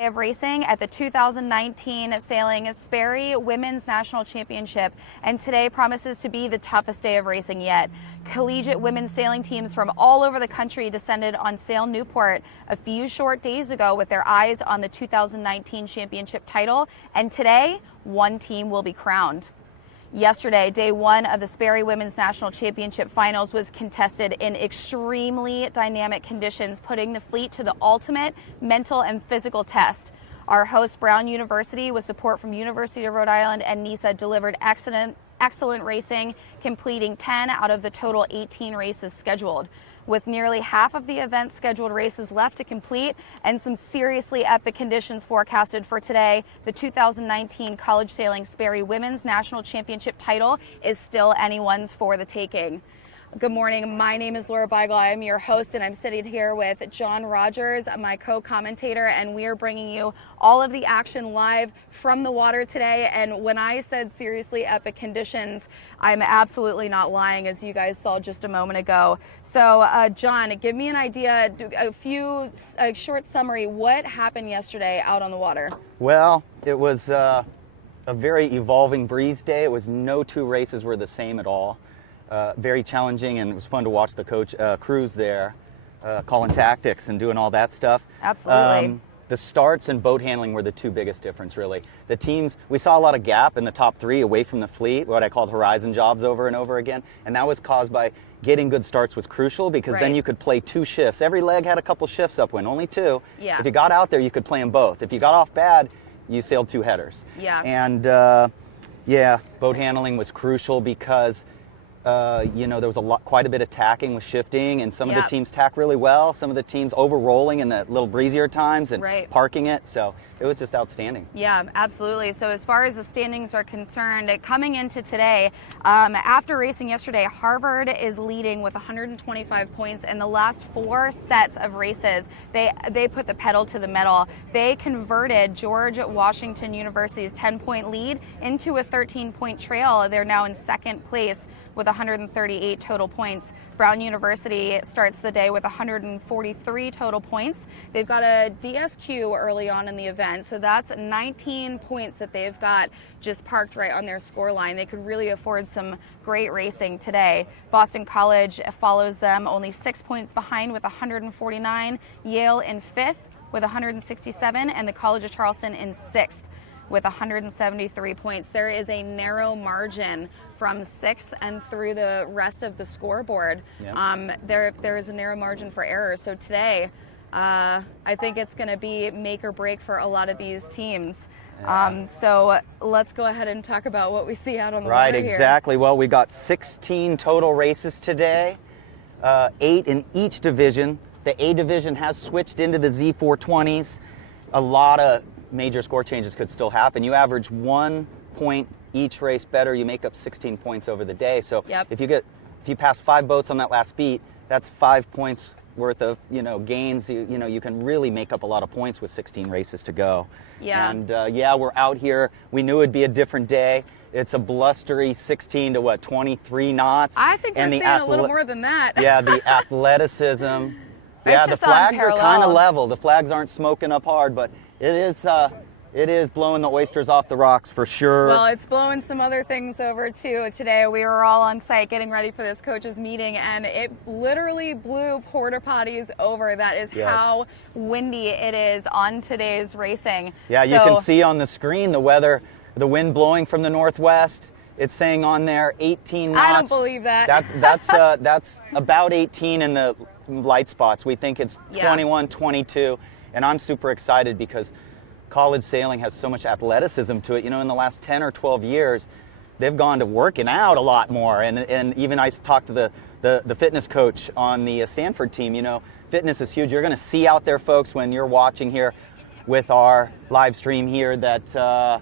Of racing at the 2019 Sailing Sperry Women's National Championship, and today promises to be the toughest day of racing yet. Collegiate women's sailing teams from all over the country descended on Sail Newport a few short days ago with their eyes on the 2019 championship title, and today one team will be crowned. Yesterday, day one of the Sperry Women's National Championship Finals was contested in extremely dynamic conditions, putting the fleet to the ultimate mental and physical test. Our host, Brown University, with support from University of Rhode Island and NISA, delivered excellent racing, completing 10 out of the total 18 races scheduled. With nearly half of the event's scheduled races left to complete and some seriously epic conditions forecasted for today, the 2019 College Sailing Sperry Women's National Championship title is still anyone's for the taking. Good morning. My name is Laura Beigel. I am your host, and I'm sitting here with John Rogers, my co-commentator, and we are bringing you all of the action live from the water today. And when I said seriously epic conditions, I'm absolutely not lying, as you guys saw just a moment ago. So, John, give me an idea, a short summary. What happened yesterday out on the water? Well, it was a very evolving breeze day. It was no two races were the same at all. Very challenging, and it was fun to watch the crews there calling tactics and doing all that stuff. Absolutely. The starts and boat handling were the two biggest difference, really. The teams, we saw a lot of gap in the top three away from the fleet, what I called horizon jobs over and over again, and that was caused by getting good starts was crucial, because then you could play two shifts. Every leg had a couple shifts upwind, only two. Yeah. If you got out there, you could play them both. If you got off bad, you sailed two headers. Yeah. And boat handling was crucial because there was quite a bit of tacking with shifting, and some of the teams tack really well. Some of the teams over-rolling in the little breezier times and parking it. So it was just outstanding. Yeah, absolutely. So as far as the standings are concerned, coming into today, after racing yesterday, Harvard is leading with 125 points. In the last four sets of races, they put the pedal to the metal. They converted George Washington University's 10-point lead into a 13-point trail. They're now in second place with 138 total points. Brown University starts the day with 143 total points. They've got a DSQ early on in the event, so that's 19 points that they've got just parked right on their score line. They could really afford some great racing today. Boston College follows them only 6 points behind with 149. Yale in fifth with 167, and the College of Charleston in sixth with 173 points. There is a narrow margin from sixth and through the rest of the scoreboard. Yep. There is a narrow margin for error. So today, I think it's going to be make or break for a lot of these teams. Yeah. So let's go ahead and talk about what we see out on the water here. Right, exactly. Well, we got 16 total races today, 8 in each division. The A division has switched into the Z420s. A lot of major score changes could still happen. You average 1 point each race better, you make up 16 points over the day. So if you pass 5 boats on that last beat, that's 5 points worth of gains. You can really make up a lot of points with 16 races to go. Yeah. And we're out here. We knew it'd be a different day. It's a blustery 16 to 23 knots. I think we're seeing a little more than that. Yeah, the athleticism. Yeah, the flags are kind of level. The flags aren't smoking up hard, but it is blowing the oysters off the rocks for sure. Well, it's blowing some other things over too. Today we were all on site getting ready for this coaches meeting, and it literally blew porta potties over. That is how windy it is on today's racing. Yeah, you can see on the screen the weather, the wind blowing from the northwest. It's saying on there 18 knots. I don't believe that. That's about 18 in the light spots. We think it's 21, 22, and I'm super excited because college sailing has so much athleticism to it. In the last 10 or 12 years, they've gone to working out a lot more. And even I talked to the fitness coach on the Stanford team. Fitness is huge. You're going to see out there, folks, when you're watching here with our live stream here, that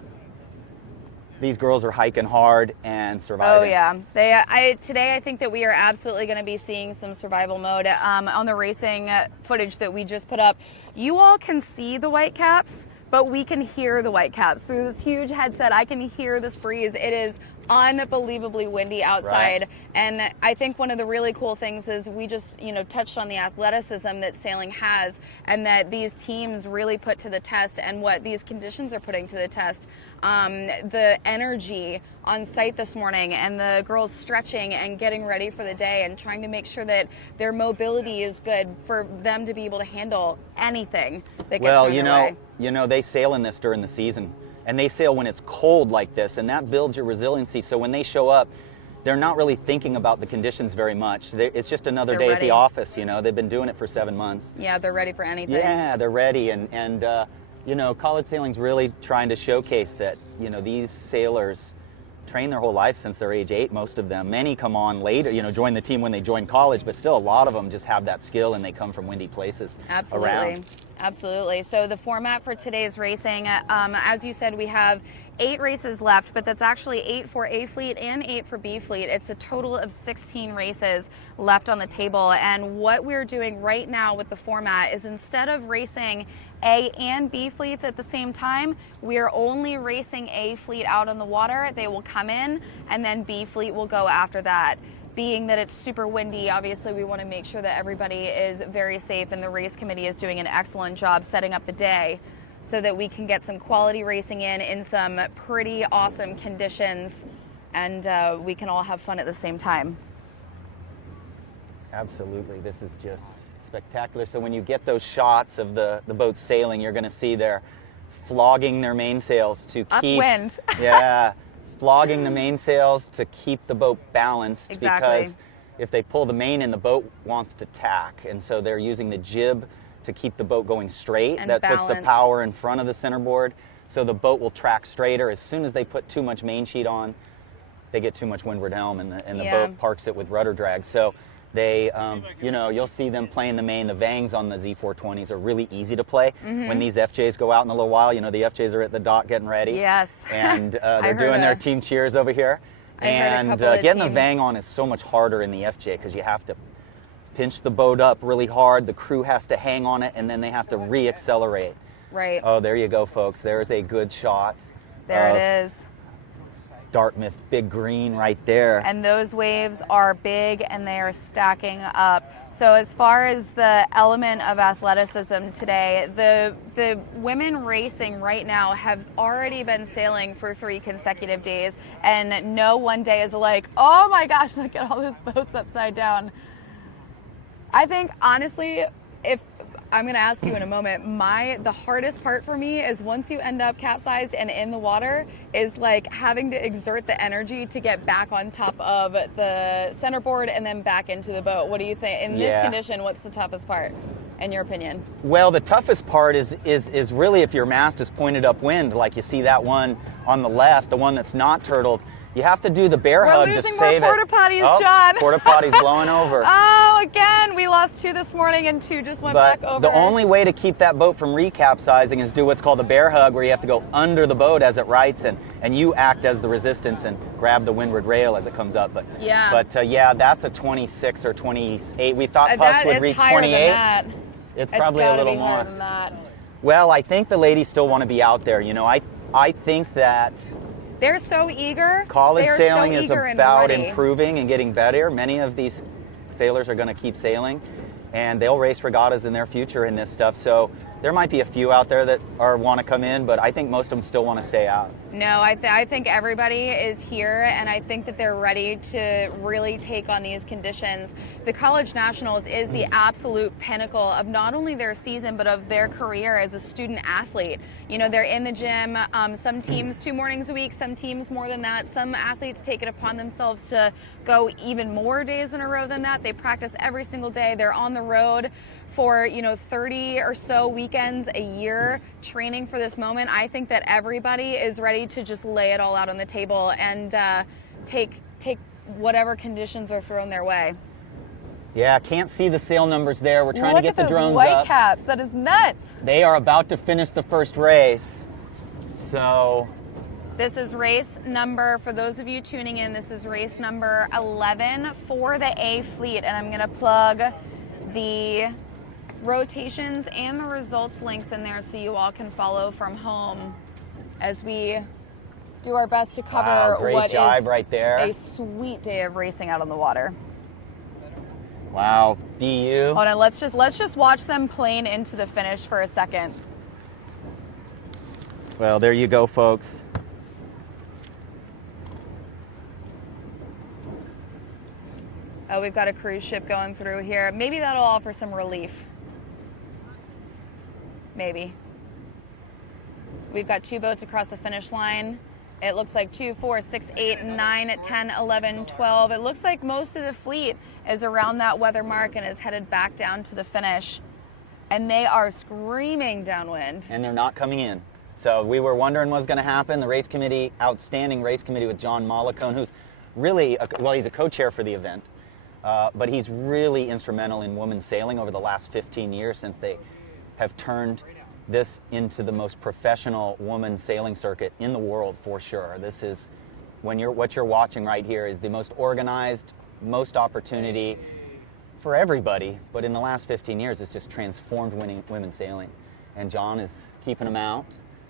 these girls are hiking hard and surviving. Oh yeah, today I think that we are absolutely going to be seeing some survival mode on the racing footage that we just put up. You all can see the Whitecaps, but we can hear the Whitecaps through this huge headset. I can hear this breeze. It is unbelievably windy outside. Right. And I think one of the really cool things is we just, touched on the athleticism that sailing has, and that these teams really put to the test, and what these conditions are putting to the test. The energy on site this morning, and the girls stretching and getting ready for the day and trying to make sure that their mobility is good for them to be able to handle anything that gets thrown their way. They sail in this during the season, and they sail when it's cold like this, and that builds your resiliency. So when they show up, they're not really thinking about the conditions very much. It's just another day at the office. They've been doing it for 7 months. Yeah, they're ready for anything. Yeah, they're ready, and college sailing's really trying to showcase that, these sailors train their whole life since they're age 8, most of them. Many come on later, join the team when they join college, but still a lot of them just have that skill, and they come from windy places around. Absolutely. So the format for today's racing, as you said, we have 8 races left, but that's actually 8 for A Fleet and 8 for B Fleet. It's a total of 16 races left on the table. And what we're doing right now with the format is, instead of racing A and B fleets at the same time, we're only racing A Fleet out on the water. They will come in, and then B Fleet will go after that. Being that it's super windy, obviously we want to make sure that everybody is very safe, and the race committee is doing an excellent job setting up the day so that we can get some quality racing in some pretty awesome conditions, and we can all have fun at the same time. Absolutely. This is just spectacular. So when you get those shots of the boat sailing, you're going to see they're flogging their mainsails to keep upwind. Yeah, flogging the mainsails to keep the boat balanced. Exactly. Because if they pull the main in, the boat wants to tack, and so they're using the jib to keep the boat going straight. And that balance. Puts the power in front of the centerboard, so the boat will track straighter. As soon as they put too much main sheet on, they get too much windward helm, and the boat parks it with rudder drag. So they, you'll see them playing the main. The vangs on the Z420s are really easy to play. Mm-hmm. When these FJs go out in a little while, the FJs are at the dock getting ready. Yes. And they're doing their team cheers over here. And getting the vang on is so much harder in the FJ, because you have to pinch the boat up really hard. The crew has to hang on it, and then they have to re-accelerate. Right. Oh, there you go, folks. There's a good shot. There it is. Dartmouth Big Green right there. And those waves are big, and they are stacking up. So as far as the element of athleticism today, the women racing right now have already been sailing for 3 consecutive days, and no one day is like, oh my gosh, look at all those boats upside down. I think, honestly, if I'm going to ask you in a moment, the hardest part for me is, once you end up capsized and in the water, is like having to exert the energy to get back on top of the centerboard and then back into the boat. What do you think? In this condition, what's the toughest part, in your opinion? Well, the toughest part is really if your mast is pointed upwind, like you see that one on the left, the one that's not turtled. You have to do the bear hug to save it. We're losing more porta potties, John. Porta potties blowing over. Oh, again, we lost 2 this morning, and 2 just went back over. The only way to keep that boat from recapsizing is do what's called a bear hug, where you have to go under the boat as it rights, and you act as the resistance and grab the windward rail as it comes up. But that's a 26 or 28. We thought Puss would reach 28. It's probably a little more. Than that. Well, I think the ladies still want to be out there. I think that they're so eager. College sailing is about improving and getting better. Many of these sailors are going to keep sailing, and they'll race regattas in their future in this stuff. So there might be a few out there that want to come in, but I think most of them still want to stay out. No, I think everybody is here, and I think that they're ready to really take on these conditions. The College Nationals is the absolute pinnacle of not only their season, but of their career as a student athlete. They're in the gym, some teams 2 mornings a week, some teams more than that. Some athletes take it upon themselves to go even more days in a row than that. They practice every single day. They're on the road for 30 or so weekends a year training for this moment. I think that everybody is ready to just lay it all out on the table and take whatever conditions are thrown their way. Yeah, can't see the sail numbers there. We're trying to get the drones up. Look up. at those Whitecaps. That is nuts. They are about to finish the first race. So this is race number, for those of you tuning in, this is race number 11 for the A Fleet, and I'm going to plug the rotations and the results links in there so you all can follow from home as we do our best to cover great what jibe is right there. a sweet day of racing out on the water. Wow, BU. Hold on, let's just watch them plane into the finish for a second. Well, there you go, folks. Oh, we've got a cruise ship going through here. Maybe that'll offer some relief. Maybe. We've got 2 boats across the finish line. It looks like 2, 4, 6, 8, 9, 10, 11, 12. It looks like most of the fleet is around that weather mark and is headed back down to the finish. And they are screaming downwind. And they're not coming in. So we were wondering what's going to happen. The race committee, outstanding race committee with John Mollicone, who's really, he's a co-chair for the event. But he's really instrumental in women's sailing over the last 15 years since they have turned this into the most professional women's sailing circuit in the world, for sure. This is, what you're watching right here is the most organized, most opportunity for everybody. But in the last 15 years, it's just transformed women's sailing. And John is keeping them out.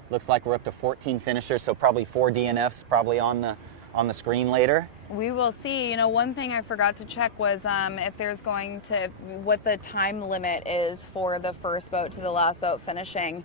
Looks like we're up to 14 finishers, so probably 4 DNFs probably on the screen later. We will see. You know, one thing I forgot to check was if there's going to, what the time limit is for the first boat to the last boat finishing.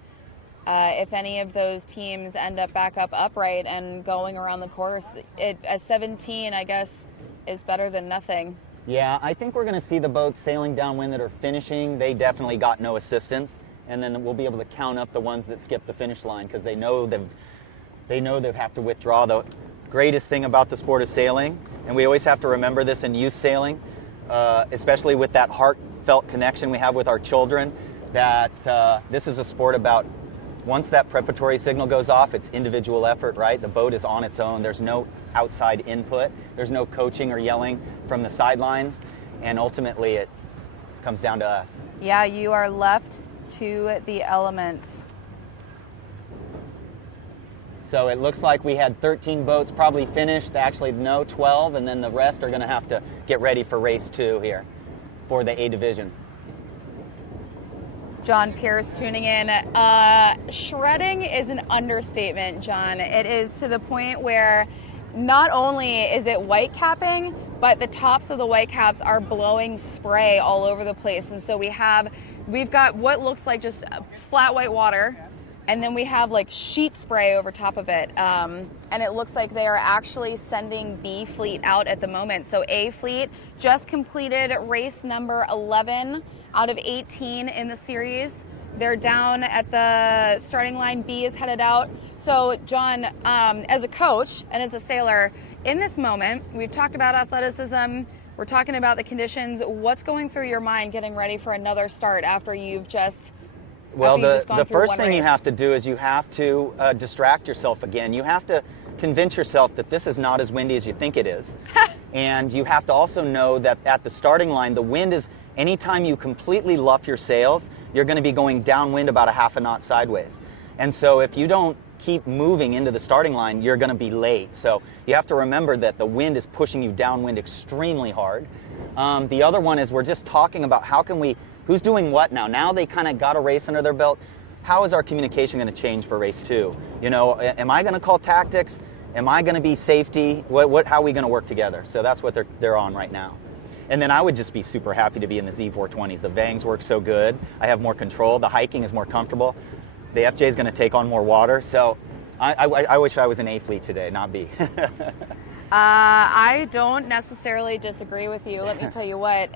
If any of those teams end up back up upright and going around the course, a 17, I guess, is better than nothing. Yeah, I think we're going to see the boats sailing downwind that are finishing. They definitely got no assistance. And then we'll be able to count up the ones that skip the finish line because they know they have to withdraw. The greatest thing about the sport of sailing, and we always have to remember this in youth sailing, especially with that heartfelt connection we have with our children, that this is a sport about once that preparatory signal goes off, it's individual effort, right? The boat is on its own. There's no outside input. There's no coaching or yelling from the sidelines. And ultimately, it comes down to us. Yeah, you are left to the elements. So it looks like we had 13 boats probably finished. Actually, no, 12, and then the rest are going to have to get ready for race 2 here for the A division. John Pierce tuning in. Shredding is an understatement, John. It is to the point where not only is it white capping, but the tops of the white caps are blowing spray all over the place. And so we've got what looks like just flat white water, and then we have like sheet spray over top of it. And it looks like they are actually sending B fleet out at the moment. So A fleet just completed race number 11 out of 18 in the series. They're down at the starting line. B is headed out. So John, as a coach and as a sailor, in this moment, we've talked about athleticism, we're talking about the conditions. What's going through your mind getting ready for another start after you've just the first thing you have to do is you have to distract yourself again. You have to convince yourself that this is not as windy as you think it is. And you have to also know that at the starting line, the wind is, anytime you completely luff your sails, you're going to be going downwind about a half a knot sideways. And so if you don't keep moving into the starting line, you're going to be late. So you have to remember that the wind is pushing you downwind extremely hard. The other one is we're just talking about who's doing what now. Now they kind of got a race under their belt. How is our communication going to change for race 2? You know, am I going to call tactics? Am I going to be safety? How are we going to work together? So that's what they're on right now. And then I would just be super happy to be in the Z420s. The Vangs work so good. I have more control. The hiking is more comfortable. The FJ is going to take on more water. So I wish I was in A fleet today, not B. I don't necessarily disagree with you. Let me tell you what.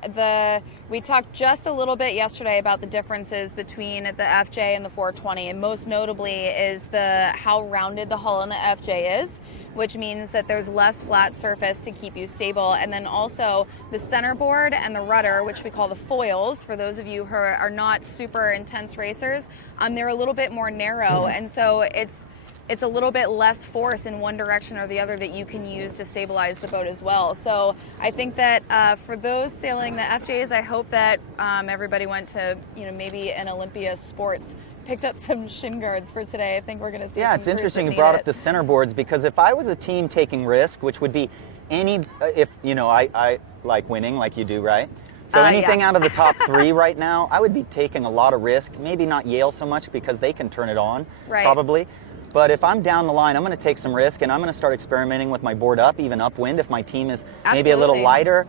We talked just a little bit yesterday about the differences between the FJ and the 420, and most notably is how rounded the hull in the FJ is, which means that there's less flat surface to keep you stable. And then also the centerboard and the rudder, which we call the foils, for those of you who are not super intense racers, they're a little bit more narrow. And so it's a little bit less force in one direction or the other that you can use to stabilize the boat as well. So I think that for those sailing the FJs, I hope that everybody went to, maybe an Olympia Sports, picked up some shin guards for today. I think we're going to see some it's interesting you brought up the centerboards, because if I was a team taking risk, which would be I like winning like you do, right? So anything yeah. out of the top 3 right now, I would be taking a lot of risk. Maybe not Yale so much because they can turn it on, Right. probably. But if I'm down the line, I'm going to take some risk, and I'm going to start experimenting with my board up, even upwind, if my team is maybe a little Absolutely. lighter.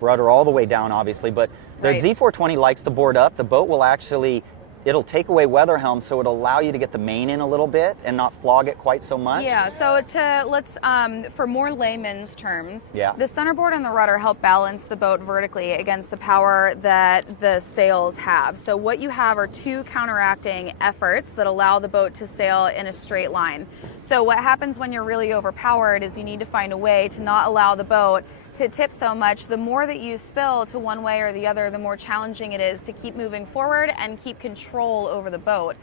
Rudder all the way down, obviously. But the Right. Z420 likes the board up. The boat will actually, it'll take away weather helm, so it'll allow you to get the main in a little bit and not flog it quite so much. Yeah, so let's for more layman's terms, Yeah. the centerboard and the rudder help balance the boat vertically against the power that the sails have. So what you have are 2 counteracting efforts that allow the boat to sail in a straight line. So what happens when you're really overpowered is you need to find a way to not allow the boat to tip so much. The more that you spill to one way or the other, the more challenging it is to keep moving forward and keep control over the boat.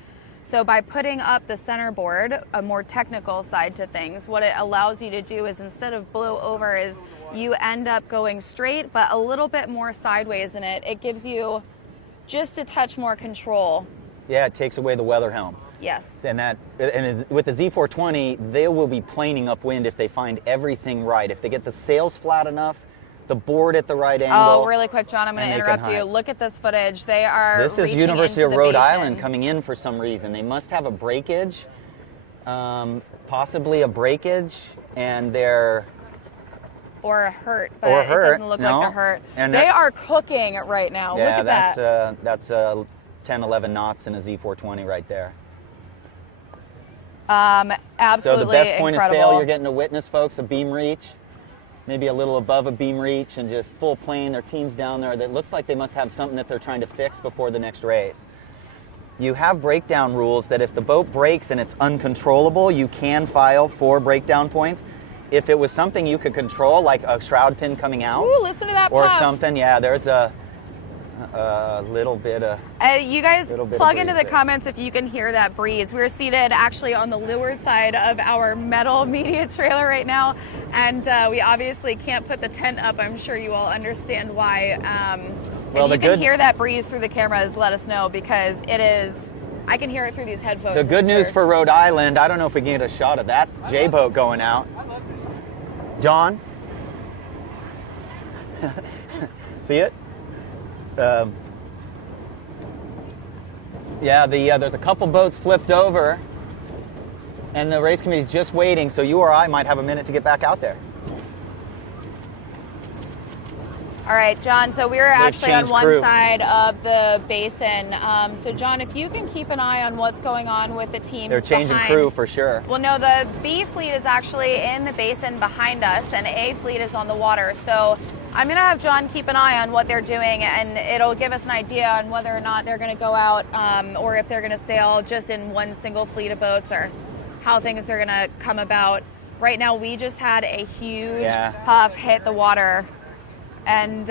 So by putting up the centerboard, a more technical side to things, what it allows you to do is instead of blow over is you end up going straight but a little bit more sideways in it. It gives you just a touch more control. Yeah, it takes away the weather helm. Yes. And with the Z420, they will be planing upwind if they find everything right. If they get the sails flat enough, the board at the right angle. Oh, really quick, John, I'm going to and they can interrupt you. hide. Look at this footage. They are This is reaching University into of the Rhode basin. Island coming in for some reason. They must have a breakage, possibly a breakage, and they're... Or a hurt, but Or it hurt. doesn't look No. like a hurt. And they that- are cooking right now. Yeah, Look at that. that's 10, 11 knots in a Z420 right there. Absolutely So the best point incredible. of sail you're getting to witness, folks, a beam reach, maybe a little above a beam reach, and just full plane. Their team's down there. That looks like they must have something that they're trying to fix before the next race. You have breakdown rules that if the boat breaks and it's uncontrollable, you can file for breakdown points. If it was something you could control, like a shroud pin coming out, Ooh, listen to that or puff. something, yeah, there's a little bit of... You guys Little bit of plug into breeze the there. comments if you can hear that breeze. We're seated actually on the leeward side of our metal media trailer right now, and we obviously can't put the tent up. I'm sure you all understand why. Well, if the you can good- hear that breeze through the cameras, let us know, because it is, I can hear it through these headphones. The good news sir. for Rhode Island, I don't know if we can get a shot of that J-boat going out. John? See it? Yeah, there's a couple boats flipped over, and the race committee's just waiting, so you or I might have a minute to get back out there. All right, John, so we're actually on changed one crew. side of the basin. So, John, if you can keep an eye on what's going on with the teams They're changing behind. crew for sure. Well, no, the B fleet is actually in the basin behind us, and A fleet is on the water. So I'm going to have John keep an eye on what they're doing, and it'll give us an idea on whether or not they're going to go out or if they're going to sail just in one single fleet of boats, or how things are going to come about. Right now, we just had a huge puff hit the water, and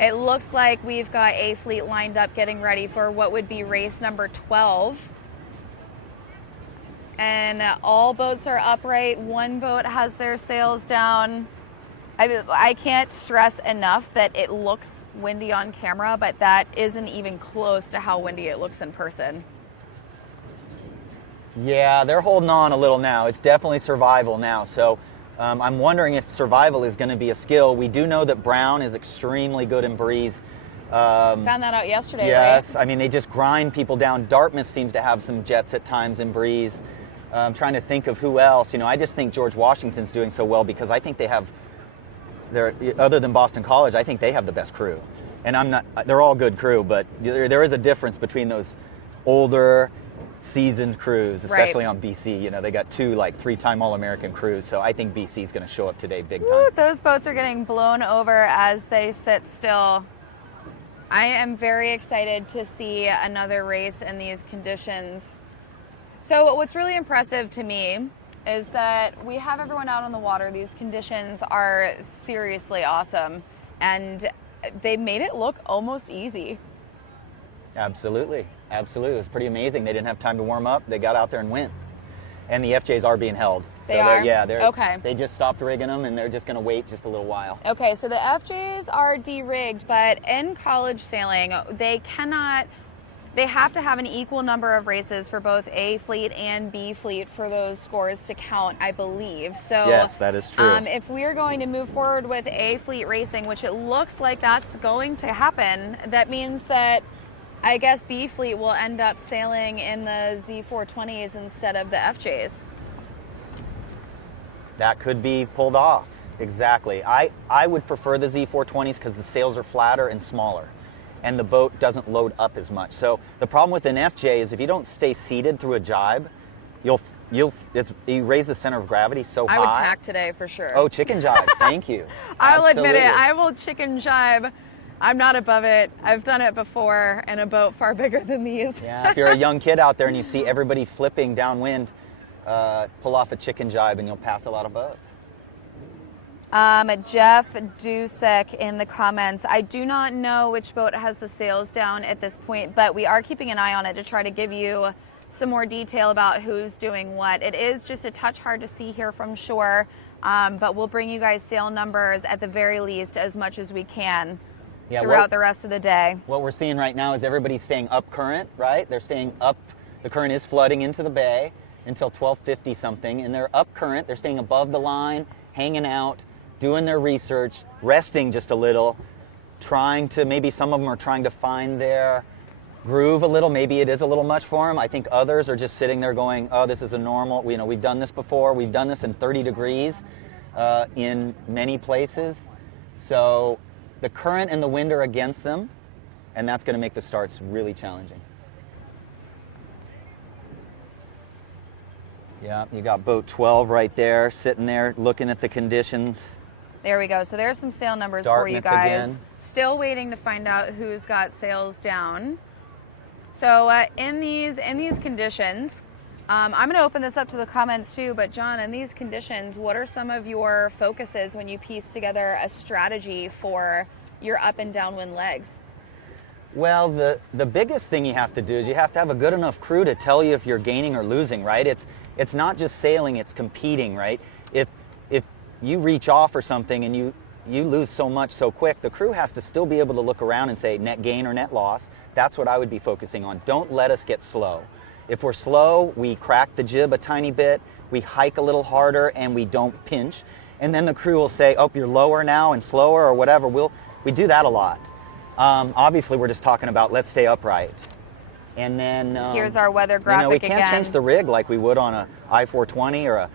it looks like we've got A fleet lined up getting ready for what would be race number 12. And all boats are upright. One boat has their sails down. I can't stress enough that it looks windy on camera, but that isn't even close to how windy it looks in person. Yeah, they're holding on a little now. It's definitely survival now. So I'm wondering if survival is going to be a skill. We do know that Brown is extremely good in breeze. Found that out yesterday, Yes, right? I mean, they just grind people down. Dartmouth seems to have some jets at times in breeze. I'm trying to think of who else. You know, I just think George Washington's doing so well because I think they have, other than Boston College, I think they have the best crew. And they're all good crew, but there is a difference between those older, seasoned crews, especially on BC. You know, they got two like 3-time All-American crews, so I think BC is going to show up today big time. Woo, those boats are getting blown over as they sit still. I am very excited to see another race in these conditions. So what's really impressive to me is that we have everyone out on the water. These conditions are seriously awesome, and they made it look almost easy. Absolutely. Absolutely. It was pretty amazing. They didn't have time to warm up. They got out there and went. And the FJs are being held. They are? Yeah, Okay. They just stopped rigging them, and they're just going to wait just a little while. Okay, so the FJs are de-rigged, but in college sailing, they cannot They have to have an equal number of races for both A fleet and B fleet for those scores to count, I believe. So yes, that is true. If we're going to move forward with A fleet racing, which it looks like that's going to happen, that means that I guess B fleet will end up sailing in the Z420s instead of the FJs. That could be pulled off. Exactly. I would prefer the Z420s because the sails are flatter and smaller, and the boat doesn't load up as much. So the problem with an FJ is if you don't stay seated through a jibe, you raise the center of gravity so high. I would tack today for sure. Oh, chicken jibe. Thank you. I'll admit it. Absolutely. I will chicken jibe. I'm not above it. I've done it before in a boat far bigger than these. Yeah, if you're a young kid out there and you see everybody flipping downwind, pull off a chicken jibe and you'll pass a lot of boats. Jeff Dusek in the comments, I do not know which boat has the sails down at this point, but we are keeping an eye on it to try to give you some more detail about who's doing what. It is just a touch hard to see here from shore, but we'll bring you guys sail numbers at the very least as much as we can throughout the rest of the day. What we're seeing right now is everybody's staying up current, right? They're staying up. The current is flooding into the bay until 12:50 something, and they're up current. They're staying above the line, hanging out, doing their research, resting just a little, maybe some of them are trying to find their groove a little. Maybe it is a little much for them. I think others are just sitting there going, oh, this is a normal, we've done this before. We've done this in 30 degrees in many places. So the current and the wind are against them, and that's going to make the starts really challenging. Yeah, you got boat 12 right there, sitting there, looking at the conditions. There we go. So there's some sail numbers Dartmouth for you guys. again. Still waiting to find out who's got sails down. So in these conditions, I'm going to open this up to the comments too, but John, in these conditions, what are some of your focuses when you piece together a strategy for your up and downwind legs? Well, the biggest thing you have to do is you have to have a good enough crew to tell you if you're gaining or losing, right? It's not just sailing, it's competing, right? If you reach off or something and you lose so much so quick, the crew has to still be able to look around and say net gain or net loss. That's what I would be focusing on. Don't let us get slow. If we're slow, we crack the jib a tiny bit, we hike a little harder, and we don't pinch. And then the crew will say, oh, you're lower now and slower or whatever. We do that a lot. Obviously, we're just talking about let's stay upright. And then here's our weather graphic we can't again. change the rig like we would on a I-420 or a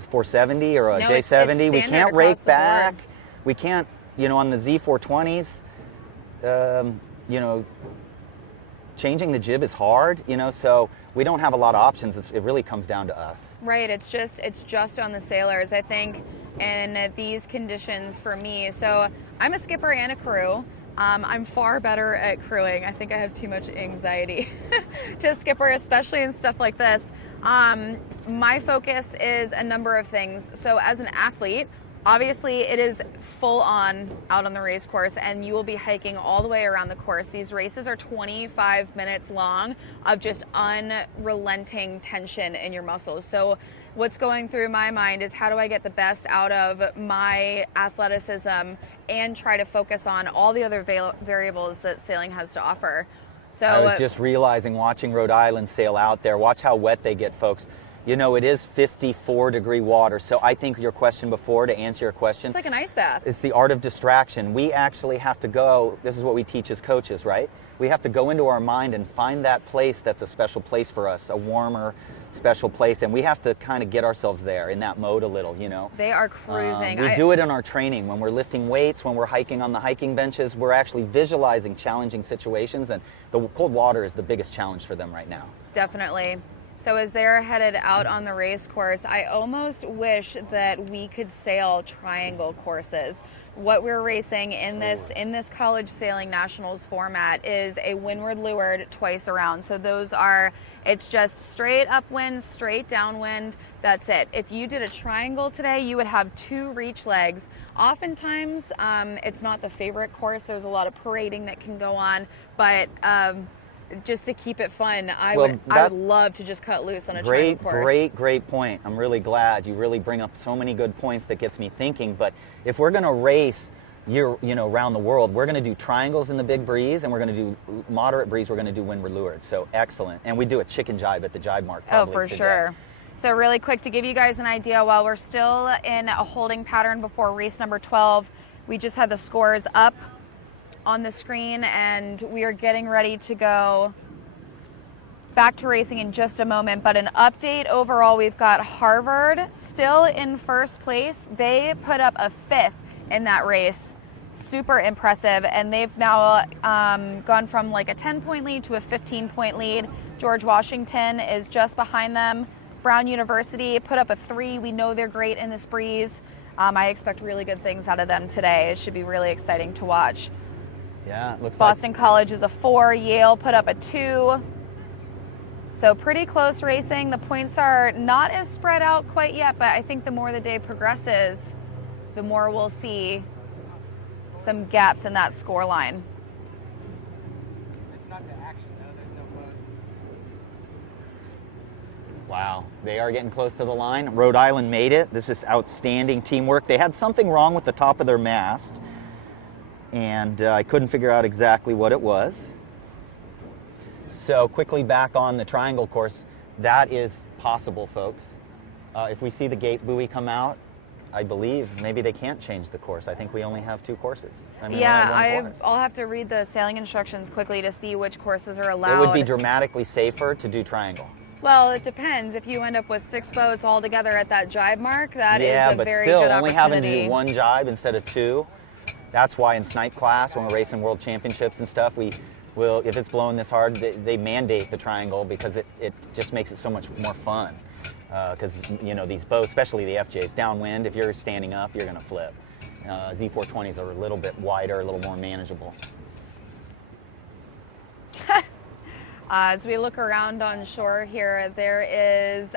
470 or a J70. We can't rake back. We can't, on the Z420s, changing the jib is hard, so we don't have a lot of options. It really comes down to us. Right, it's just on the sailors, I think, in these conditions for me. So I'm a skipper and a crew. I'm far better at crewing. I think I have too much anxiety to skipper, especially in stuff like this. My focus is a number of things. So as an athlete, obviously it is full on out on the race course, and you will be hiking all the way around the course. These races are 25 minutes long of just unrelenting tension in your muscles. So what's going through my mind is how do I get the best out of my athleticism and try to focus on all the other variables that sailing has to offer. So I was just realizing, watching Rhode Island sail out there, watch how wet they get, folks. It is 54-degree water. So I think your question before, to answer your question, it's like an ice bath. It's the art of distraction. We actually have to go, this is what we teach as coaches, right? We have to go into our mind and find that place that's a special place for us, a warmer, special place, and we have to kind of get ourselves there in that mode a little, They are cruising. We do it in our training. When we're lifting weights, when we're hiking on the hiking benches, we're actually visualizing challenging situations, and the cold water is the biggest challenge for them right now. Definitely. So as they're headed out on the race course, I almost wish that we could sail triangle courses. What we're racing in this college sailing nationals format is a windward leeward twice around. So it's just straight upwind, straight downwind. That's it. If you did a triangle today, you would have 2 reach legs. Oftentimes, it's not the favorite course. There's a lot of parading that can go on, but just to keep it fun, I would love to just cut loose on a triangle course. Great point. I'm really glad. You really bring up so many good points that gets me thinking. But if we're going to race around the world. We're going to do triangles in the big breeze, and we're going to do moderate breeze. We're going to do windward leeward. So excellent. And we do a chicken jibe at the jibe mark probably for today. sure. So really quick to give you guys an idea, while we're still in a holding pattern before race number 12, we just had the scores up on the screen, and we are getting ready to go back to racing in just a moment. But an update overall, we've got Harvard still in first place. They put up a 5th in that race. Super impressive, and they've now gone from like a 10-point lead to a 15-point lead. George Washington is just behind them. Brown University put up a 3. We know they're great in this breeze. I expect really good things out of them today. It should be really exciting to watch. Yeah, it looks Boston College is a 4. Yale put up a 2. So pretty close racing. The points are not as spread out quite yet, but I think the more the day progresses, the more we'll see some gaps in that score line. It's not the action though, there's no votes. Wow, they are getting close to the line. Rhode Island made it. This is outstanding teamwork. They had something wrong with the top of their mast, and I couldn't figure out exactly what it was. So quickly back on the triangle course, that is possible, folks. If we see the gate buoy come out, I believe maybe they can't change the course. I think we only have 2 courses. I mean, I'll have to read the sailing instructions quickly to see which courses are allowed. It would be dramatically safer to do triangle. Well, it depends. If you end up with 6 boats all together at that jibe mark, that is a but very still, good only opportunity. having to do 1 jibe instead of 2. That's why in snipe class, when we're racing world championships and stuff, we will, if it's blowing this hard, they mandate the triangle because it just makes it so much more fun. Because these boats, especially the FJs, downwind, if you're standing up, you're going to flip. Z420s are a little bit wider, a little more manageable. As we look around on shore here,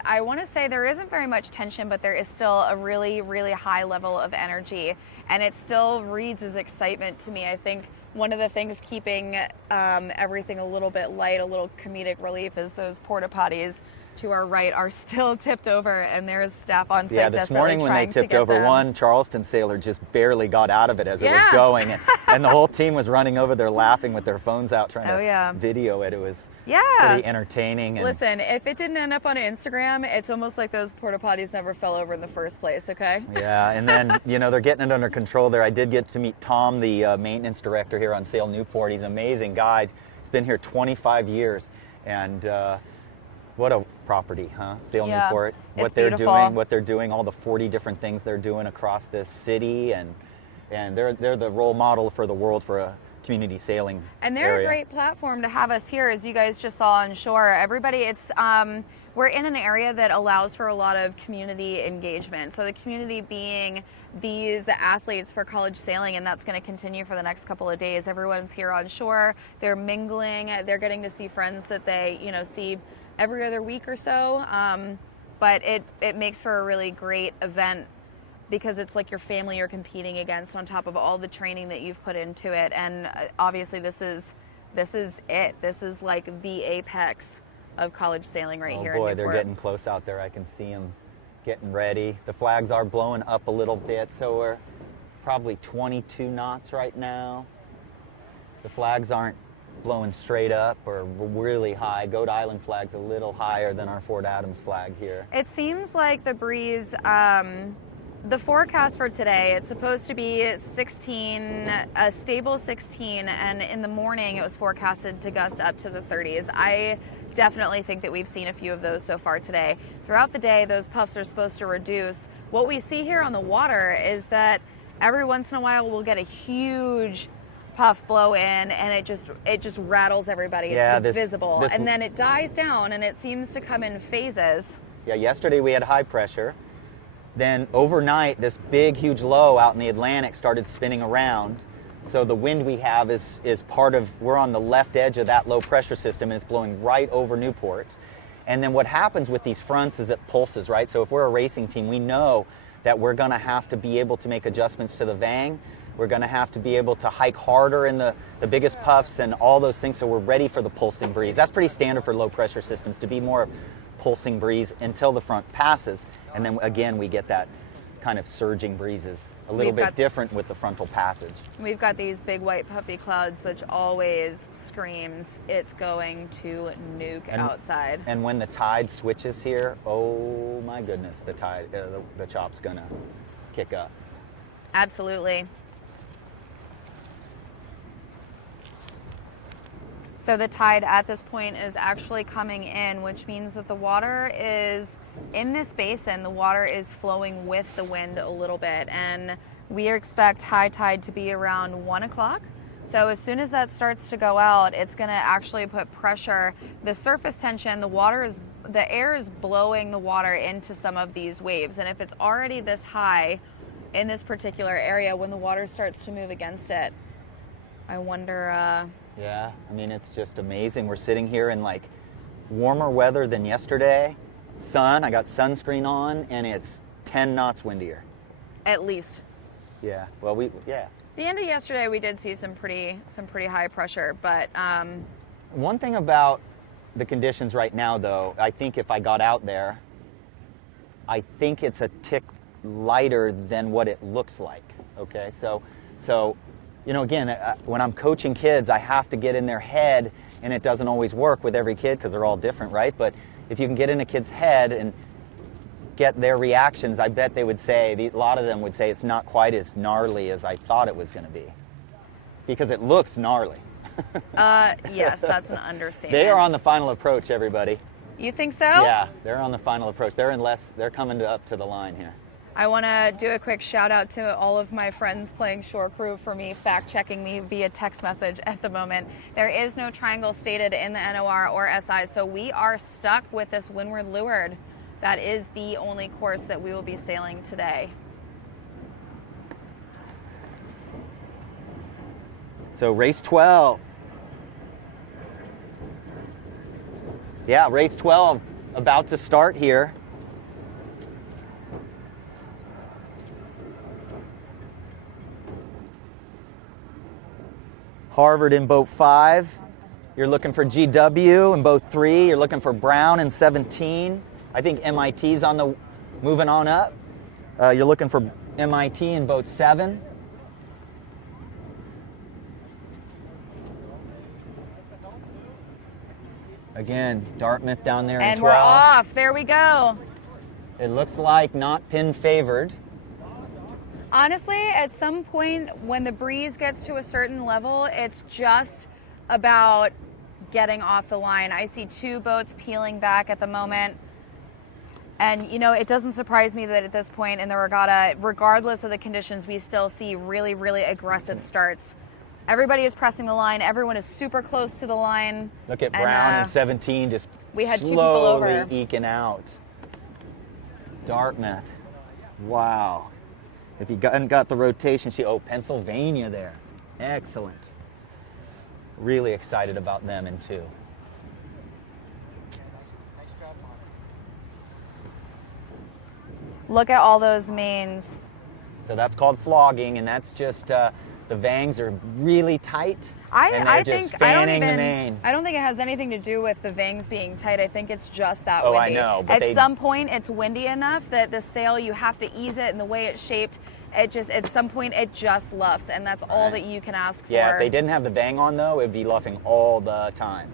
I want to say there isn't very much tension, but there is still a really, really high level of energy, and it still reads as excitement to me. I think one of the things keeping everything a little bit light, a little comedic relief, is those porta potties to our right are still tipped over, and there's staff on site. Yeah, this morning when they tipped over one, Charleston sailor just barely got out of it as it was going, and the whole team was running over there laughing with their phones out trying to video it. It was pretty entertaining. And listen, if it didn't end up on Instagram, it's almost like those porta potties never fell over in the first place, okay? Yeah, and then, they're getting it under control there. I did get to meet Tom, the maintenance director here on Sail Newport. He's an amazing guy. He's been here 25 years, and what a property, huh? Sail Newport. What they're doing, all the 40 different things they're doing across this city, and they're the role model for the world for a community sailing And they're area. a great platform to have us here, as you guys just saw on shore. Everybody, we're in an area that allows for a lot of community engagement. So the community being these athletes for college sailing, and that's going to continue for the next couple of days. Everyone's here on shore. They're mingling. They're getting to see friends that they, see every other week or so. But it makes for a really great event, because it's like your family you're competing against on top of all the training that you've put into it. And obviously this is it. This is like the apex of college sailing right here in Newport. They're getting close out there. I can see them getting ready. The flags are blowing up a little bit, so we're probably 22 knots right now. The flags aren't blowing straight up or really high. Goat Island flag's a little higher than our Fort Adams flag here. It seems like the breeze, the forecast for today, it's supposed to be 16, a stable 16, and in the morning it was forecasted to gust up to the 30s. I definitely think that we've seen a few of those so far today. Throughout the day, those puffs are supposed to reduce. What we see here on the water is that every once in a while we'll get a huge puff blow in, and it just rattles everybody. It's visible. And then it dies down, and it seems to come in phases. Yeah, yesterday we had high pressure. Then overnight, this big, huge low out in the Atlantic started spinning around. So the wind we have is we're on the left edge of that low pressure system, and it's blowing right over Newport. And then what happens with these fronts is it pulses, right? So if we're a racing team, we know that we're gonna have to be able to make adjustments to the vang. We're gonna have to be able to hike harder in the biggest puffs and all those things, so we're ready for the pulsing breeze. That's pretty standard for low pressure systems, to be more pulsing breeze until the front passes. And then again, we get that kind of surging breezes. A little We've bit got- different with the frontal passage. We've got these big white puffy clouds, which always screams it's going to nuke outside. And when the tide switches here, oh my goodness, the tide, the chop's gonna kick up. Absolutely. So the tide at this point is actually coming in, which means that the water is in this basin, the water is flowing with the wind a little bit, and we expect high tide to be around 1 o'clock. So as soon as that starts to go out, it's going to actually put pressure. The surface tension, the air is blowing the water into some of these waves, and if it's already this high in this particular area, when the water starts to move against it, I wonder. Yeah, I mean, it's just amazing. We're sitting here in like warmer weather than yesterday. Sun, I got sunscreen on, and it's 10 knots windier. At least. Yeah, well, The end of yesterday, we did see some pretty high pressure, but One thing about the conditions right now, though, I think if I got out there, I think it's a tick lighter than what it looks like. Okay, so you know, again, when I'm coaching kids, I have to get in their head, and it doesn't always work with every kid because they're all different, right? But if you can get in a kid's head and get their reactions, I bet they would say, a lot of them would say it's not quite as gnarly as I thought it was going to be, because it looks gnarly. yes, that's an understatement. They are on the final approach, everybody. You think so? Yeah, they're on the final approach. They're coming up to the line here. I want to do a quick shout out to all of my friends playing shore crew for me, fact checking me via text message at the moment. There is no triangle stated in the NOR or SI, so we are stuck with this windward leeward. That is the only course that we will be sailing today. So race 12. Yeah, race 12 about to start here. Harvard in boat 5. You're looking for GW in boat 3. You're looking for Brown in 17. I think MIT's moving on up. You're looking for MIT in boat 7. Again, Dartmouth down there in 12. And we're off. There we go. It looks like not pin favored. Honestly, at some point when the breeze gets to a certain level, it's just about getting off the line. I see 2 boats peeling back at the moment. And, you know, it doesn't surprise me that at this point in the regatta, regardless of the conditions, we still see really, really aggressive starts. Everybody is pressing the line. Everyone is super close to the line. Look at Brown in 17 just we had 2 people over. slowly eking out. Dartmouth. Wow. If you hadn't got the rotation, Pennsylvania there. Excellent. Really excited about them in 2. Look at all those mains. So that's called flogging, and that's just the vangs are really tight. And they're just fanning the main. I don't think it has anything to do with the vangs being tight. I think it's just that Oh, windy. I know, but at some point, it's windy enough that the sail, you have to ease it, and the way it's shaped, at some point, it just luffs, and that's all that you can ask for. Yeah, if they didn't have the vang on, though, it'd be luffing all the time.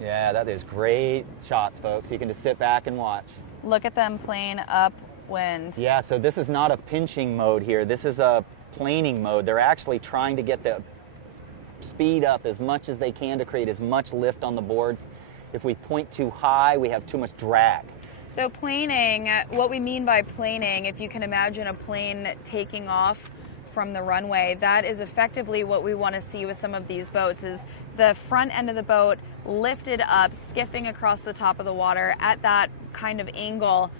Yeah, that is great shots, folks. You can just sit back and watch. Look at them playing upwind. Yeah, so this is not a pinching mode here. This is a planing mode. They're actually trying to get the speed up as much as they can to create as much lift on the boards. If we point too high, we have too much drag. So planing, what we mean by planing, if you can imagine a plane taking off from the runway, that is effectively what we want to see with some of these boats, is the front end of the boat lifted up, skiffing across the top of the water at that kind of angle.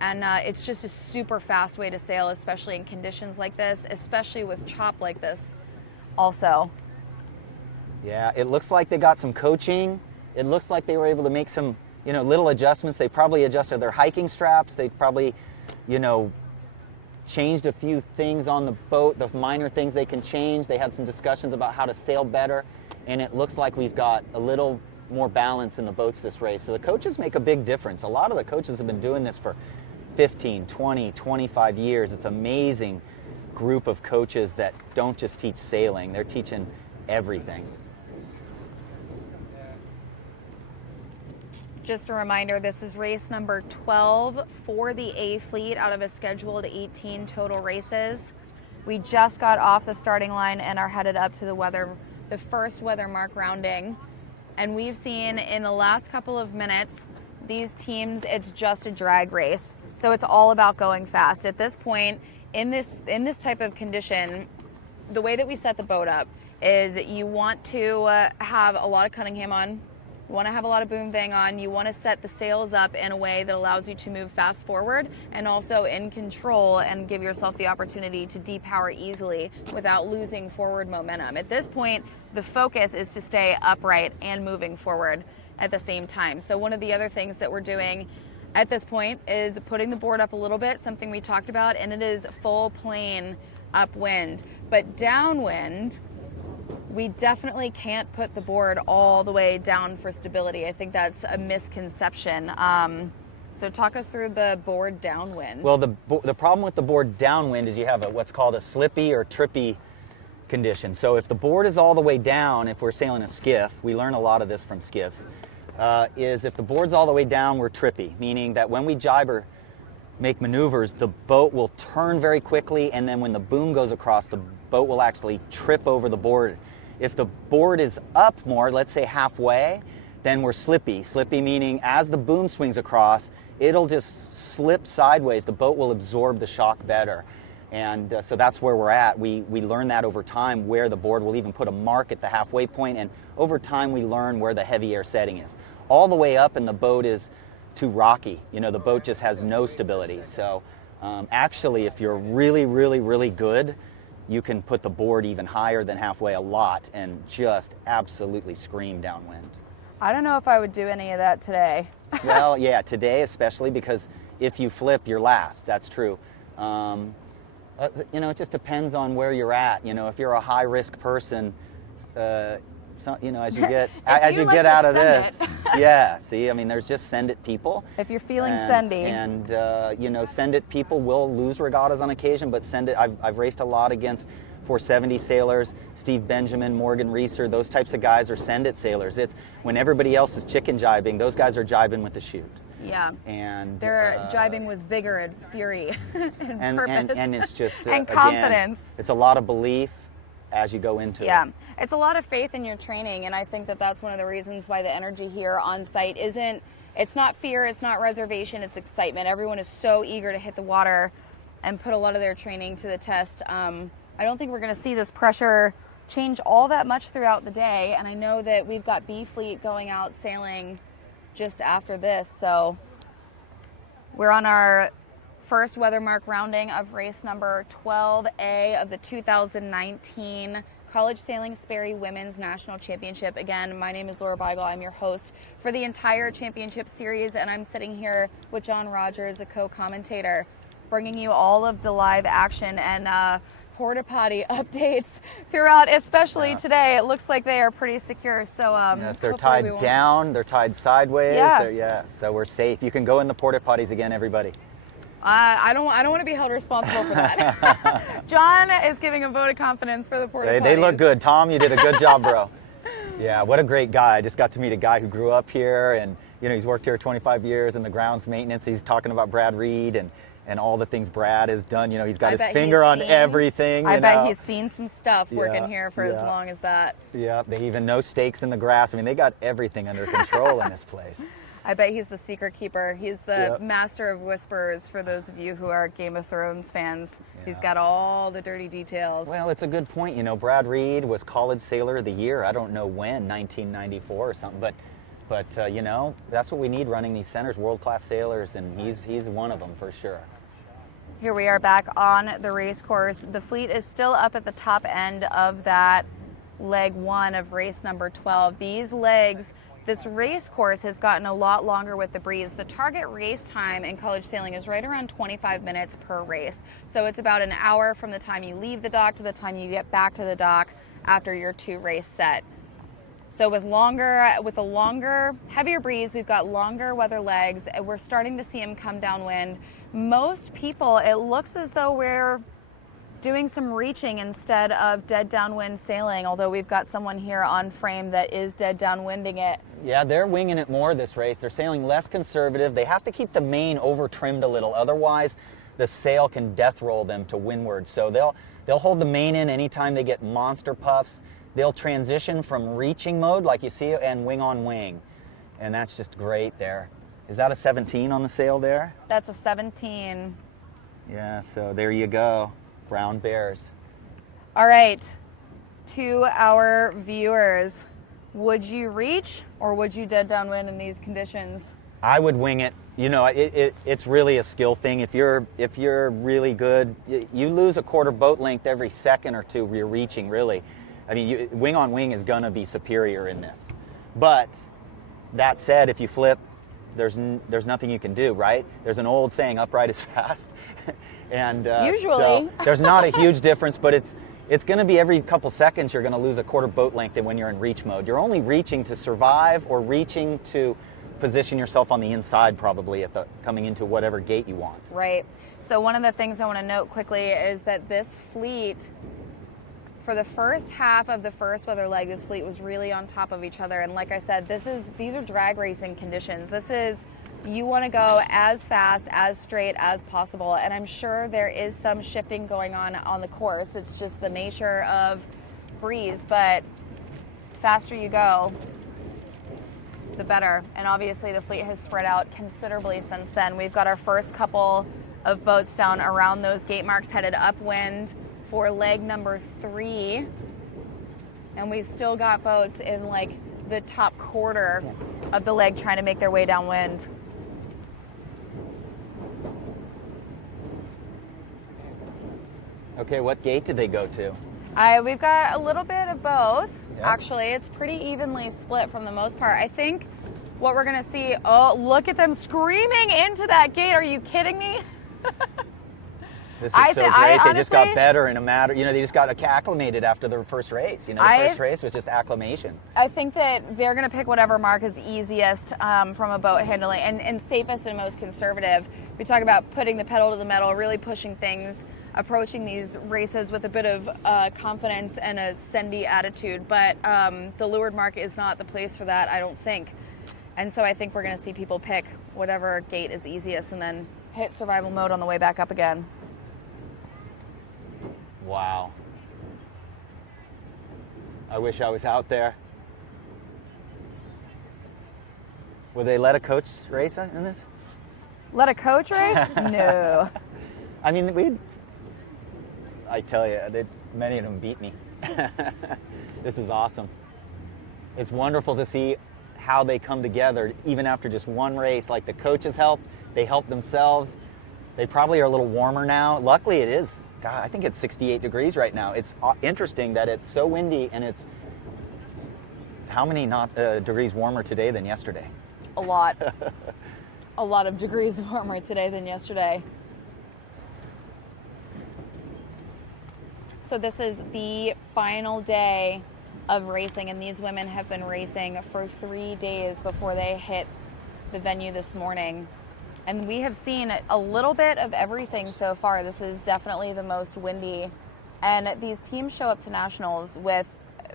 And it's just a super fast way to sail, especially in conditions like this, especially with chop like this also. Yeah, it looks like they got some coaching. It looks like they were able to make some, little adjustments. They probably adjusted their hiking straps. They probably, changed a few things on the boat, those minor things they can change. They had some discussions about how to sail better. And it looks like we've got a little more balance in the boats this race. So the coaches make a big difference. A lot of the coaches have been doing this for 15, 20, 25 years. It's amazing group of coaches that don't just teach sailing, they're teaching everything. Just a reminder, this is race number 12 for the A fleet out of a scheduled 18 total races. We just got off the starting line and are headed up to the first weather mark rounding. And we've seen in the last couple of minutes, these teams, it's just a drag race. So it's all about going fast. At this point, in this type of condition, the way that we set the boat up is you want to have a lot of Cunningham on. You want to have a lot of boom bang on. You want to set the sails up in a way that allows you to move fast forward and also in control and give yourself the opportunity to depower easily without losing forward momentum. At this point, the focus is to stay upright and moving forward at the same time. So one of the other things that we're doing at this point is putting the board up a little bit, something we talked about, and it is full plane upwind. But downwind, we definitely can't put the board all the way down for stability. I think that's a misconception. So talk us through the board downwind. Well, the problem with the board downwind is you have what's called a slippy or trippy condition. So if the board is all the way down, if we're sailing a skiff, we learn a lot of this from skiffs, is if the board's all the way down, we're trippy, meaning that when we jibe or make maneuvers, the boat will turn very quickly, and then when the boom goes across, the boat will actually trip over the board. If the board is up more, let's say halfway, then we're slippy. Slippy meaning as the boom swings across, it'll just slip sideways. The boat will absorb the shock better. And so that's where we're at. We learn that over time, where the board will even put a mark at the halfway point, and over time we learn where the heavy air setting is. All the way up and the boat is too rocky. You know, the boat just has no stability. So actually, if you're really, really, really good, you can put the board even higher than halfway a lot and just absolutely scream downwind. I don't know if I would do any of that today. Well, yeah, today especially, because if you flip, you're last. That's true. You know, it just depends on where you're at. You know, if you're a high-risk person, you know, as you get out of this, yeah. See, I mean, there's just send it people. If you're feeling sendy. And you know, send it people will lose regattas on occasion, but send it. I've raced a lot against 470 sailors, Steve Benjamin, Morgan Reeser. Those types of guys are send it sailors. It's when everybody else is chicken jibing, those guys are jibing with the chute. Yeah, and they're jibing with vigor and fury and purpose and it's just and confidence. Again, it's a lot of belief as you go into it. Yeah, it's a lot of faith in your training, and I think that that's one of the reasons why the energy here on site it's not fear, it's not reservation, it's excitement. Everyone is so eager to hit the water and put a lot of their training to the test. I don't think we're going to see this pressure change all that much throughout the day, and I know that we've got B Fleet going out sailing just after this, so we're on our first weather mark rounding of race number 12A of the 2019 College Sailing Sperry Women's National Championship. Again, my name is Laura Beigel. I'm your host for the entire championship series, and I'm sitting here with John Rogers, a co-commentator, bringing you all of the live action and porta potty updates throughout, especially today. It looks like they are pretty secure. So yes, they're tied down, they're tied sideways. Yeah. So we're safe. You can go in the porta potties again, everybody. I don't want to be held responsible for that. John is giving a vote of confidence for the porta potties. They look good. Tom, you did a good job, bro. Yeah, what a great guy. I just got to meet a guy who grew up here, and you know, he's worked here 25 years in the grounds maintenance. He's talking about Brad Reed and all the things Brad has done. You know, he's got his finger on everything. I bet he's seen some stuff working here for as long as that. Yeah, they even know stakes in the grass. I mean, they got everything under control in this place. I bet he's the secret keeper. He's the master of whispers for those of you who are Game of Thrones fans. Yeah. He's got all the dirty details. Well, it's a good point. You know, Brad Reed was College Sailor of the Year. I don't know when, 1994 or something, but you know, that's what we need running these centers, world-class sailors, and he's one of them for sure. Here we are back on the race course. The fleet is still up at the top end of that leg 1 of race number 12. These legs, this race course has gotten a lot longer with the breeze. The target race time in college sailing is right around 25 minutes per race. So it's about an hour from the time you leave the dock to the time you get back to the dock after your 2 race set. So with a longer, heavier breeze, we've got longer weather legs. We're starting to see them come downwind. Most people, it looks as though we're doing some reaching instead of dead downwind sailing, although we've got someone here on frame that is dead downwinding it. Yeah, they're winging it more this race. They're sailing less conservative. They have to keep the main over trimmed a little, otherwise the sail can death roll them to windward. So they'll hold the main in anytime they get monster puffs. They'll transition from reaching mode, like you see, and wing on wing. And that's just great there. Is that a 17 on the sail there? That's a 17. Yeah, so there you go. Brown bears. All right, to our viewers, would you reach or would you dead downwind in these conditions? I would wing it. You know, it's really a skill thing. If you're really good, you lose a quarter boat length every second or two you're reaching, really. I mean, wing on wing is going to be superior in this. But that said, if you flip, there's nothing you can do, right? There's an old saying, upright is fast. And usually. So there's not a huge difference, but it's going to be every couple seconds you're going to lose a quarter boat length when you're in reach mode. You're only reaching to survive or reaching to position yourself on the inside, probably coming into whatever gate you want. Right. So one of the things I want to note quickly is that this fleet, for the first half of the first weather leg, this fleet was really on top of each other. And like I said, these are drag racing conditions. You want to go as fast, as straight as possible. And I'm sure there is some shifting going on the course. It's just the nature of breeze, but faster you go, the better. And obviously the fleet has spread out considerably since then. We've got our first couple of boats down around those gate marks headed upwind for leg number 3. And we've still got boats in like the top quarter of the leg trying to make their way downwind. Okay, what gate did they go to? We've got a little bit of both. Yeah. Actually, it's pretty evenly split from the most part. I think what we're going to see, oh, look at them screaming into that gate. Are you kidding me? This is so great. They just got better in a matter, they just got acclimated after the first race. The first race was just acclimation. I think that they're going to pick whatever mark is easiest from a boat handling and safest and most conservative. We talk about putting the pedal to the metal, really pushing things, approaching these races with a bit of confidence and a sendy attitude. But the leeward mark is not the place for that, I don't think. And so I think we're going to see people pick whatever gate is easiest and then hit survival mode on the way back up again. Wow. I wish I was out there. Will they let a coach race in this? Let a coach race? No. I mean, I tell you, many of them beat me. This is awesome. It's wonderful to see how they come together, even after just one race. Like the coaches helped, they helped themselves. They probably are a little warmer now. Luckily it is. God, I think it's 68 degrees right now. It's interesting that it's so windy, and it's how many degrees warmer today than yesterday? A lot. A lot of degrees warmer today than yesterday. So this is the final day of racing, and these women have been racing for 3 days before they hit the venue this morning. And we have seen a little bit of everything so far. This is definitely the most windy. And these teams show up to nationals with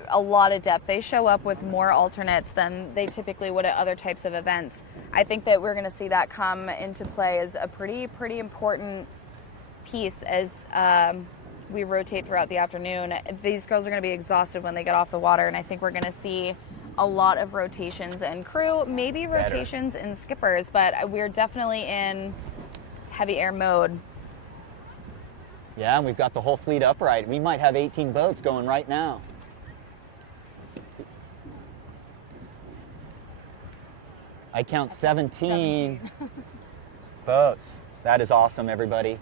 a lot of depth. They show up with more alternates than they typically would at other types of events. I think that we're going to see that come into play as a pretty important piece as we rotate throughout the afternoon. These girls are going to be exhausted when they get off the water, and I think we're going to see a lot of rotations and crew, maybe rotations and skippers, but we're definitely in heavy air mode. Yeah, and we've got the whole fleet upright. We might have 18 boats going right now. I count 17 boats. That is awesome, everybody.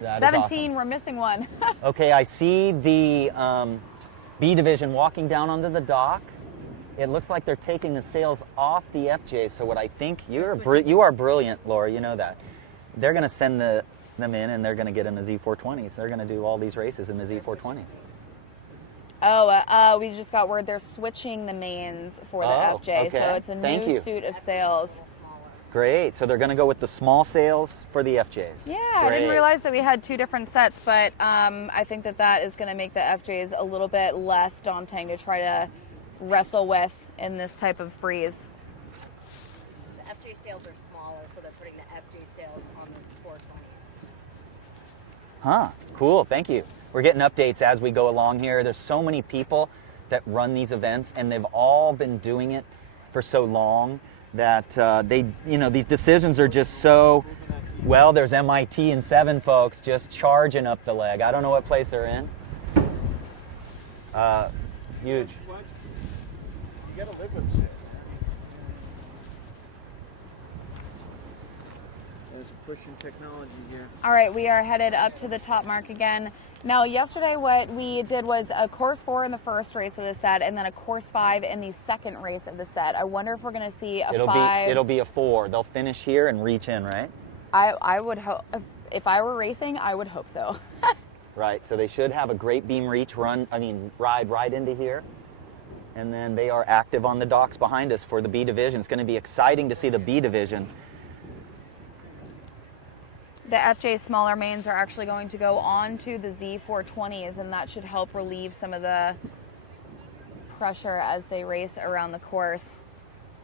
That 17, is awesome. We're missing one. Okay, I see the B division walking down onto the dock. It looks like they're taking the sails off the FJ. So what I think, you are brilliant, Laura, you know that. They're going to send them in, and they're going to get in the Z420s. They're going to do all these races in the Z420s. Oh, we just got word they're switching the mains for the FJ, okay. so it's a Thank new you. suit of sails. Great. So they're going to go with the small sails for the FJs. Yeah, I didn't Great. realize that we had 2 different sets, but I think that is going to make the FJs a little bit less daunting to try to wrestle with in this type of breeze. The FJ sails are smaller, so they're putting the FJ sails on the 420s. Huh. Cool. Thank you. We're getting updates as we go along here. There's so many people that run these events, and they've all been doing it for so long that these decisions are just so, well, there's MIT in 7 folks just charging up the leg. I don't know what place they're in. Huge. What? You gotta live with shit. There's a pushing technology here. All right, we are headed up to the top mark again. Now, yesterday what we did was a course 4 in the first race of the set and then a course 5 in the second race of the set. I wonder if we're going to see a 5. It'll be a 4. They'll finish here and reach in, right? I would hope, if I were racing, I would hope so. Right, so they should have a great beam reach ride right into here. And then they are active on the docks behind us for the B division. It's going to be exciting to see the B division. The FJ smaller mains are actually going to go on to the Z420s, and that should help relieve some of the pressure as they race around the course.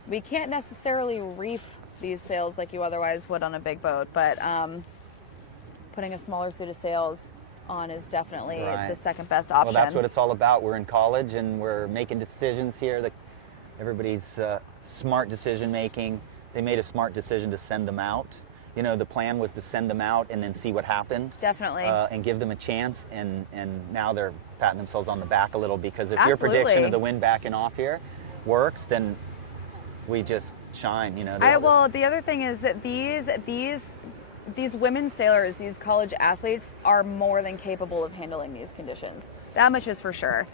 We can't necessarily reef these sails like you otherwise would on a big boat, but putting a smaller suit of sails on is definitely Right. the second best option. Well, that's what it's all about. We're in college and we're making decisions here. Everybody's smart decision making. They made a smart decision to send them out. You know, the plan was to send them out and then see what happened. Definitely. And give them a chance. And now they're patting themselves on the back a little, because if your Absolutely. prediction of the wind backing off here works, then we just shine. You know. Well, the other thing is that these women sailors, these college athletes, are more than capable of handling these conditions. That much is for sure.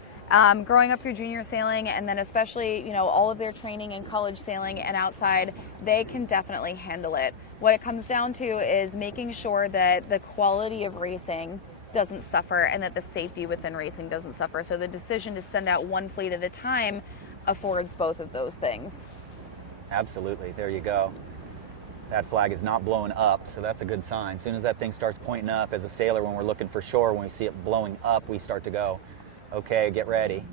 Growing up through junior sailing, and then especially, all of their training in college sailing and outside, they can definitely handle it. What it comes down to is making sure that the quality of racing doesn't suffer and that the safety within racing doesn't suffer. So the decision to send out one fleet at a time affords both of those things. Absolutely. There you go. That flag is not blowing up, so that's a good sign. As soon as that thing starts pointing up, as a sailor, when we're looking for shore, when we see it blowing up, we start to go, okay, get ready.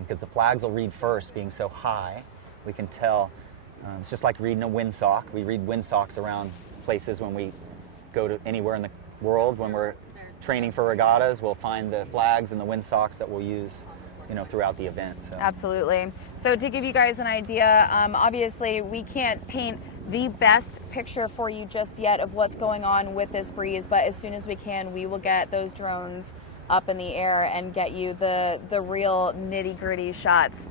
Because the flags will read first, being so high. We can tell. It's just like reading a windsock. We read windsocks around places when we go to anywhere in the world. When we're training for regattas, we'll find the flags and the windsocks that we'll use, throughout the event. So. Absolutely. So to give you guys an idea, obviously we can't paint the best picture for you just yet of what's going on with this breeze, but as soon as we can, we will get those drones up in the air and get you the real nitty-gritty shots.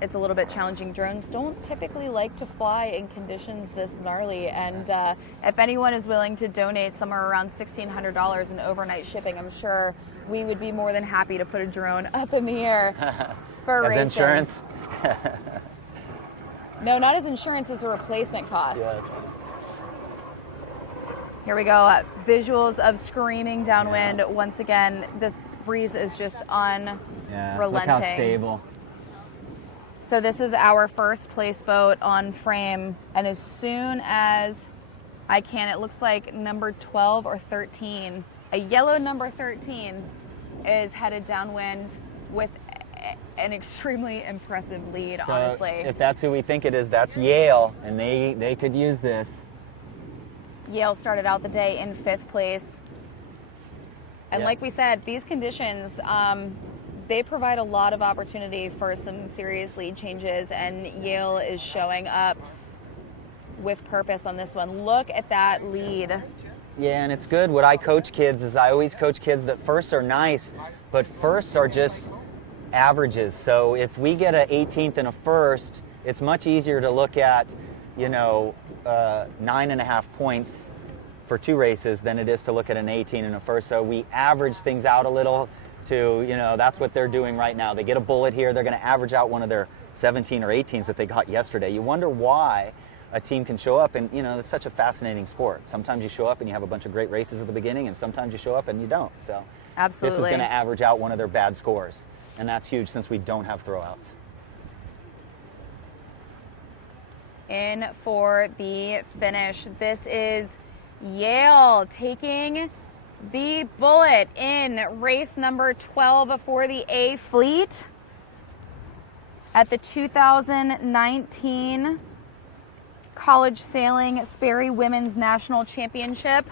It's a little bit challenging. Drones don't typically like to fly in conditions this gnarly, and if anyone is willing to donate somewhere around $1,600 in overnight shipping, I'm sure we would be more than happy to put a drone up in the air for As racing. insurance? No, not as insurance, as a replacement cost. Yeah. Here we go. Visuals of screaming downwind. Once again, this breeze is just unrelenting. Yeah, look how stable. So this is our first place boat on frame, and as soon as I can, it looks like number 12 or 13, a yellow number 13, is headed downwind with an extremely impressive lead, So honestly. if that's who we think it is, that's Yale, and they could use this. Yale started out the day in 5th place. And Yeah. like we said, these conditions, they provide a lot of opportunity for some serious lead changes, and Yale is showing up with purpose on this one. Look at that lead. Yeah, and it's good. What I coach kids is I always coach kids that firsts are nice, but firsts are just averages. So if we get an 18th and a first, it's much easier to look at, 9.5 points for 2 races than it is to look at an 18 and a first. So we average things out a little to, that's what they're doing right now. They get a bullet here, they're going to average out one of their 17 or 18s that they got yesterday. You wonder why a team can show up, and it's such a fascinating sport. Sometimes you show up and you have a bunch of great races at the beginning, and sometimes you show up and you don't. So Absolutely. this is going to average out one of their bad scores. And that's huge since we don't have throwouts. In for the finish. This is Yale taking the bullet in race number 12 for the A fleet at the 2019 College Sailing Sperry Women's National Championship.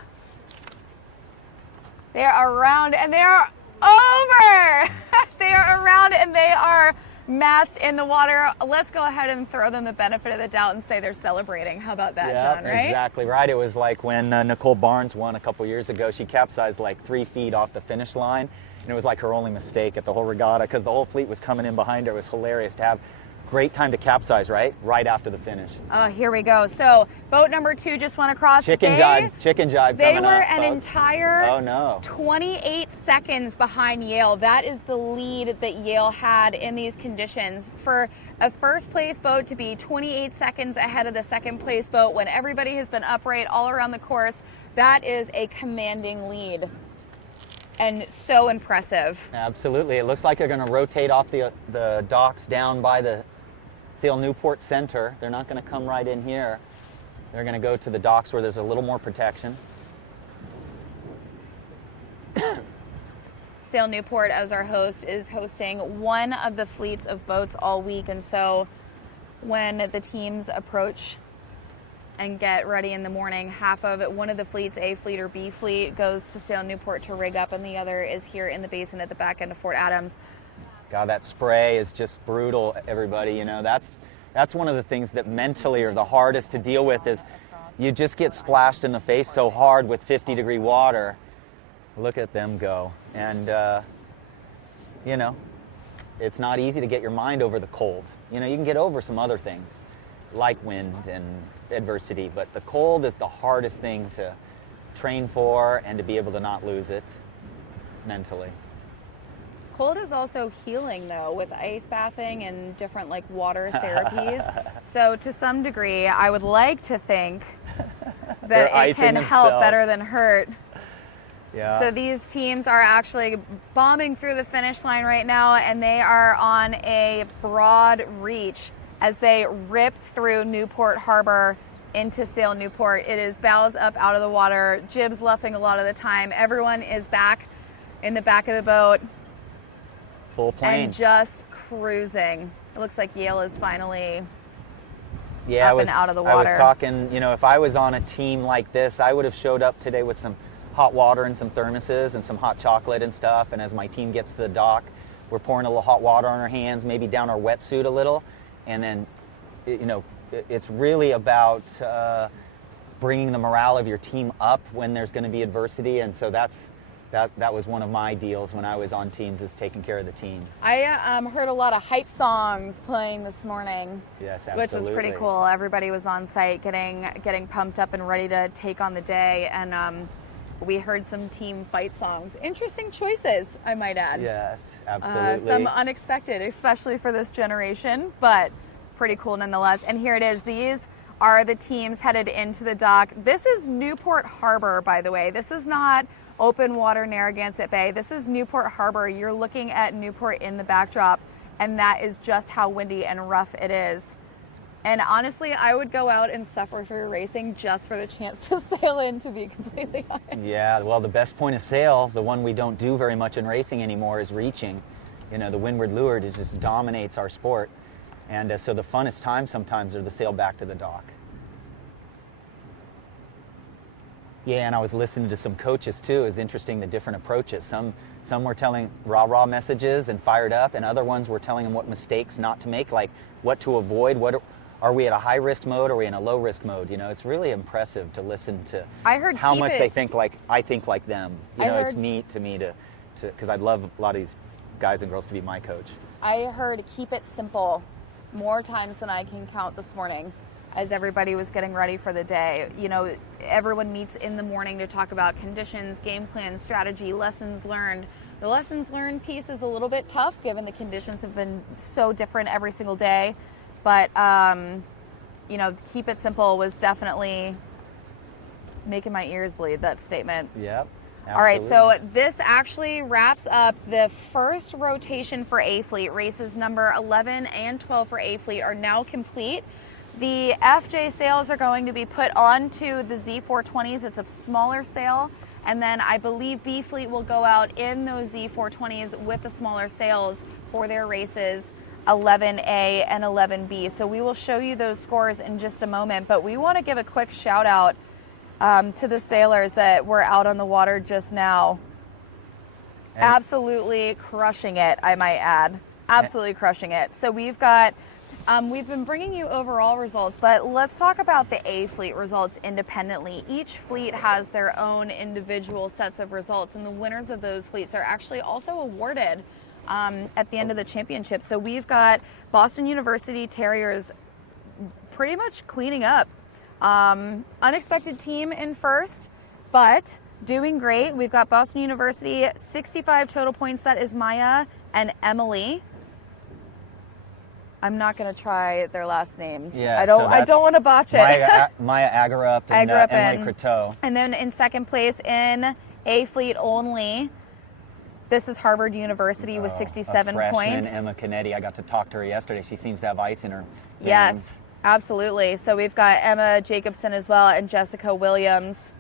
They are around and they are over. They are around and they are massed in the water. Let's go ahead and throw them the benefit of the doubt and say they're celebrating. How about that, John, right? Exactly right. It was like when Nicole Barnes won a couple years ago. She capsized like 3 feet off the finish line, and it was like her only mistake at the whole regatta because the whole fleet was coming in behind her. It was hilarious to have. Great time to capsize, right? Right after the finish. Oh, here we go. So boat number 2 just went across. Chicken jive They coming were up, an folks. entire 28 seconds behind Yale. That is the lead that Yale had in these conditions. For a first place boat to be 28 seconds ahead of the second place boat when everybody has been upright all around the course, that is a commanding lead. And so impressive. Absolutely. It looks like they're going to rotate off the docks down by the Sail Newport Center. They're not going to come right in here. They're going to go to the docks where there's a little more protection. Sail Newport, as our host, is hosting one of the fleets of boats all week. And so when the teams approach and get ready in the morning, half of it, one of the fleets, A fleet or B fleet, goes to Sail Newport to rig up, and the other is here in the basin at the back end of Fort Adams. God, that spray is just brutal, everybody. You know, that's one of the things that mentally are the hardest to deal with is you just get splashed in the face so hard with 50-degree water. Look at them go. And, you know, it's not easy to get your mind over the cold. You know, you can get over some other things like wind and adversity, but the cold is the hardest thing to train for and to be able to not lose it mentally. Cold is also healing, though, with ice bathing and different like water therapies. So to some degree, I would like to think that it can help better than hurt. Yeah. So these teams are actually bombing through the finish line right now, and they are on a broad reach as they rip through Newport Harbor into Sail Newport. It is bows up out of the water, jibs luffing a lot of the time. Everyone is back in the back of the boat. Full plane. And just cruising. It looks like Yale is finally up and out of the water. I was talking, you know, if I was on a team like this, I would have showed up today with some hot water and some thermoses and some hot chocolate and stuff. And as my team gets to the dock, we're pouring a little hot water on our hands, maybe down our wetsuit a little. And then, you know, it's really about bringing the morale of your team up when there's going to be adversity. And so that was one of my deals when I was on teams, is taking care of the team. I heard a lot of hype songs playing this morning. Yes, absolutely. Which was pretty cool. Everybody was on site getting pumped up and ready to take on the day. And we heard some team fight songs. Interesting choices, I might add. Yes, absolutely. Some unexpected, especially for this generation, but pretty cool nonetheless. And here it is. These are the teams headed into the dock. This is Newport Harbor, by the way. This is not open water Narragansett Bay. This is Newport Harbor. You're looking at Newport in the backdrop, and that is just how windy and rough it is. And honestly, I would go out and suffer through racing just for the chance to sail in, to be completely honest. Yeah, well, the best point of sail, the one we don't do very much in racing anymore, is reaching. You know, the windward leeward just dominates our sport. And so the funnest times sometimes are the sail back to the dock. Yeah, and I was listening to some coaches too. It's interesting, the different approaches. Some were telling rah-rah messages and fired up, and other ones were telling them what mistakes not to make, like what to avoid. Are we at a high-risk mode? Or are we in a low-risk mode? You know, it's really impressive to listen to how much they think like I think like them. You know, it's neat to me to because I'd love a lot of these guys and girls to be my coach. I heard keep it simple more times than I can count this morning as everybody was getting ready for the day. You know, everyone meets in the morning to talk about conditions, game plan, strategy, lessons learned. The lessons learned piece is a little bit tough given the conditions have been so different every single day. But, you know, keep it simple was definitely making my ears bleed, that statement. Yep. All right, so Absolutely. this actually wraps up the first rotation for A Fleet. Races number 11 and 12 for A Fleet are now complete. The FJ sails are going to be put onto the Z420s. It's a smaller sail. And then I believe B Fleet will go out in those Z420s with the smaller sails for their races 11A and 11B. So we will show you those scores in just a moment, but we want to give a quick shout out to the sailors that were out on the water just now. And Absolutely crushing it, I might add. Absolutely crushing it. So we've got, we've been bringing you overall results, but let's talk about the A Fleet results independently. Each fleet has their own individual sets of results, and the winners of those fleets are actually also awarded at the end of the championship. So we've got Boston University Terriers pretty much cleaning up. Unexpected team in first, but doing great. We've got Boston University, 65 total points. That is Maya and Emily. I'm not going to try their last names. Yeah, I so don't that's want to botch it. Maya Agarup and Agarup Emily and- Croteau. And then in second place in A Fleet only, this is Harvard University with 67 a freshman, points. Emma Canetti. I got to talk to her yesterday. She seems to have ice in her veins. Yes, absolutely. So we've got Emma Jacobson as well and Jessica Williams.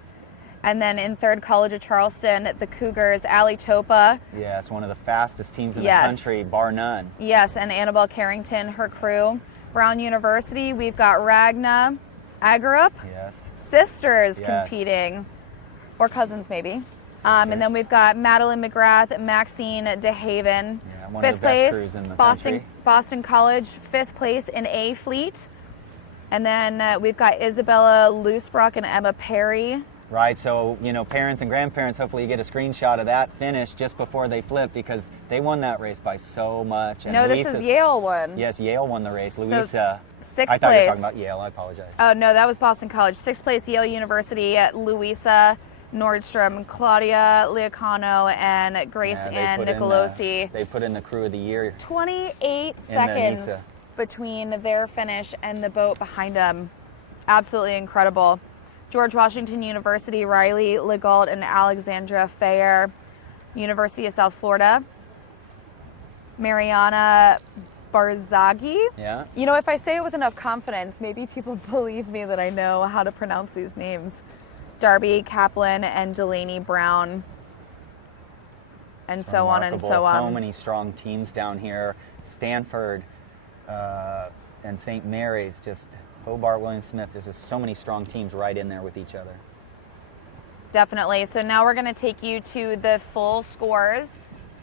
And then in third, College of Charleston, the Cougars, Ali Topa. Yes, one of the fastest teams in Yes. the country, bar none. Yes, and Annabelle Carrington, her crew. Brown University, we've got Ragna Agarup, Yes. sisters Yes. competing, or cousins maybe. And then we've got Madeline McGrath, Maxine DeHaven, Yeah, one fifth of the best place. crews in the Boston country. Boston College, fifth place in A Fleet. And then we've got Isabella Loosebrock and Emma Perry. Right, so, parents and grandparents, hopefully you get a screenshot of that finish just before they flip because they won that race by so much. And No, this is Yale one. Yes, Yale won the race. Louisa. Sixth I thought you were place. talking about Yale. I apologize. Oh, no, that was Boston College. Sixth place, Yale University, Louisa Nordstrom, Claudia Liacano, and Grace Yeah, Ann they put in, Nicolosi. they put in the crew of the year. 28 the seconds NISA. between their finish and the boat behind them. Absolutely incredible. George Washington University, Riley Legault and Alexandra Fair. University of South Florida, Mariana Barzaghi. Yeah. If I say it with enough confidence, maybe people believe me that I know how to pronounce these names. Darby Kaplan and Delaney Brown. And so on and Remarkable. so on. So many strong teams down here. Stanford and St. Mary's, just Hobart, William Smith. There's just so many strong teams right in there with each other. Definitely. So now we're going to take you to the full scores.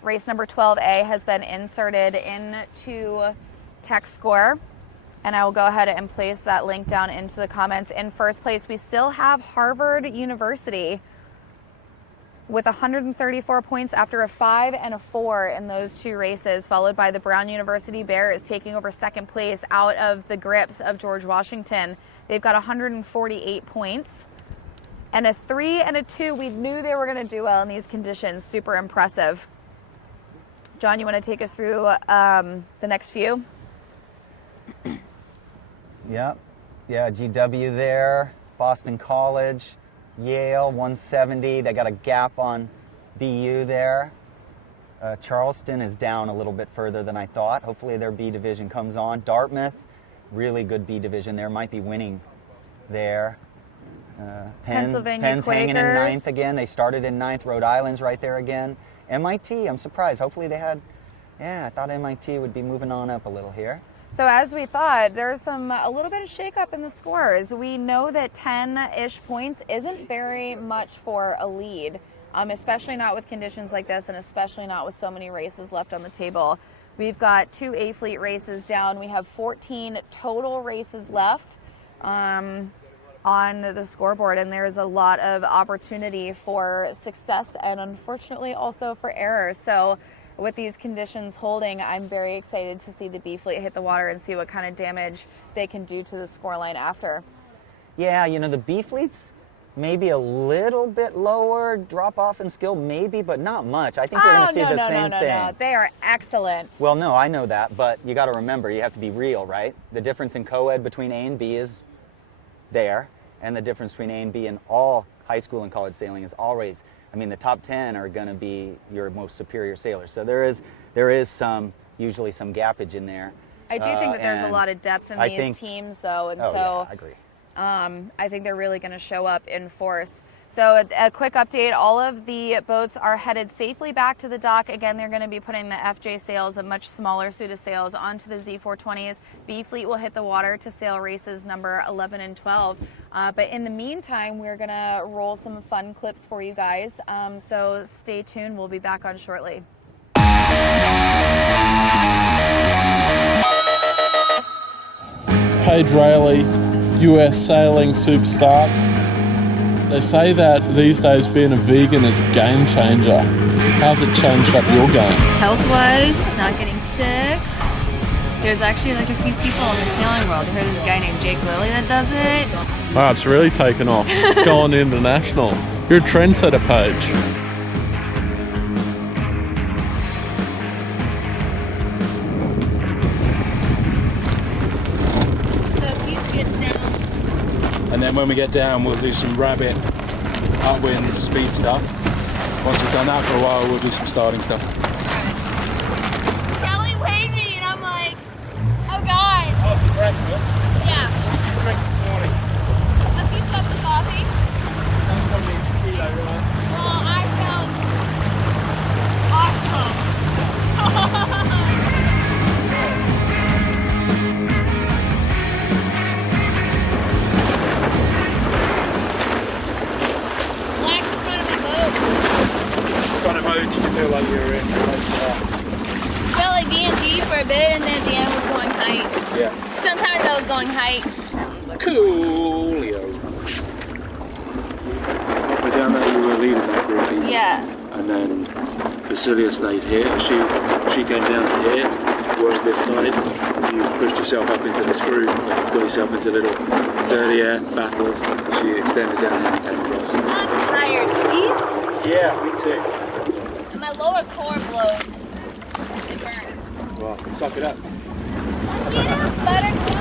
Race number 12A has been inserted into text score. And I will go ahead and place that link down into the comments. In first place, we still have Harvard University with 134 points after a 5 and a 4 in those two races, followed by the Brown University Bears taking over second place out of the grips of George Washington. They've got 148 points. And a 3 and a 2, we knew they were going to do well in these conditions. Super impressive. John, you want to take us through the next few? Yep. Yeah, GW there, Boston College, Yale 170. They got a gap on BU there. Charleston is down a little bit further than I thought. Hopefully their B division comes on. Dartmouth, really good B division there. Might be winning there. Pennsylvania Penn's hanging in Quakers. ninth again. They started in ninth. Rhode Island's right there again. MIT, I'm surprised. Hopefully they had, I thought MIT would be moving on up a little here. So as we thought, there's a little bit of shakeup in the scores. We know that 10-ish points isn't very much for a lead, especially not with conditions like this and especially not with so many races left on the table. We've got 2 A Fleet races down. We have 14 total races left on the scoreboard, and there's a lot of opportunity for success and unfortunately also for error. So with these conditions holding, I'm very excited to see the B Fleet hit the water and see what kind of damage they can do to the scoreline after. Yeah, the B Fleets maybe a little bit lower drop off in skill, maybe, but not much. I think we're going to see the same thing. No. They are excellent. Well, no, I know that, but you got to remember, you have to be real, right? The difference in co-ed between A and B is there, and the difference between A and B in all high school and college sailing is always I mean, the top 10 are going to be your most superior sailors. So there is usually some gappage in there. I do think that there's a lot of depth in these teams, though, and yeah, I agree. I think they're really going to show up in force. So a quick update, all of the boats are headed safely back to the dock. Again, they're going to be putting the FJ sails, a much smaller suit of sails, onto the Z420s. B Fleet will hit the water to sail races number 11 and 12. But in the meantime, we're going to roll some fun clips for you guys. So stay tuned. We'll be back on shortly. Paige Rayleigh, US sailing superstar. They say that these days being a vegan is a game changer. How's it changed up your game? Health-wise, not getting sick. There's actually like a few people in the sailing world. I heard there's a guy named Jake Lilly that does it. Wow, it's really taken off. Going international. You're a trendsetter, Paige. And then when we get down, we'll do some rabbit, upwind, speed stuff. Once we've done that for a while, we'll do some starting stuff. Kelly weighed me and I'm like, oh God. Oh, for breakfast? Yeah. What did you drink this morning? A few cups of coffee. That's probably a kilo, right? Well, I felt awesome. What kind of mode did you feel like you were in? Felt like B&G for a bit, and then at the end was going height. Yeah. Sometimes I was going height. Coolio. Halfway down there, you were leading that group, easy. Yeah. And then Vasilia stayed here. She came down to here, worked this side. You pushed yourself up into the screw, got yourself into little dirty air battles. She extended down here and came across. I'm tired, see? Yeah, me too. And my lower core blows. It burns. Well, suck it up. Get up, buttercup.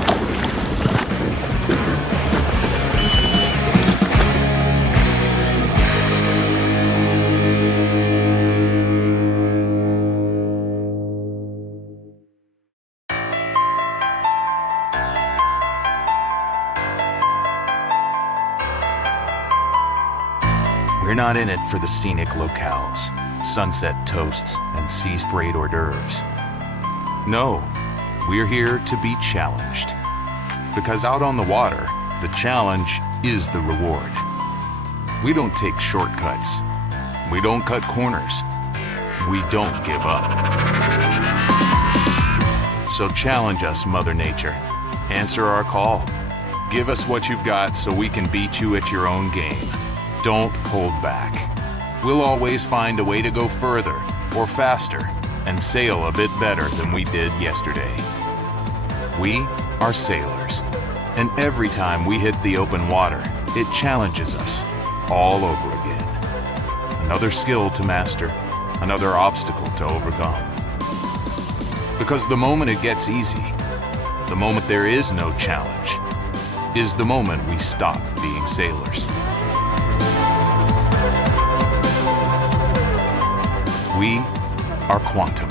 We're not in it for the scenic locales, sunset toasts, and sea-sprayed hors d'oeuvres. No, we're here to be challenged. Because out on the water, the challenge is the reward. We don't take shortcuts. We don't cut corners. We don't give up. So challenge us, Mother Nature. Answer our call. Give us what you've got so we can beat you at your own game. Don't hold back. We'll always find a way to go further or faster and sail a bit better than we did yesterday. We are sailors, and every time we hit the open water, it challenges us all over again. Another skill to master, another obstacle to overcome. Because the moment it gets easy, the moment there is no challenge, is the moment we stop being sailors. We are Quantum.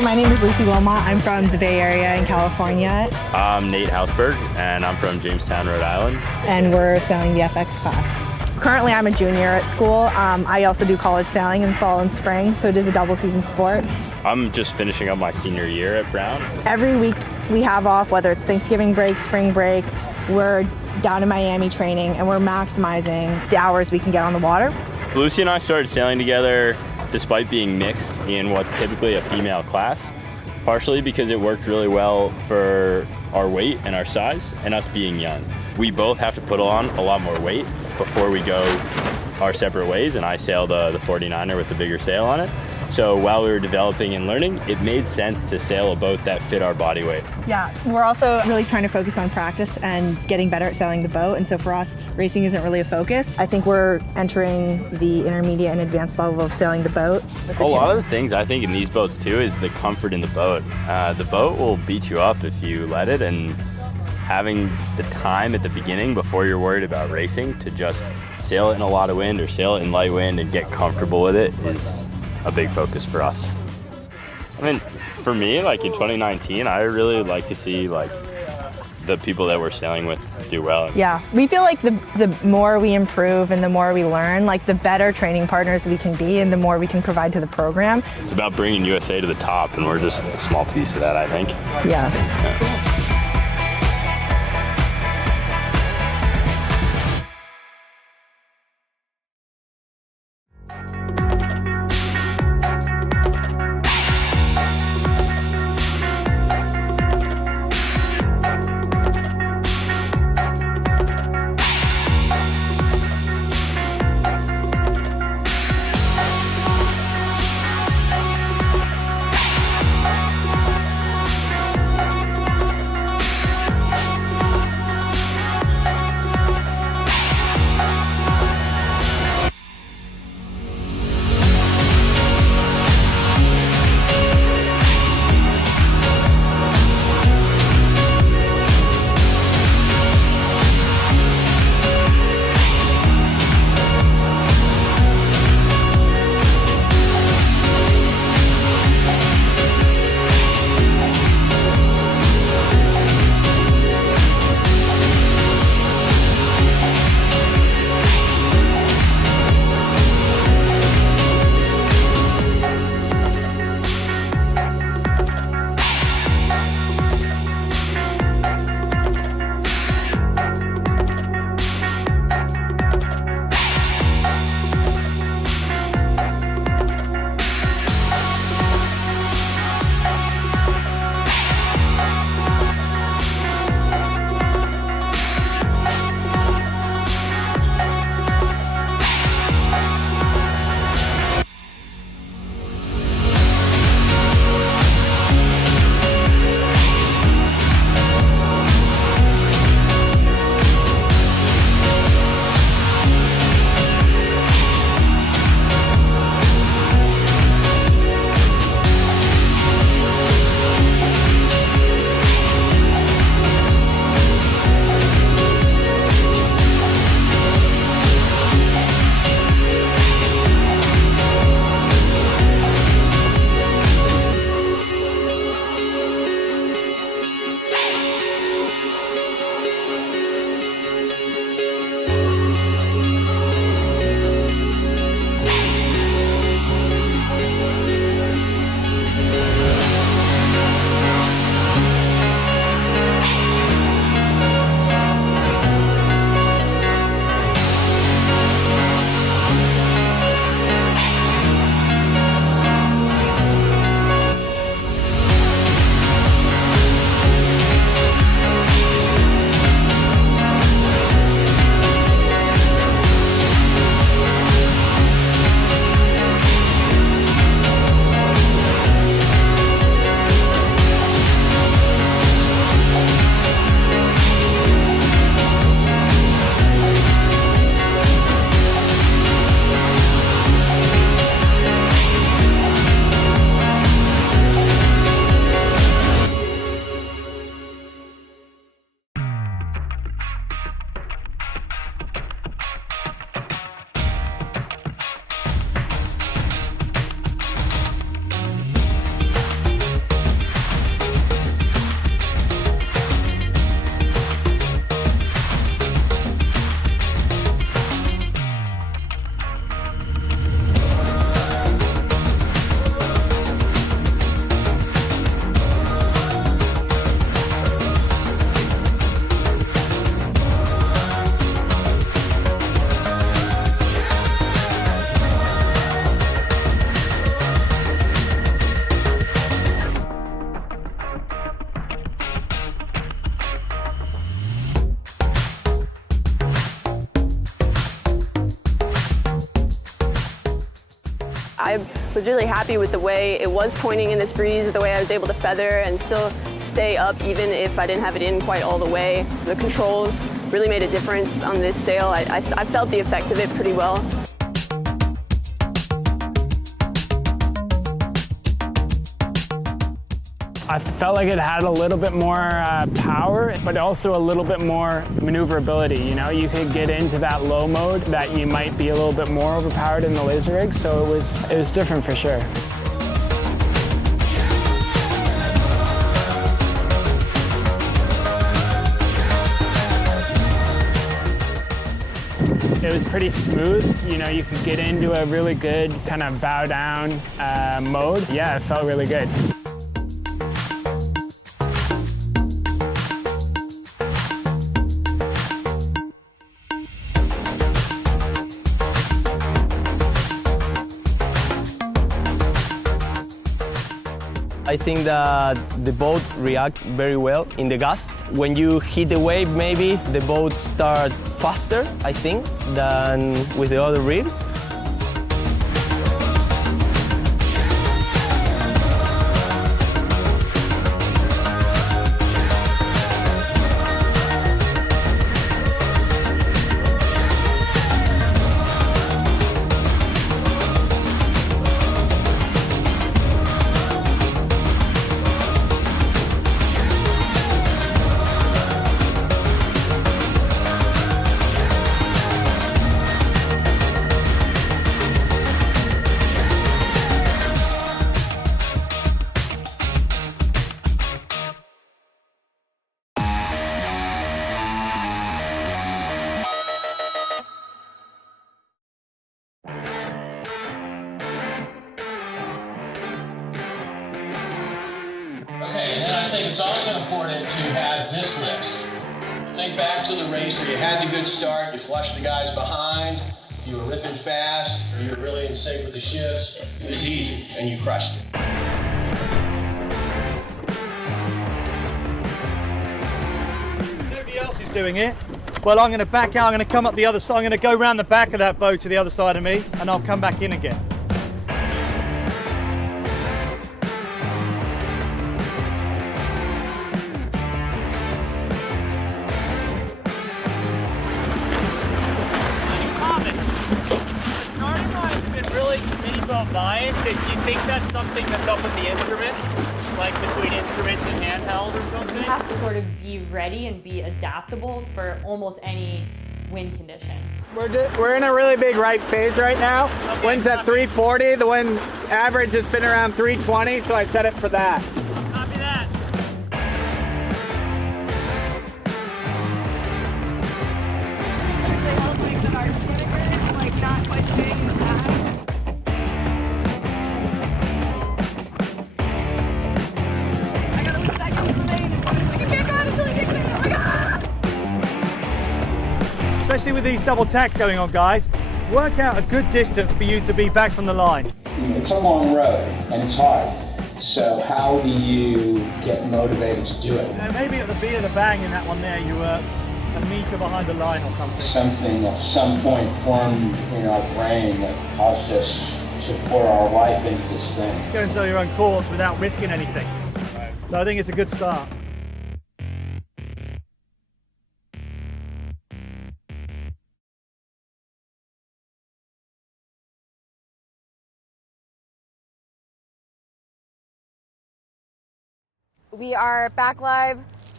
Hi, my name is Lucy Wilmot. I'm from the Bay Area in California, I'm Nate Hausberg, and I'm from Jamestown, Rhode Island. and we're sailing the FX class. Currently, I'm a junior at school. I also do college sailing in fall and spring, so it is a double season sport. I'm just finishing up my senior year at Brown. Every week we have off, whether it's Thanksgiving break, spring break, we're down in Miami training, and we're maximizing the hours we can get on the water. Lucy and I started sailing together despite being mixed in what's typically a female class, partially because it worked really well for our weight and our size and us being young. We both have to put on a lot more weight before we go our separate ways, and I sail the 49er with the bigger sail on it. So while we were developing and learning, it made sense to sail a boat that fit our body weight. Yeah, we're also really trying to focus on practice and getting better at sailing the boat, and so for us, racing isn't really a focus. I think we're entering the intermediate and advanced level of sailing the boat. A lot of the things I think in these boats too is the comfort in the boat. The boat will beat you up if you let it, and having the time at the beginning before you're worried about racing to just sail it in a lot of wind or sail it in light wind and get comfortable with it is a big focus for us. I mean, for me, like in 2019, I really like to see like the people that we're sailing with do well. Yeah, we feel like the more we improve and the more we learn, like the better training partners we can be and the more we can provide to the program. It's about bringing USA to the top, and we're just a small piece of that, I think. Yeah. I was really happy with the way it was pointing in this breeze, the way I was able to feather and still stay up even if I didn't have it in quite all the way. The controls really made a difference on this sail. I felt the effect of it pretty well. I felt like it had a little bit more power, but also a little bit more maneuverability. You know, you could get into that low mode that you might be a little bit more overpowered in the laser rig, so it was different for sure. It was pretty smooth. You know, you could get into a really good kind of bow down mode. Yeah, it felt really good. I think that the boat reacts very well in the gust. When you hit the wave, maybe the boat starts faster, I think, than with the other rig. Okay, and then I think it's also important to have this list. Think back to the race where you had the good start, you flushed the guys behind, you were ripping fast, or you were really in sync with the shifts. It was easy, and you crushed it. Nobody else is doing it. Well, I'm going to back out, I'm going to come up the other side, I'm going to go around the back of that boat to the other side of me, and I'll come back in again. Biased. Do you think that's something that's up with the instruments, like between instruments and handheld or something? You have to sort of be ready and be adaptable for almost any wind condition. We're in a really big right phase right now. Okay, Wind's at 340. The wind average has been around 320, so I set it for that. Copy that. Especially with these double tacks going on, guys, work out a good distance for you to be back from the line. It's a long road and it's hard. So how do you get motivated to do it? Maybe at the beat of the bang in that one there, you were a meter behind the line or something. Something at some point formed in our brain that caused us to pour our life into this thing. Go and sell your own course without risking anything. So I think it's a good start. We are back live,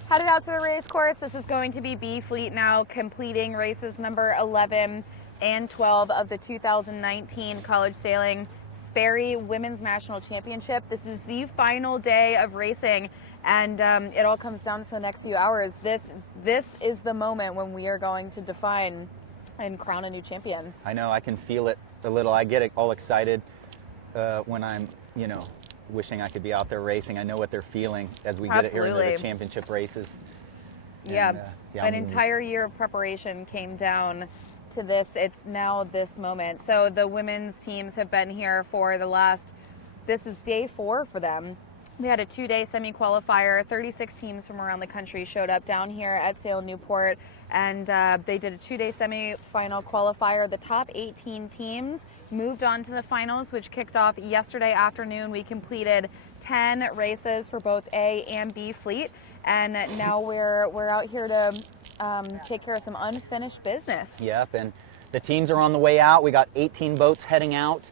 headed out to the race course. This is going to be B Fleet now completing races number 11 and 12 of the 2019 College Sailing Sperry Women's National Championship. This is the final day of racing, and it all comes down to the next few hours. This is the moment when we are going to define and crown a new champion. I know, I can feel it a little. I get all excited when I'm, wishing I could be out there racing. I know what they're feeling as we get here into the championship races. And, an entire year of preparation came down to this. It's now this moment. So the women's teams have been here for this is day 4 for them. They had a 2-day semi-qualifier. 36 teams from around the country showed up down here at Sail Newport, and they did a 2-day semi-final qualifier. The top 18 teams moved on to the finals, which kicked off yesterday afternoon. We completed 10 races for both A and B fleet, and now we're out here to take care of some unfinished business. Yep, and the teams are on the way out. We got 18 boats heading out.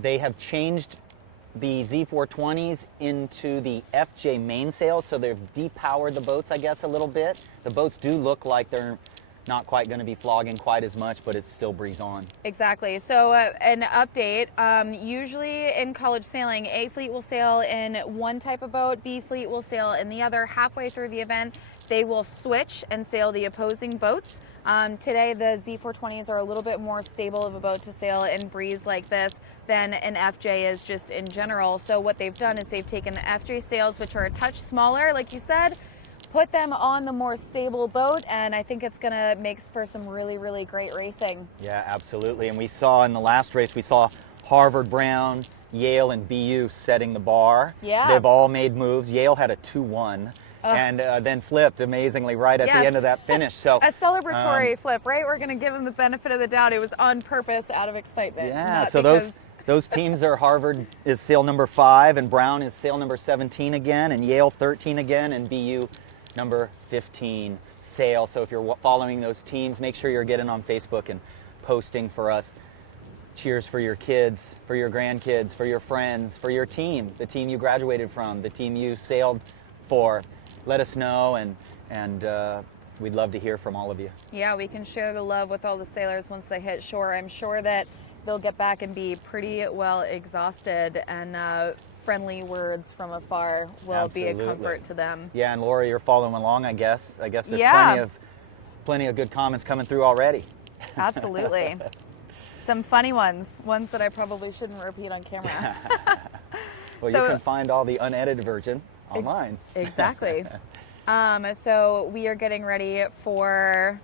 They have changed the Z420s into the FJ mainsail, so they've depowered the boats, I guess, a little bit. The boats do look like they're not quite going to be flogging quite as much, but it's still breeze on. Exactly. So an update, usually in college sailing, A fleet will sail in one type of boat, B fleet will sail in the other. Halfway through the event, they will switch and sail the opposing boats. Today, the Z420s are a little bit more stable of a boat to sail in breeze like this than an FJ is just in general. So what they've done is they've taken the FJ sails, which are a touch smaller, like you said, put them on the more stable boat, and I think it's going to make for some really, really great racing. Yeah, absolutely. And we saw in the last race, we saw Harvard, Brown, Yale, and BU setting the bar. Yeah. They've all made moves. Yale had a 2-1. And then flipped amazingly right at the end of that finish. So a celebratory flip, right? We're going to give them the benefit of the doubt. It was on purpose, out of excitement. Yeah. So those teams are Harvard is sail number 5, and Brown is sail number 17 again, and Yale 13 again, and BU number 15 sail. So if you're following those teams, make sure you're getting on Facebook and posting for us. Cheers for your kids, for your grandkids, for your friends, for your team, the team you graduated from, the team you sailed for. Let us know, and we'd love to hear from all of you. Yeah, we can share the love with all the sailors once they hit shore. I'm sure that they'll get back and be pretty well exhausted, and friendly words from afar will be a comfort to them. Yeah, and Laura, you're following along, I guess. I guess there's plenty of good comments coming through already. Absolutely. Some funny ones that I probably shouldn't repeat on camera. Well, you can find all the unedited version online. Exactly. So we are getting ready for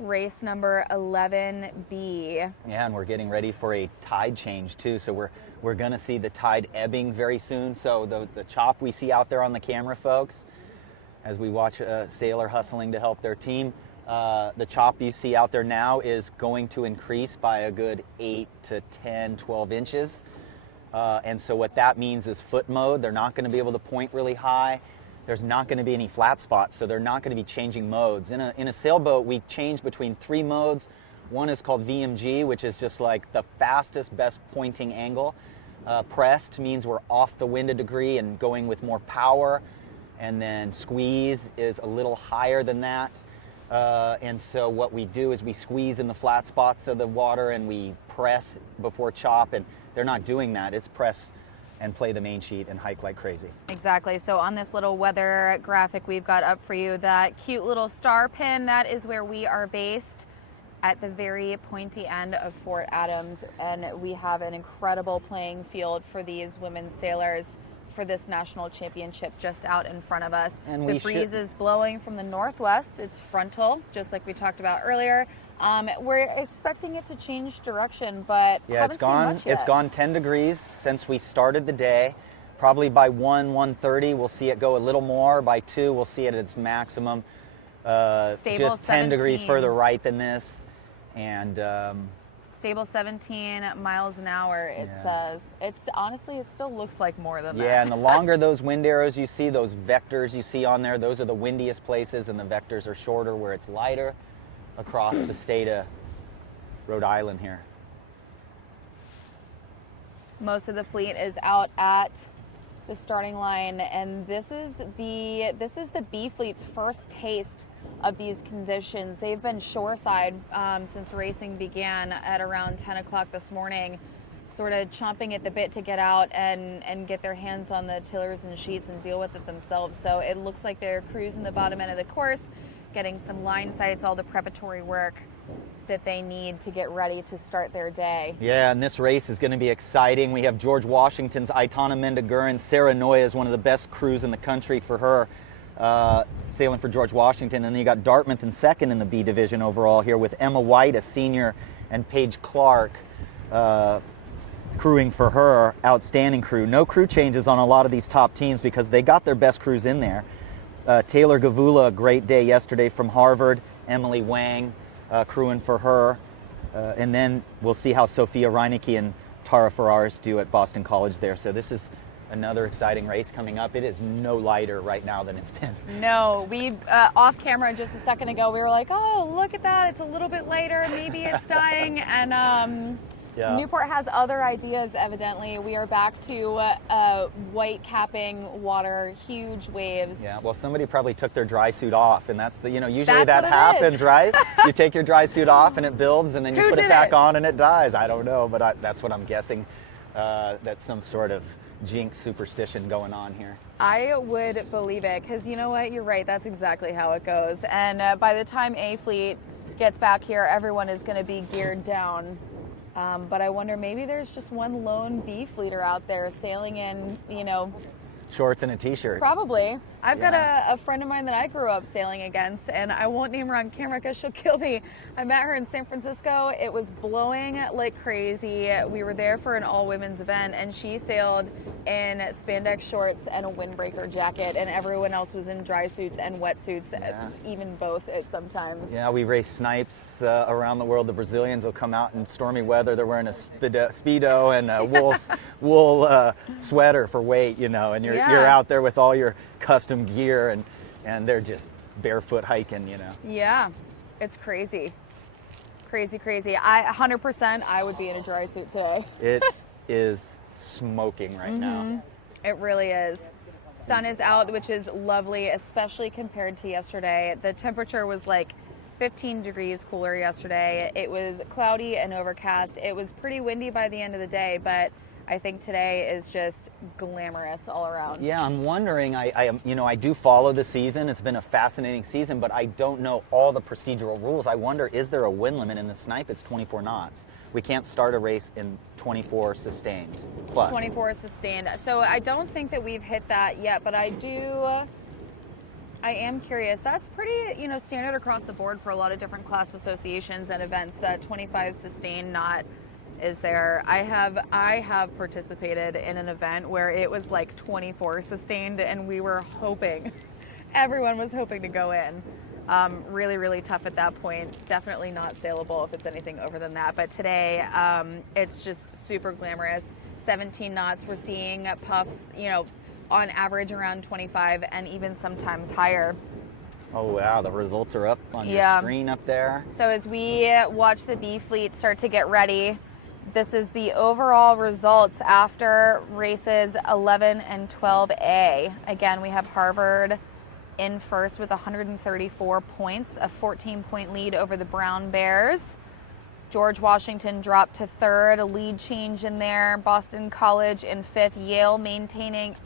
race number 11B. Yeah, and we're getting ready for a tide change too. So we're going to see the tide ebbing very soon. So the chop we see out there on the camera, folks, as we watch a sailor hustling to help their team, the chop you see out there now is going to increase by a good 8 to 10, 12 inches. And so what that means is foot mode. They're not going to be able to point really high. There's not going to be any flat spots, so they're not going to be changing modes. In a sailboat, we change between 3 modes. One is called VMG, which is just like the fastest, best pointing angle. Pressed means we're off the wind a degree and going with more power. And then squeeze is a little higher than that. And so what we do is we squeeze in the flat spots of the water and we press before chop, and they're not doing that. It's press and play the main sheet and hike like crazy. Exactly. So on this little weather graphic we've got up for you, that cute little star pin, that is where we are based at the very pointy end of Fort Adams. And we have an incredible playing field for these women's sailors for this national championship just out in front of us. And the breeze is blowing from the northwest. It's frontal, just like we talked about earlier. We're expecting it to change direction, but yeah, it's gone 10 degrees since we started the day. Probably by 1:30 we'll see it go a little more. By 2 we'll see it at its maximum. Stable just 10 degrees further right than this, and stable 17 miles an hour, it says. It's honestly, it still looks like more than that. Yeah, and the longer those wind arrows you see, those vectors you see on there, those are the windiest places, and the vectors are shorter where it's lighter across the state of Rhode Island here. Most of the fleet is out at the starting line, and this is the B fleet's first taste of these conditions. They've been shoreside since racing began at around 10 o'clock this morning, sort of chomping at the bit to get out and get their hands on the tillers and sheets and deal with it themselves. So it looks like they're cruising the bottom end of the course, getting some line sights, all the preparatory work that they need to get ready to start their day. Yeah, and this race is going to be exciting. We have George Washington's Aitana Mendeguren. Sarah Noya is one of the best crews in the country for her, sailing for George Washington. And then you got Dartmouth in second in the B division overall here with Emma White, a senior, and Paige Clark crewing for her, outstanding crew. No crew changes on a lot of these top teams because they got their best crews in there. Taylor Gavula, a great day yesterday from Harvard. Emily Wang crewing for her. And then we'll see how Sophia Reinecke and Tara Ferraris do at Boston College there. So this is another exciting race coming up. It is no lighter right now than it's been. No, we off camera just a second ago, we were like, oh, look at that. It's a little bit lighter. Maybe it's dying. And yeah. Newport has other ideas, evidently. We are back to white capping water, huge waves. Yeah, well, somebody probably took their dry suit off, and that's the, usually That's that what it happens, is. right? You take your dry suit off and it builds, and then you Who put it did back it? on and it dies. I don't know, but that's what I'm guessing. That's some sort of jinx superstition going on here. I would believe it, because you know what? You're right. That's exactly how it goes. And by the time A Fleet gets back here, everyone is going to be geared down. But I wonder, maybe there's just one lone B Fleeter out there sailing in, Shorts and a t-shirt. Probably. I've got a friend of mine that I grew up sailing against, and I won't name her on camera because she'll kill me. I met her in San Francisco. It was blowing like crazy. We were there for an all-women's event, and she sailed in spandex shorts and a windbreaker jacket, and everyone else was in dry suits and wetsuits, even both at sometimes. Yeah, we race snipes around the world. The Brazilians will come out in stormy weather. They're wearing a Speedo and a wool sweater for weight, and you're out there with all your custom gear, and they're just barefoot hiking, Yeah, it's crazy. Crazy. 100% I would be in a dry suit today. It is smoking right now. It really is. Sun is out, which is lovely, especially compared to yesterday. The temperature was like 15 degrees cooler yesterday. It was cloudy and overcast. It was pretty windy by the end of the day, but I think today is just glamorous all around. Yeah, I'm wondering, I do follow the season. It's been a fascinating season, but I don't know all the procedural rules. I wonder, is there a wind limit in the snipe? It's 24 knots. We can't start a race in 24 sustained plus. 24 sustained. So I don't think that we've hit that yet, but I am curious. That's pretty, standard across the board for a lot of different class associations and events, that 25 sustained knot is there. I have participated in an event where it was like 24 sustained, and we were hoping, everyone was hoping to go in. Really, really tough at that point. Definitely not saleable if it's anything over than that. But today, it's just super glamorous. 17 knots. We're seeing puffs, on average around 25 and even sometimes higher. Oh wow, the results are up on your screen up there. So as we watch the B Fleet start to get ready, this is the overall results after races 11 and 12A. Again, we have Harvard in first with 134 points, a 14-point lead over the Brown Bears. George Washington dropped to third, a lead change in there. Boston College in fifth, Yale maintaining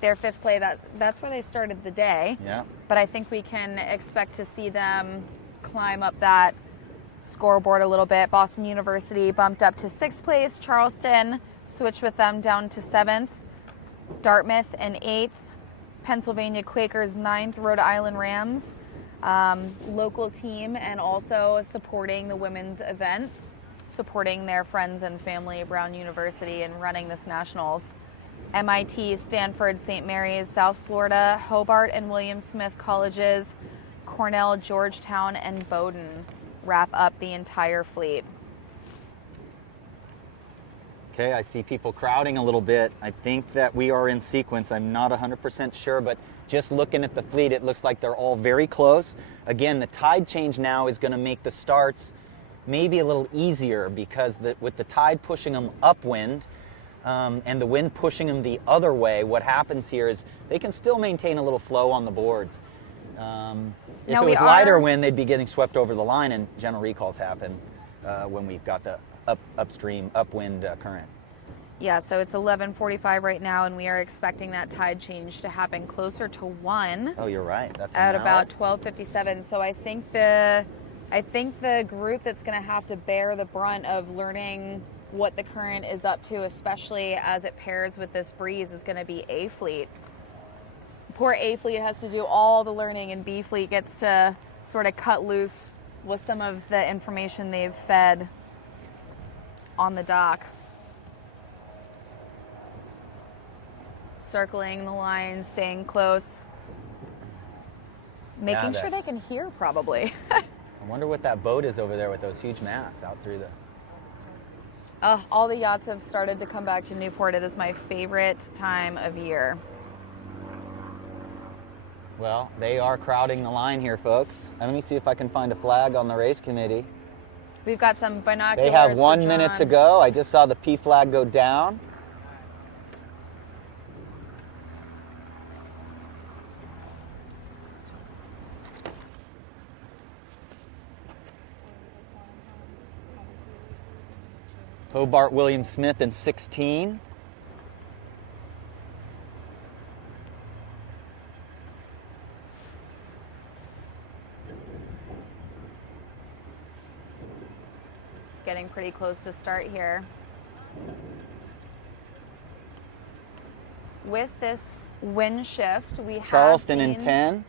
their fifth play. That's where they started the day. Yeah. But I think we can expect to see them climb up that scoreboard a little bit. Boston University bumped up to sixth place. Charleston switched with them down to seventh. Dartmouth in eighth. Pennsylvania Quakers ninth. Rhode Island Rams, local team, and also supporting the women's event, supporting their friends and family, Brown University, and running this nationals. MIT, Stanford, St. Mary's, South Florida, Hobart and William Smith colleges, Cornell, Georgetown, and Bowdoin wrap up the entire fleet. Okay, I see people crowding a little bit. I think that we are in sequence. I'm not 100% sure, but just looking at the fleet, it looks like they're all very close. Again, the tide change now is going to make the starts maybe a little easier, because with the tide pushing them upwind and the wind pushing them the other way, what happens here is they can still maintain a little flow on the boards. If it was lighter wind, they'd be getting swept over the line, and general recalls happen when we've got the upwind current. Yeah, so it's 11:45 right now, and we are expecting that tide change to happen closer to 1. Oh, you're right. That's at about 12:57. So I think the group that's going to have to bear the brunt of learning what the current is up to, especially as it pairs with this breeze, is going to be A Fleet. Poor A Fleet has to do all the learning, and B Fleet gets to sort of cut loose with some of the information they've fed on the dock. Circling the line, staying close. Making sure they can hear, probably. I wonder what that boat is over there with those huge masts out through the... All the yachts have started to come back to Newport. It is my favorite time of year. Well, they are crowding the line here, folks. And let me see if I can find a flag on the race committee. We've got some binoculars. They have for 1 minute John. to go. I just saw the P flag go down. Hobart William Smith in 16. Getting pretty close to start here. With this wind shift, we have Charleston in seen 10.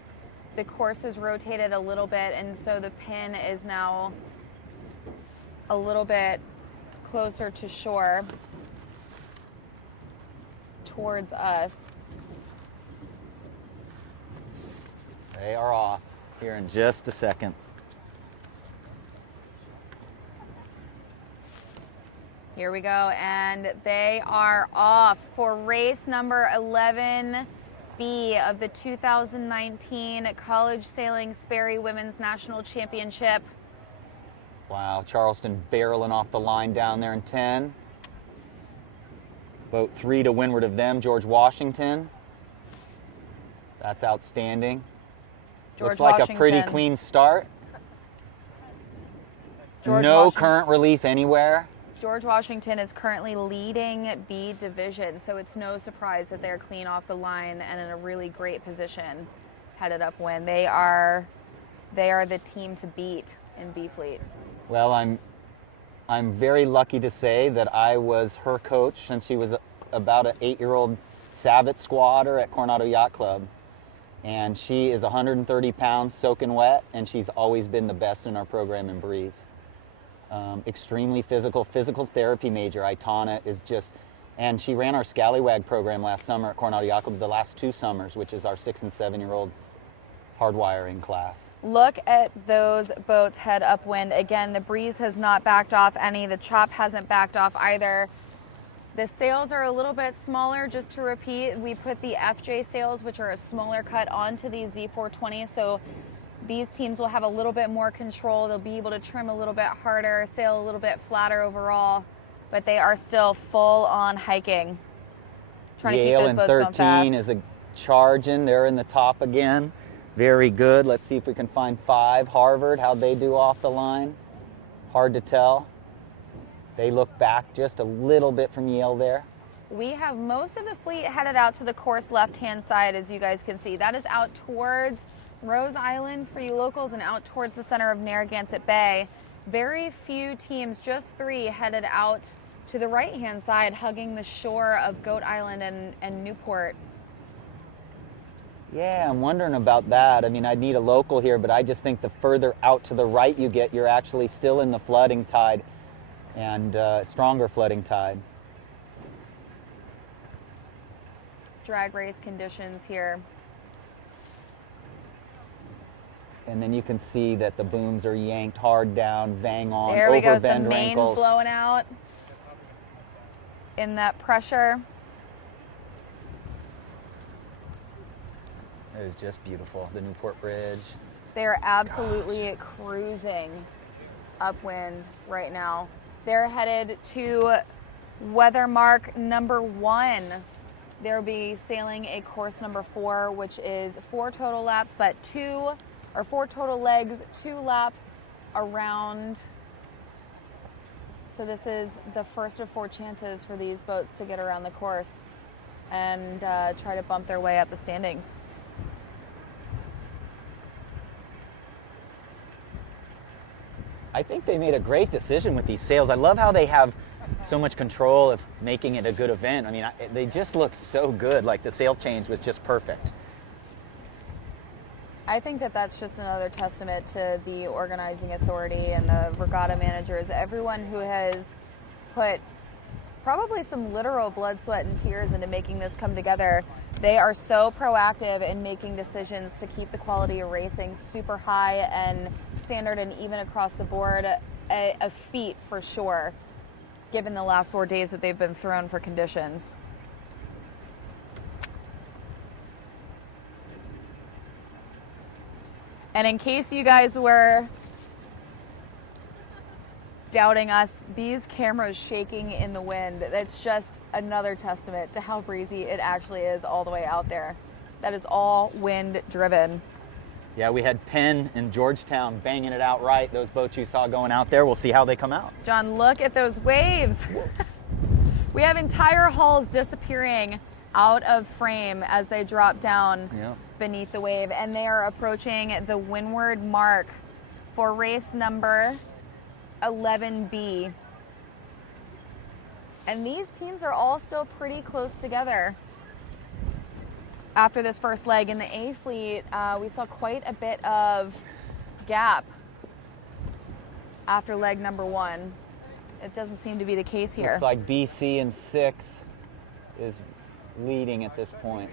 the course has rotated a little bit, and so the pin is now a little bit closer to shore towards us. They are off here in just a second. Here we go, and they are off for race number 11B of the 2019 College Sailing Sperry Women's National Championship. Wow, Charleston barreling off the line down there in 10. Boat 3 to windward of them, George Washington. That's outstanding. Looks like a pretty clean start. No current relief anywhere. George Washington is currently leading B division, so it's no surprise that they're clean off the line and in a really great position headed upwind. They are the team to beat in B Fleet. Well, I'm very lucky to say that I was her coach since she was about an 8-year-old Sabbath squatter at Coronado Yacht Club. And she is 130 pounds soaking wet, and she's always been the best in our program in Breeze. Extremely physical therapy major. Itana is just, and she ran our Scallywag program last summer at Coronado Yacht Club, the last 2 summers, which is our 6- and 7-year-old hardwiring class. Look at those boats head upwind. Again, the Breeze has not backed off any. The Chop hasn't backed off either. The sails are a little bit smaller, just to repeat. We put the FJ sails, which are a smaller cut, onto these Z420s, so these teams will have a little bit more control. They'll be able to trim a little bit harder, sail a little bit flatter overall, but they are still full on hiking. Trying to keep those boats going fast. Yale in 13 is a charging. They're in the top again. Very good. Let's see if we can find 5. Harvard, how'd they do off the line? Hard to tell. They look back just a little bit from Yale there. We have most of the fleet headed out to the course left-hand side, as you guys can see. That is out towards Rose Island for you locals and out towards the center of Narragansett Bay. Very few teams, just 3, headed out to the right-hand side, hugging the shore of Goat Island and Newport. Yeah, I'm wondering about that. I mean, I'd need a local here, but I just think the further out to the right you get, you're actually still in the flooding tide and stronger flooding tide. Drag race conditions here. And then you can see that the booms are yanked hard down, bang on, there we go, some overbend mains rankles. blowing out in that pressure. It is just beautiful, the Newport Bridge. They're absolutely cruising upwind right now. They're headed to weather mark number 1. They'll be sailing a course number 4, which is 4 total laps, but 4 total legs, 2 laps around. So this is the first of 4 chances for these boats to get around the course and try to bump their way up the standings. I think they made a great decision with these sails. I love how they have so much control of making it a good event. I mean, they just look so good. Like the sail change was just perfect. I think that that's just another testament to the organizing authority and the regatta managers, everyone who has put probably some literal blood, sweat, and tears into making this come together. They are so proactive in making decisions to keep the quality of racing super high and standard and even across the board. A feat for sure, given the last 4 days that they've been thrown for conditions. And in case you guys were doubting us, these cameras shaking in the wind, that's just another testament to how breezy it actually is all the way out there. That is all wind driven. Yeah, we had Penn and Georgetown banging it out right. Those boats you saw going out there, we'll see how they come out. John, look at those waves. We have entire hulls disappearing out of frame as they drop down beneath the wave, and they are approaching the windward mark for race number 11B. And these teams are all still pretty close together. After this first leg in the A fleet, we saw quite a bit of gap after leg number 1. It doesn't seem to be the case here. Looks like BC in 6 is leading at this point.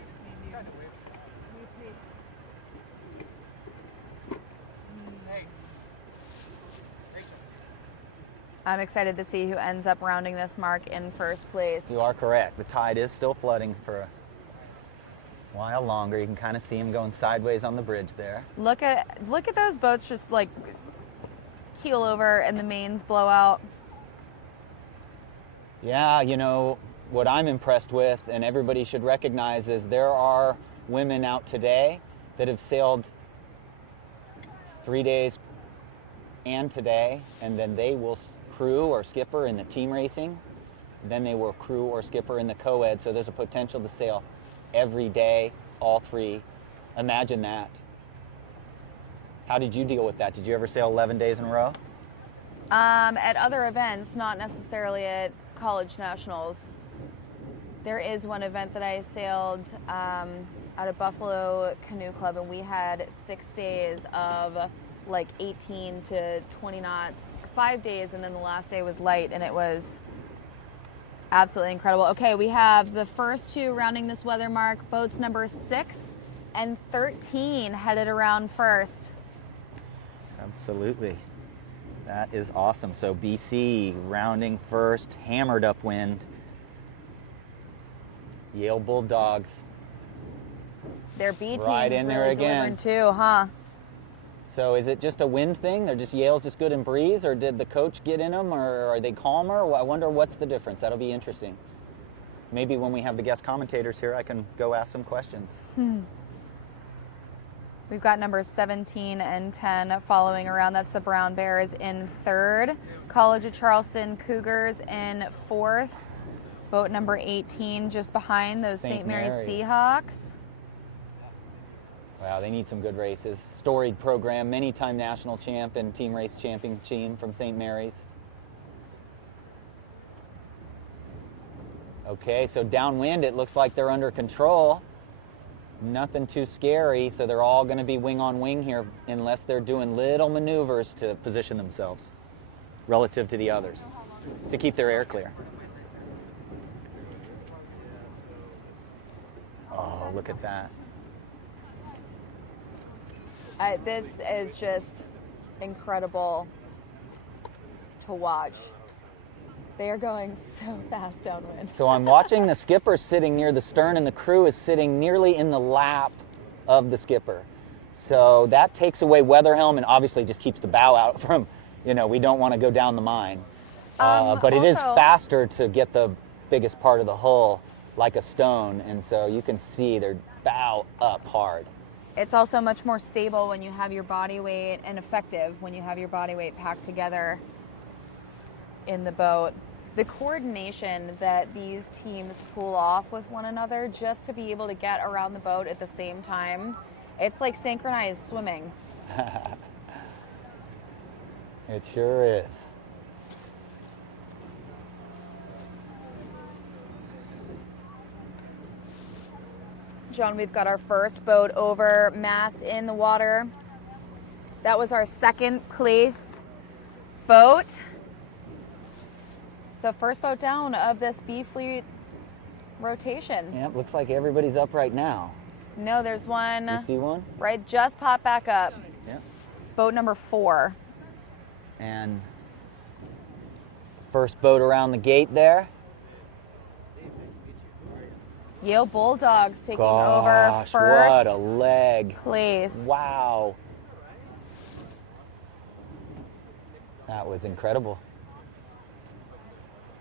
I'm excited to see who ends up rounding this mark in first place. You are correct. The tide is still flooding for a while longer. You can kind of see them going sideways on the bridge there. Look at those boats just like keel over and the mains blow out. Yeah, you know, what I'm impressed with, and everybody should recognize, is there are women out today that have sailed 3 days and today, and then they will crew or skipper in the team racing, then they will crew or skipper in the co-ed, so there's a potential to sail every day, all 3. Imagine that. How did you deal with that? Did you ever sail 11 days in a row? At other events, not necessarily at college nationals. There is one event that I sailed out of Buffalo Canoe Club, and we had 6 days of like 18 to 20 knots, 5 days, and then the last day was light, and it was absolutely incredible. Okay, we have the first 2 rounding this weather mark. Boats number 6 and 13 headed around first. Absolutely. That is awesome. So BC rounding first, hammered upwind. Yale Bulldogs. Their B team right is in really there again delivering too, huh? So is it just a wind thing? They're just Yale's just good in breeze, or did the coach get in them, or are they calmer? I wonder what's the difference. That'll be interesting. Maybe when we have the guest commentators here, I can go ask some questions. We've got numbers 17 and 10 following around. That's the Brown Bears in 3rd. College of Charleston Cougars in 4th. Boat number 18 just behind those St. Mary's Seahawks. Wow, they need some good races. Storied program, many-time national champ and team race champion team from St. Mary's. Okay, so downwind, it looks like they're under control. Nothing too scary, so they're all going to be wing on wing here unless they're doing little maneuvers to position themselves relative to the others to keep their air clear. Oh, look at that. This is just incredible to watch. They are going so fast downwind. So I'm watching the skipper sitting near the stern, and the crew is sitting nearly in the lap of the skipper. So that takes away weather helm and obviously just keeps the bow out from, we don't want to go down the mine. But it is faster to get the biggest part of the hull like a stone, and so you can see their bow up hard. It's also much more stable when you have your body weight, and effective when you have your body weight packed together in the boat. The coordination that these teams pull off with one another just to be able to get around the boat at the same time, it's like synchronized swimming. It sure is. John, we've got our first boat over, mast in the water. That was our 2nd place boat. So first boat down of this B fleet rotation. Yeah, it looks like everybody's up right now. No, there's one. You see one? Right, just popped back up. Yeah. Boat number 4. And first boat around the gate there. Yale Bulldogs taking Gosh, over first. what a leg. Place. Wow. That was incredible.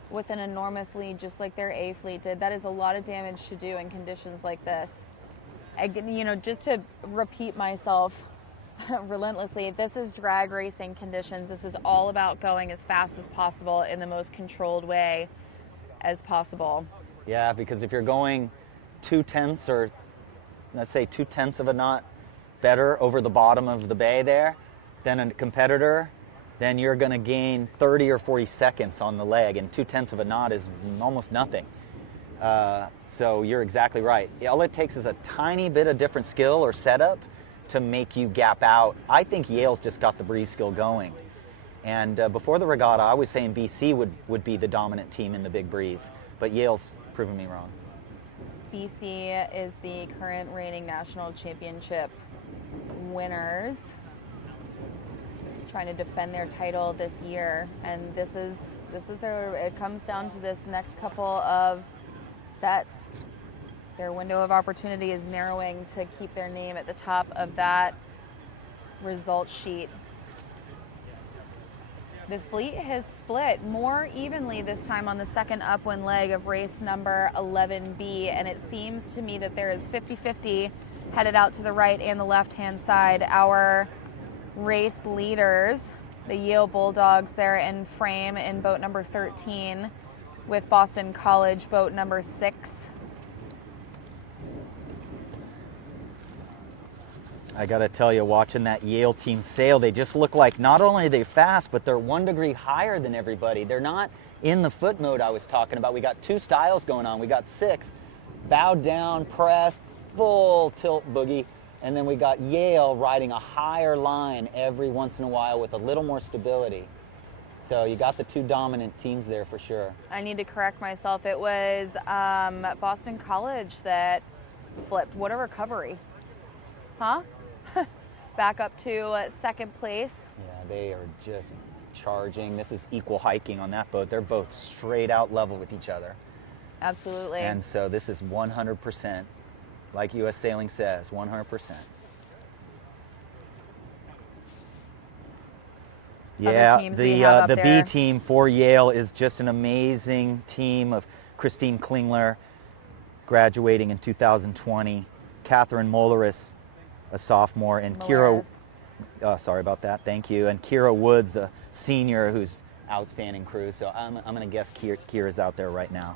With an enormous lead, just like their A fleet did. That is a lot of damage to do in conditions like this. You know, just to repeat myself relentlessly, this is drag racing conditions. This is all about going as fast as possible in the most controlled way as possible. Yeah, because if you're going 2/10 or let's say 2/10 of a knot better over the bottom of the bay there than a competitor, then you're going to gain 30 or 40 seconds on the leg, and 2/10 of a knot is almost nothing. So you're exactly right. All it takes is a tiny bit of different skill or setup to make you gap out. I think Yale's just got the breeze skill going. And before the regatta, I was saying BC would be the dominant team in the big breeze, but Yale's proven me wrong. BC is the current reigning national championship winners, trying to defend their title this year, and this is their. It comes down to this next couple of sets. Their window of opportunity is narrowing to keep their name at the top of that result sheet. The fleet has split more evenly this time on the second upwind leg of race number 11B, and it seems to me that there is 50-50 headed out to the right and the left-hand side. Our race leaders, the Yale Bulldogs, there in frame in boat number 13 with Boston College boat number 6. I got to tell you, watching that Yale team sail, they just look like not only are they fast, but they're 1 degree higher than everybody. They're not in the foot mode I was talking about. We got 2 styles going on. We got 6, bowed down, pressed, full tilt boogie, and then we got Yale riding a higher line every once in a while with a little more stability. So you got the 2 dominant teams there for sure. I need to correct myself. It was Boston College that flipped. What a recovery. Huh? Back up to second place. Yeah, they are just charging. This is equal hiking on that boat. They're both straight out level with each other. Absolutely. And so this is 100%, like U.S. Sailing says, 100%. Yeah, the B team for Yale is just an amazing team of Christine Klingler, graduating in 2020, Catherine Molaris, a sophomore, and Kira, sorry about that, thank you, and Kira Woods, the senior, who's outstanding crew. So I'm going to guess Kira's out there right now.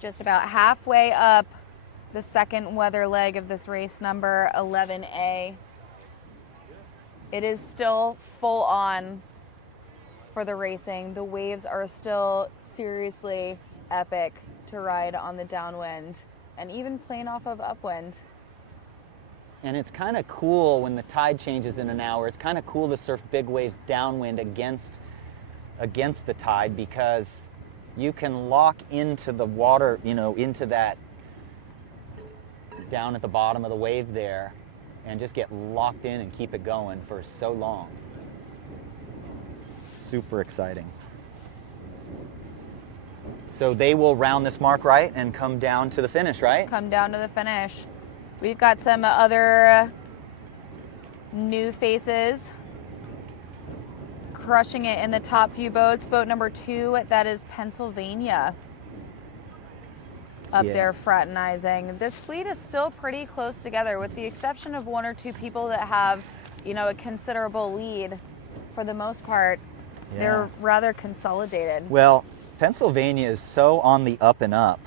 Just about halfway up the second weather leg of this race number 11A. It is still full on for the racing. The waves are still seriously epic to ride on the downwind and even playing off of upwind. And it's kind of cool when the tide changes in an hour. It's kind of cool to surf big waves downwind against the tide, because you can lock into the water, you know, into that down at the bottom of the wave there, and just get locked in and keep it going for so long. Super exciting. So they will round this mark right and come down to the finish, right? Come down to the finish. We've got some other new faces crushing it in the top few boats. Boat number 2, that is Pennsylvania, up there fraternizing. This fleet is still pretty close together, with the exception of 1 or 2 people that have, you know, a considerable lead. For the most part, they're rather consolidated. Well, Pennsylvania is so on the up and up.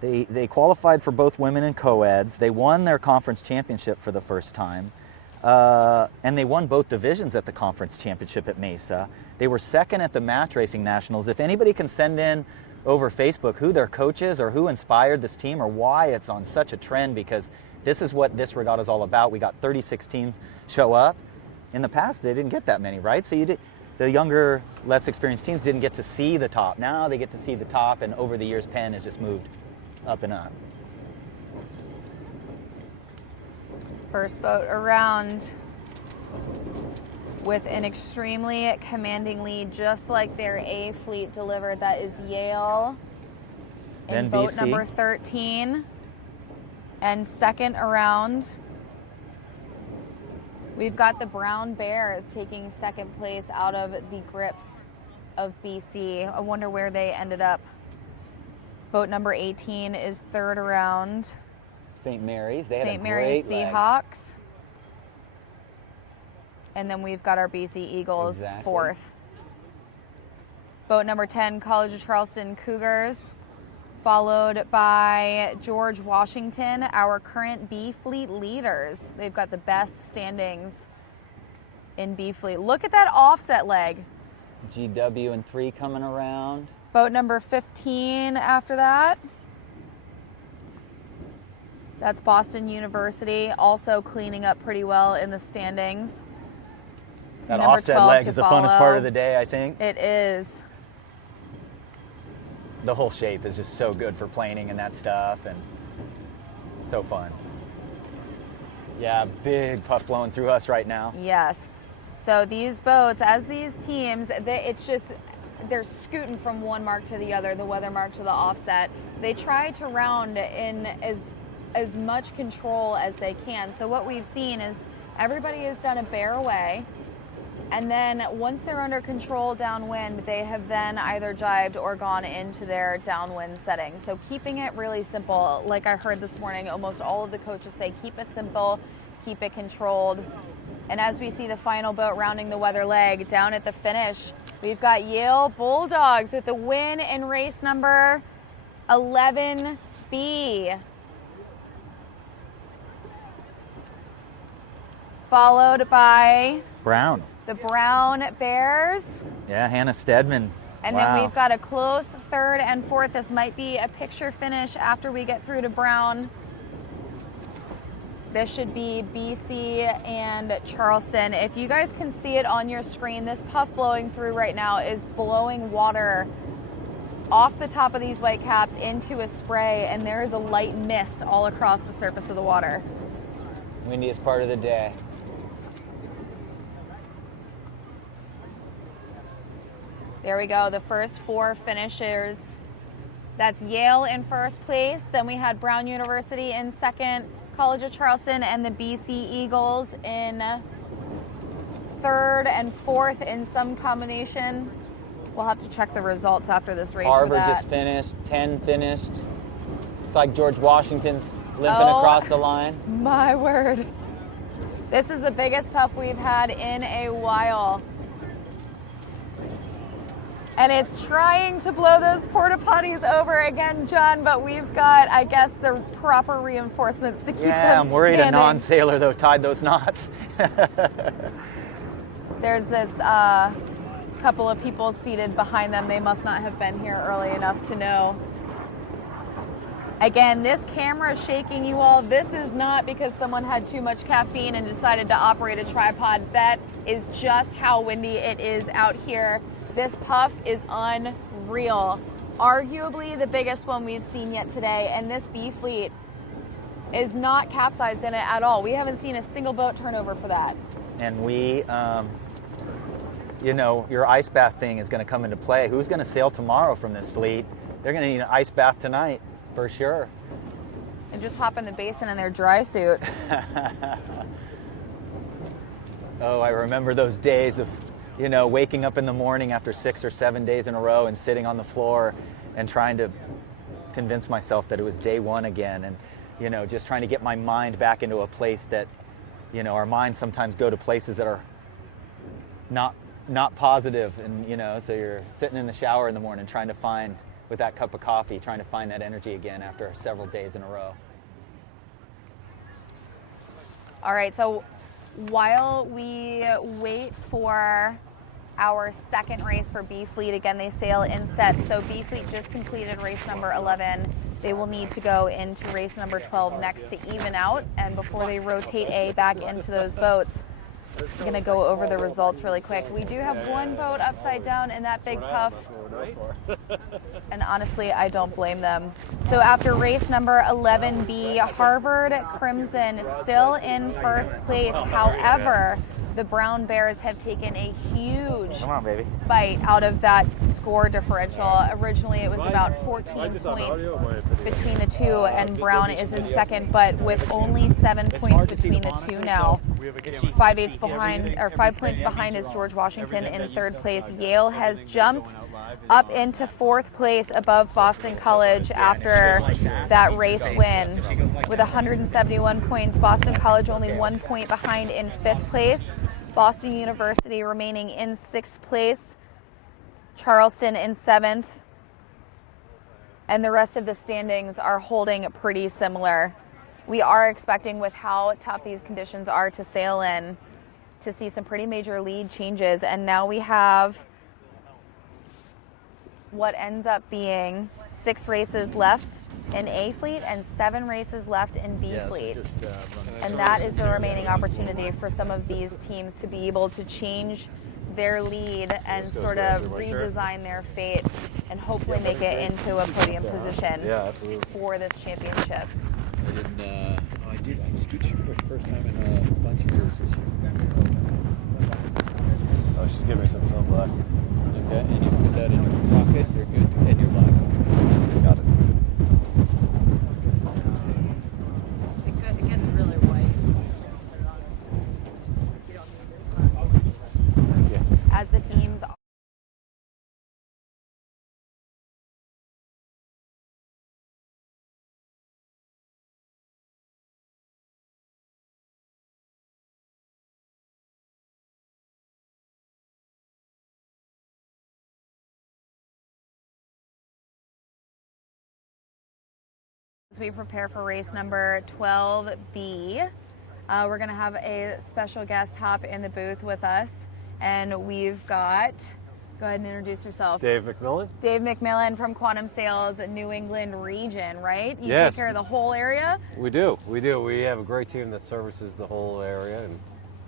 They qualified for both women and co-eds. They won their conference championship for the first time. And they won both divisions at the conference championship at Mesa. They were second at the match racing nationals. If anybody can send in over Facebook who their coach is or who inspired this team or why it's on such a trend, because this is what this regatta is all about. We got 36 teams show up. In the past, they didn't get that many, right? So the younger, less experienced teams didn't get to see the top. Now they get to see the top, and over the years, Penn has just moved up and up. First boat around with an extremely commanding lead, just like their A fleet delivered. That is Yale in Then boat BC. number 13. And second around, we've got the Brown Bears taking second place out of the grips of BC. I wonder where they ended up. Boat number 18 is third around. St. Mary's, they had St. a Mary's great leg. Seahawks. And then we've got our BC Eagles Exactly. fourth. Boat number 10, College of Charleston Cougars, followed by George Washington, our current B Fleet leaders. They've got the best standings in B Fleet. Look at that offset leg. GW and 3 coming around. Boat number 15 after that. That's Boston University, also cleaning up pretty well in the standings. That Number offset 12 leg to is the funnest part follow. of the day, I think. It is. The whole shape is just so good for planing and that stuff, and so fun. Yeah, big puff blowing through us right now. Yes. So these boats, as these teams, they're scooting from one mark to the other, the weather mark to the offset. They try to round in as much control as they can. So what we've seen is everybody has done a bear away, and then once they're under control downwind, they have then either jibed or gone into their downwind setting. So keeping it really simple, like I heard this morning, almost all of the coaches say, keep it simple, keep it controlled. And as we see the final boat rounding the weather leg down at the finish, we've got Yale Bulldogs with the win in race number 11B. Followed by Brown. the Brown Bears. Yeah, Hannah Stedman. And Wow. then we've got a close third and fourth. This might be a picture finish after we get through to Brown. This should be BC and Charleston. If you guys can see it on your screen, this puff blowing through right now is blowing water off the top of these white caps into a spray, and there is a light mist all across the surface of the water. Windiest part of the day. There we go, the first four finishers. That's Yale in first place. Then we had Brown University in second, College of Charleston and the BC Eagles in third and fourth in some combination. We'll have to check the results after this race. Harvard for that. just finished, 10 finished. It's like George Washington's limping Oh. across the line. My word. This is the biggest puff we've had in a while. And it's trying to blow those porta potties over again, John, but we've got, I guess, the proper reinforcements to keep them Yeah, I'm worried standing. a non-sailor, though, tied those knots. There's this couple of people seated behind them. They must not have been here early enough to know. Again, this camera is shaking, you all. This is not because someone had too much caffeine and decided to operate a tripod. That is just how windy it is out here. This puff is unreal. Arguably the biggest one we've seen yet today, and this B fleet is not capsized in it at all. We haven't seen a single boat turnover for that. And we, you know, your ice bath thing is going to come into play. Who's going to sail tomorrow from this fleet? They're going to need an ice bath tonight, for sure. And just hop in the basin in their dry suit. Oh, I remember those days of, you know, waking up in the morning after 6 or 7 days in a row and sitting on the floor and trying to convince myself that it was day one again, and, you know, just trying to get my mind back into a place that, you know, our minds sometimes go to places that are not positive, and, you know, so you're sitting in the shower in the morning trying to find, with that cup of coffee, trying to find that energy again after several days in a row. All right, so while we wait for our second race for B Fleet, again, they sail in sets. So B Fleet just completed race number 11. They will need to go into race number 12 next to even out, and before they rotate A back into those boats. I'm gonna go over the results really quick. We do have one boat upside down in that big puff. And honestly, I don't blame them. So after race number 11B, Harvard Crimson still in first place. However, the Brown Bears have taken a huge bite out of that score differential. Originally, it was about 14 points between the two, and Brown is in second, but with only 7 points between the two now. 5 points behind is George Washington in third place. Yale has jumped up into fourth place above Boston College after that race win with 171 points. Boston College only 1 point behind in fifth place. Boston University remaining in sixth place. Charleston in seventh. And the rest of the standings are holding pretty similar. We are expecting, with how tough these conditions are to sail in, to see some pretty major lead changes. And now we have what ends up being 6 races left in A fleet and 7 races left in B fleet. And that is the remaining opportunity for some of these teams to be able to change their lead and sort of redesign their fate and hopefully make it into a podium position for this championship. I scoot shooting for the first time in a bunch of years this year. Oh, she's giving me some black. Okay, and you put that in your pocket, they're good, and your black. Got it. It gets really white. As the teams as we prepare for race number 12B, we're going to have a special guest hop in the booth with us, and we've got, go ahead and introduce yourself. Dave McMillan. Dave McMillan from Quantum Sales, New England region, right? You Yes. take care of the whole area? We do. We have a great team that services the whole area, and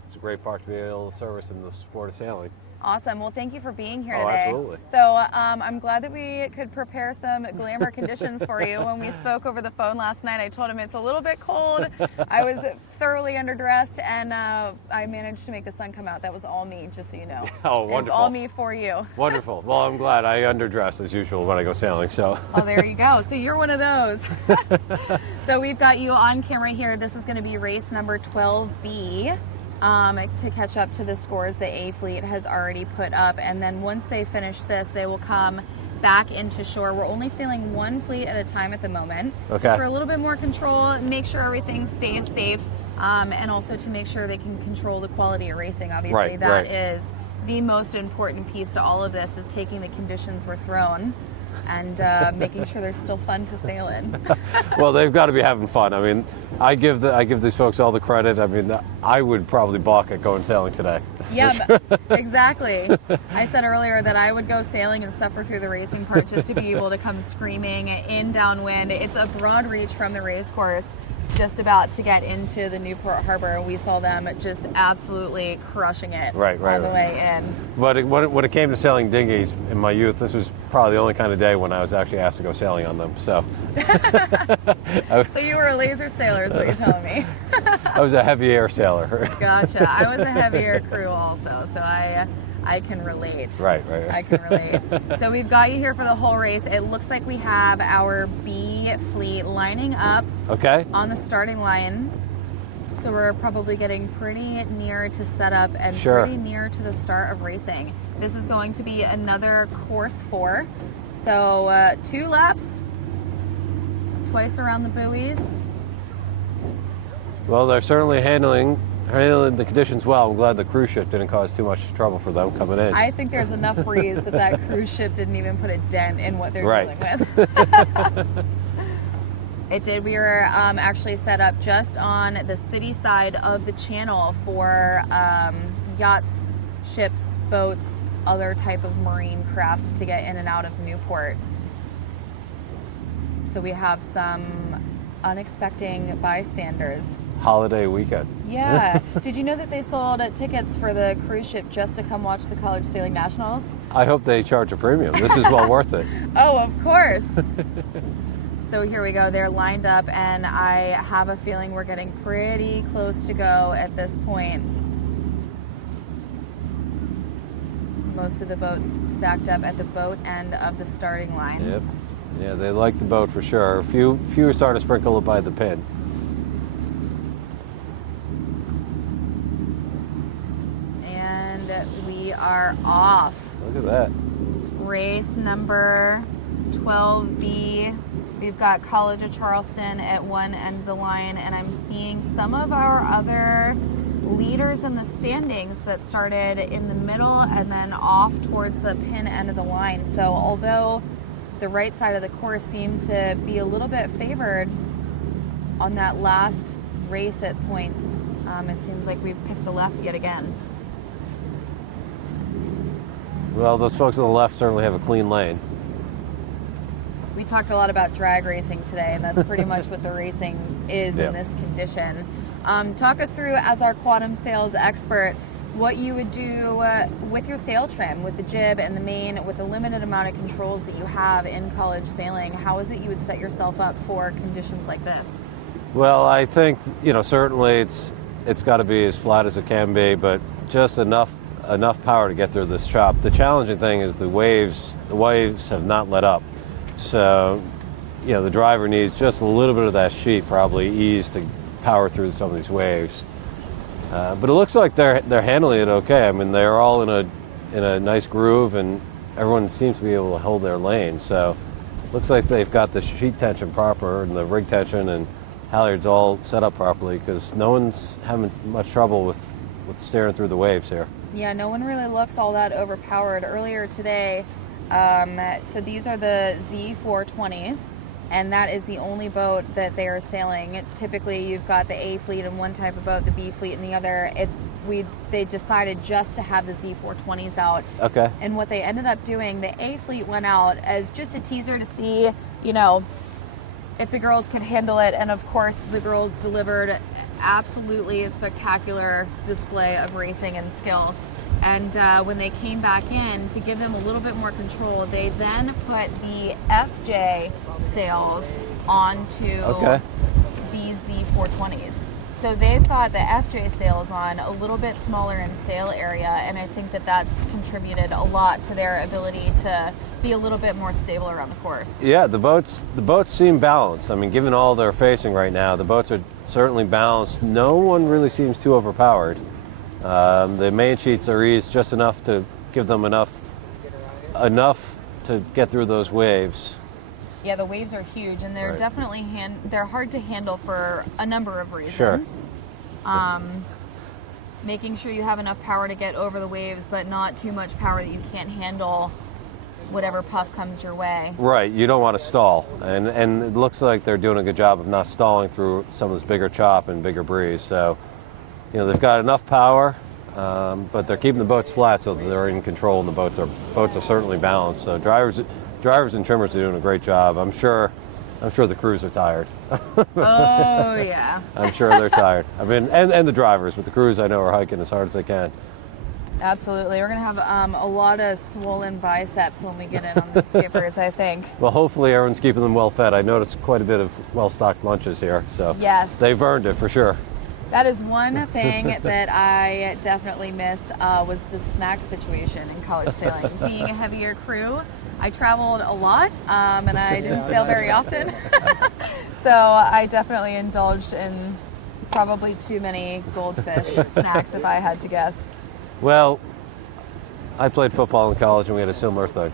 it's a great part to be able to service in the sport of sailing. Awesome. Well, thank you for being here Oh, today. absolutely. So I'm glad that we could prepare some glamour conditions for you. When we spoke over the phone last night, I told him it's a little bit cold. I was thoroughly underdressed, and I managed to make the sun come out. That was all me, just so you know. Oh, It's wonderful. all me for you. Wonderful. Well, I'm glad. I underdress as usual when I go sailing, so. Oh, there you go. So you're one of those. So we've got you on camera here. This is going to be race number 12B. To catch up to the scores the A fleet has already put up, and then once they finish this, they will come back into shore. We're only sailing one fleet at a time at the moment, Okay. just for a little bit more control, make sure everything stays safe, and also to make sure they can control the quality of racing. Obviously, that is the most important piece to all of this, is taking the conditions we're thrown and making sure they're still fun to sail in. Well, they've got to be having fun. I mean, I give these folks all the credit. I mean, I would probably balk at going sailing today. Yeah, exactly. I said earlier that I would go sailing and suffer through the racing part just to be able to come screaming in downwind. It's a broad reach from the race course, just about to get into the Newport Harbor. We saw them just absolutely crushing it on the way in. But when it came to sailing dinghies in my youth, this was probably the only kind of day when I was actually asked to go sailing on them. So, So you were a laser sailor is what you're telling me. I was a heavy air sailor. Gotcha. I was a heavier crew also, so I can relate. Right. I can relate. So we've got you here for the whole race. It looks like we have our B fleet lining up on the starting line. So we're probably getting pretty near to setup and pretty near to the start of racing. This is going to be another course 4. So 2 laps, twice around the buoys. Well, they're certainly handling the conditions well. I'm glad the cruise ship didn't cause too much trouble for them coming in. I think there's enough breeze that cruise ship didn't even put a dent in what they're dealing with. It did. We were actually set up just on the city side of the channel for yachts, ships, boats, other type of marine craft to get in and out of Newport. So we have some unexpected bystanders holiday weekend. Yeah. Did you know that they sold tickets for the cruise ship just to come watch the College Sailing Nationals? I hope they charge a premium. This is well worth it. Oh, of course. So here we go. They're lined up, and I have a feeling we're getting pretty close to go at this point. Most of the boats stacked up at the boat end of the starting line. Yep. Yeah, they like the boat for sure. A few are starting to sprinkle it by the pin. And we are off. Look at that. Race number 12B. We've got College of Charleston at one end of the line, and I'm seeing some of our other leaders in the standings that started in the middle and then off towards the pin end of the line. So although the right side of the course seemed to be a little bit favored on that last race at points, it seems like we've picked the left yet again. Well, those folks on the left certainly have a clean lane. We talked a lot about drag racing today, and that's pretty much what the racing is in this condition. Talk us through, as our quantum sails expert, what you would do with your sail trim, with the jib and the main, with the limited amount of controls that you have in college sailing. How is it you would set yourself up for conditions like this? Well, I think, certainly it's got to be as flat as it can be, but just enough power to get through this chop. The challenging thing is the waves have not let up. So, the driver needs just a little bit of that sheet, probably ease to power through some of these waves. But it looks like they're handling it okay. I mean, they're all in a nice groove, and everyone seems to be able to hold their lane. So, looks like they've got the sheet tension proper and the rig tension and halyards all set up properly, because no one's having much trouble with steering through the waves here. Yeah, no one really looks all that overpowered. Earlier today, so these are the Z420s, and that is the only boat that they are sailing. Typically, you've got the A fleet in one type of boat, the B fleet in the other. They decided just to have the Z420s out. Okay. And what they ended up doing, the A fleet went out as just a teaser to see, if the girls could handle it. And of course, the girls delivered absolutely a spectacular display of racing and skill. And when they came back in, to give them a little bit more control, they then put the FJ sails onto these Z420s. So they've got the FJ sails on a little bit smaller in sail area, and I think that that's contributed a lot to their ability to be a little bit more stable around the course. Yeah, the boats seem balanced. I mean, given all they're facing right now, the boats are certainly balanced. No one really seems too overpowered. The main sheets are eased just enough to give them enough to get through those waves. Yeah, the waves are huge, and they're definitely they're hard to handle for a number of reasons. Sure. Making sure you have enough power to get over the waves, but not too much power that you can't handle whatever puff comes your way. Right, you don't want to stall, and it looks like they're doing a good job of not stalling through some of this bigger chop and bigger breeze. So, they've got enough power, but they're keeping the boats flat so that they're in control, and the boats are certainly balanced. So drivers and trimmers are doing a great job. I'm sure the crews are tired. Oh yeah. I'm sure they're tired. I mean, and the drivers, but the crews I know are hiking as hard as they can. Absolutely. We're going to have a lot of swollen biceps when we get in on the skippers, I think. Well, hopefully everyone's keeping them well fed. I noticed quite a bit of well-stocked lunches here, so yes, they've earned it for sure. That is one thing that I definitely miss was the snack situation in college sailing. Being a heavier crew, I traveled a lot and I didn't sail very often. So I definitely indulged in probably too many goldfish snacks if I had to guess. Well, I played football in college and we had a similar thing.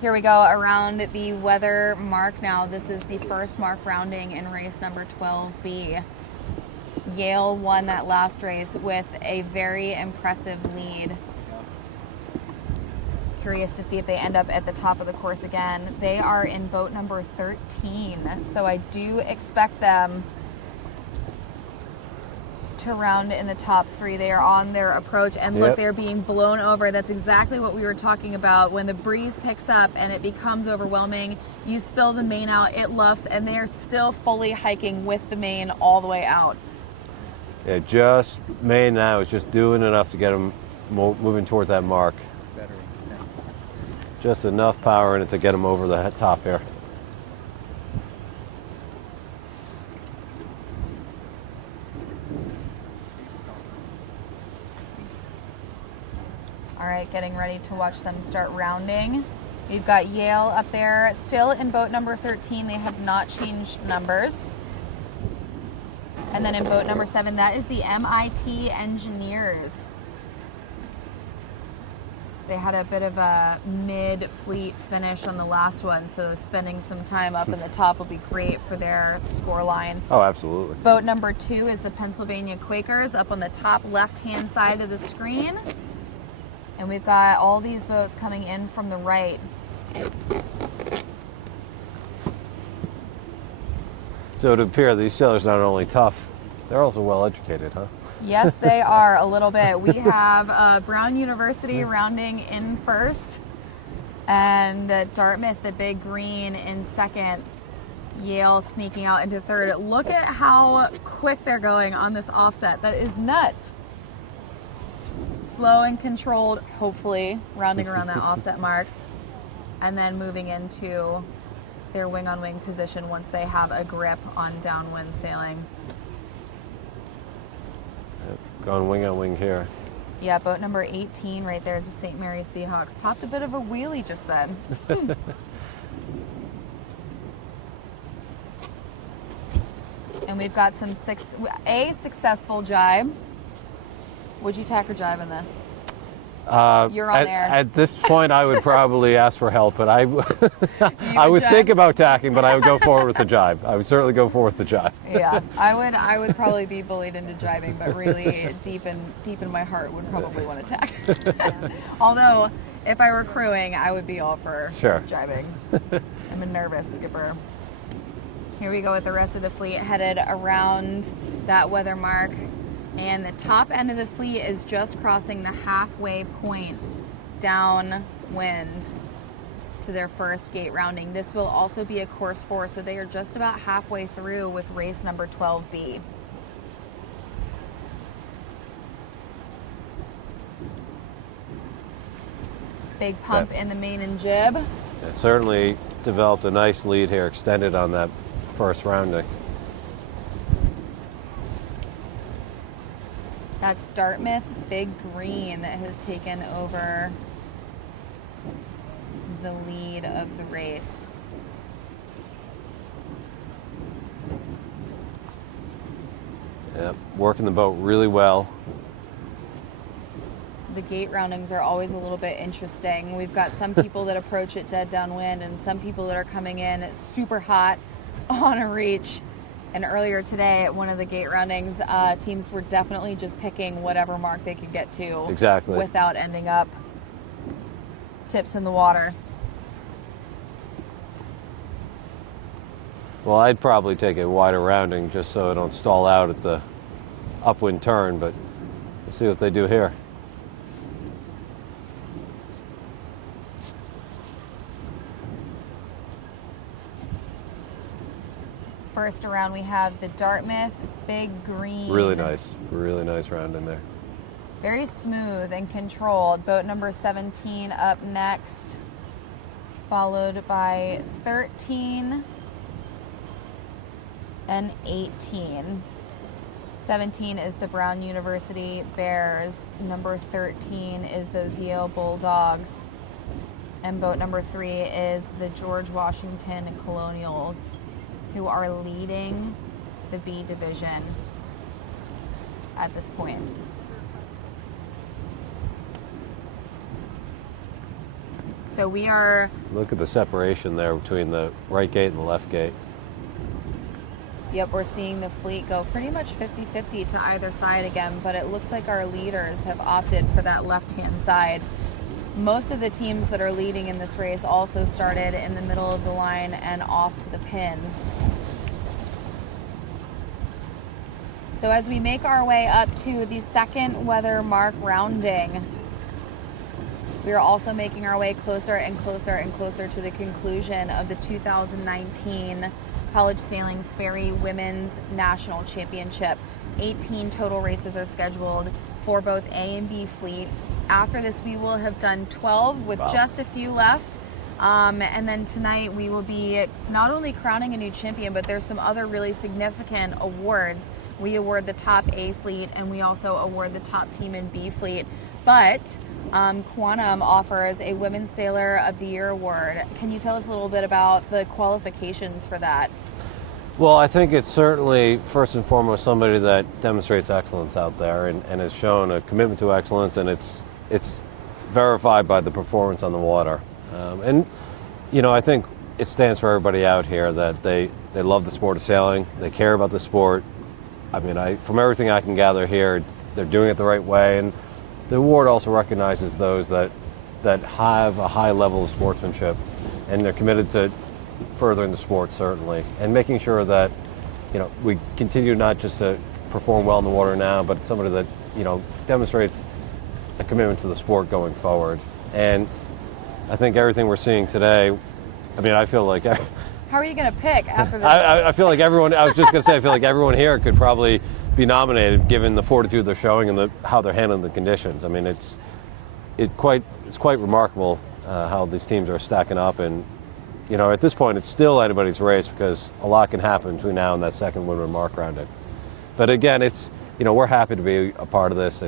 Here we go around the weather mark now. This is the first mark rounding in race number 12B. Yale won that last race with a very impressive lead. Curious to see if they end up at the top of the course again. They are in boat number 13, so I do expect them to to round in the top 3. They are on their approach, and look, they're being blown over. That's exactly what we were talking about. When the breeze picks up and it becomes overwhelming, you spill the main out, it luffs, and they are still fully hiking with the main all the way out. Yeah, just main now is just doing enough to get them moving towards that mark. It's better. Yeah. Just enough power in it to get them over the top here. All right, getting ready to watch them start rounding. We've got Yale up there, still in boat number 13. They have not changed numbers. And then in boat number 7, that is the MIT Engineers. They had a bit of a mid-fleet finish on the last one, so spending some time up in the top will be great for their score line. Oh, absolutely. Boat number 2 is the Pennsylvania Quakers up on the top left-hand side of the screen. And we've got all these boats coming in from the right. So it would appear these sailors are not only tough, they're also well educated, huh? Yes, they are a little bit. We have Brown University rounding in first, and Dartmouth, the big green, in second. Yale sneaking out into third. Look at how quick they're going on this offset. That is nuts. Slow and controlled, hopefully, rounding around that offset mark, and then moving into their wing-on-wing position once they have a grip on downwind sailing. Going wing on wing here. Yeah, boat number 18 right there is the St. Mary Seahawks. Popped a bit of a wheelie just then. And we've got a successful jibe. Would you tack or jibe in this? You're on there. At this point, I would probably ask for help, but I would think about tacking, but I would go forward with the jibe. I would certainly go forward with the jibe. Yeah, I would probably be bullied into jibing, but really deep in my heart would probably want to tack. Although, if I were crewing, I would be all for jibing. I'm a nervous skipper. Here we go with the rest of the fleet headed around that weather mark. And the top end of the fleet is just crossing the halfway point downwind to their first gate rounding. This will also be a course 4, so they are just about halfway through with race number 12B. Big pump in the main and jib. It certainly developed a nice lead here, extended on that first rounding. That's Dartmouth Big Green that has taken over the lead of the race. Yep, working the boat really well. The gate roundings are always a little bit interesting. We've got some people that approach it dead downwind and some people that are coming in super hot on a reach. And earlier today at one of the gate roundings, teams were definitely just picking whatever mark they could get to. Exactly. Without ending up tips in the water. Well, I'd probably take a wider rounding just so I don't stall out at the upwind turn, but let's see what they do here. First around we have the Dartmouth Big Green. Really nice round in there. Very smooth and controlled. Boat number 17 up next, followed by 13 and 18. 17 is the Brown University Bears. Number 13 is those Yale Bulldogs. And boat number 3 is the George Washington Colonials, who are leading the B division at this point. So we are... Look at the separation there between the right gate and the left gate. Yep, we're seeing the fleet go pretty much 50-50 to either side again, but it looks like our leaders have opted for that left-hand side. Most of the teams that are leading in this race also started in the middle of the line and off to the pin. So as we make our way up to the second weather mark rounding, we are also making our way closer and closer and closer to the conclusion of the 2019 College Sailing Sperry Women's National Championship. 18 total races are scheduled for both A and B fleet. After this, we will have done 12 with just a few left. And then tonight we will be not only crowning a new champion, but there's some other really significant awards. We award the top A fleet and we also award the top team in B fleet. But Quantum offers a Women's Sailor of the Year award. Can you tell us a little bit about the qualifications for that? Well, I think it's certainly, first and foremost, somebody that demonstrates excellence out there and has shown a commitment to excellence, and it's verified by the performance on the water. And, you know, I think it stands for everybody out here that they love the sport of sailing, they care about the sport. I mean, from everything I can gather here, they're doing it the right way, and the award also recognizes those that have a high level of sportsmanship, and they're committed to furthering the sport, certainly, and making sure that, you know, we continue not just to perform well in the water now, but somebody that, you know, demonstrates a commitment to the sport going forward. And I think everything we're seeing today, I mean, I feel like how are you going to pick after this? I feel like everyone, I was just going to say, I feel like everyone here could probably be nominated given the fortitude they're showing and how they're handling the conditions. I mean, it's quite remarkable how these teams are stacking up, and, you know, at this point it's still anybody's race because a lot can happen between now and that second windward mark rounding. But again, it's, you know, we're happy to be a part of this.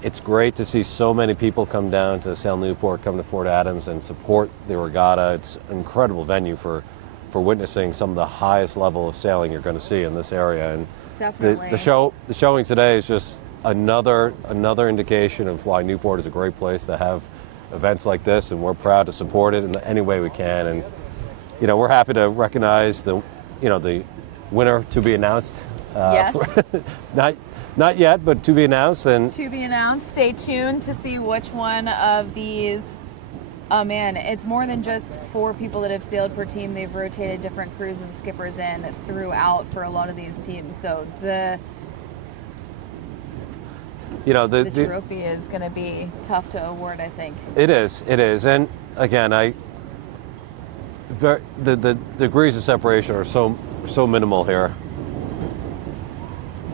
It's great to see so many people come down to Sail Newport, come to Fort Adams and support the regatta. It's an incredible venue for witnessing some of the highest level of sailing you're going to see in this area. And definitely. The showing today is just another indication of why Newport is a great place to have events like this, and we're proud to support it in any way we can. And, you know, we're happy to recognize the winner to be announced. Yes. Not yet, but to be announced. And to be announced. Stay tuned to see which one of these. Oh man, it's more than just 4 people that have sailed per team. They've rotated different crews and skippers in throughout for a lot of these teams. So the trophy is going to be tough to award, I think. It is. And again, the degrees of separation are so minimal here.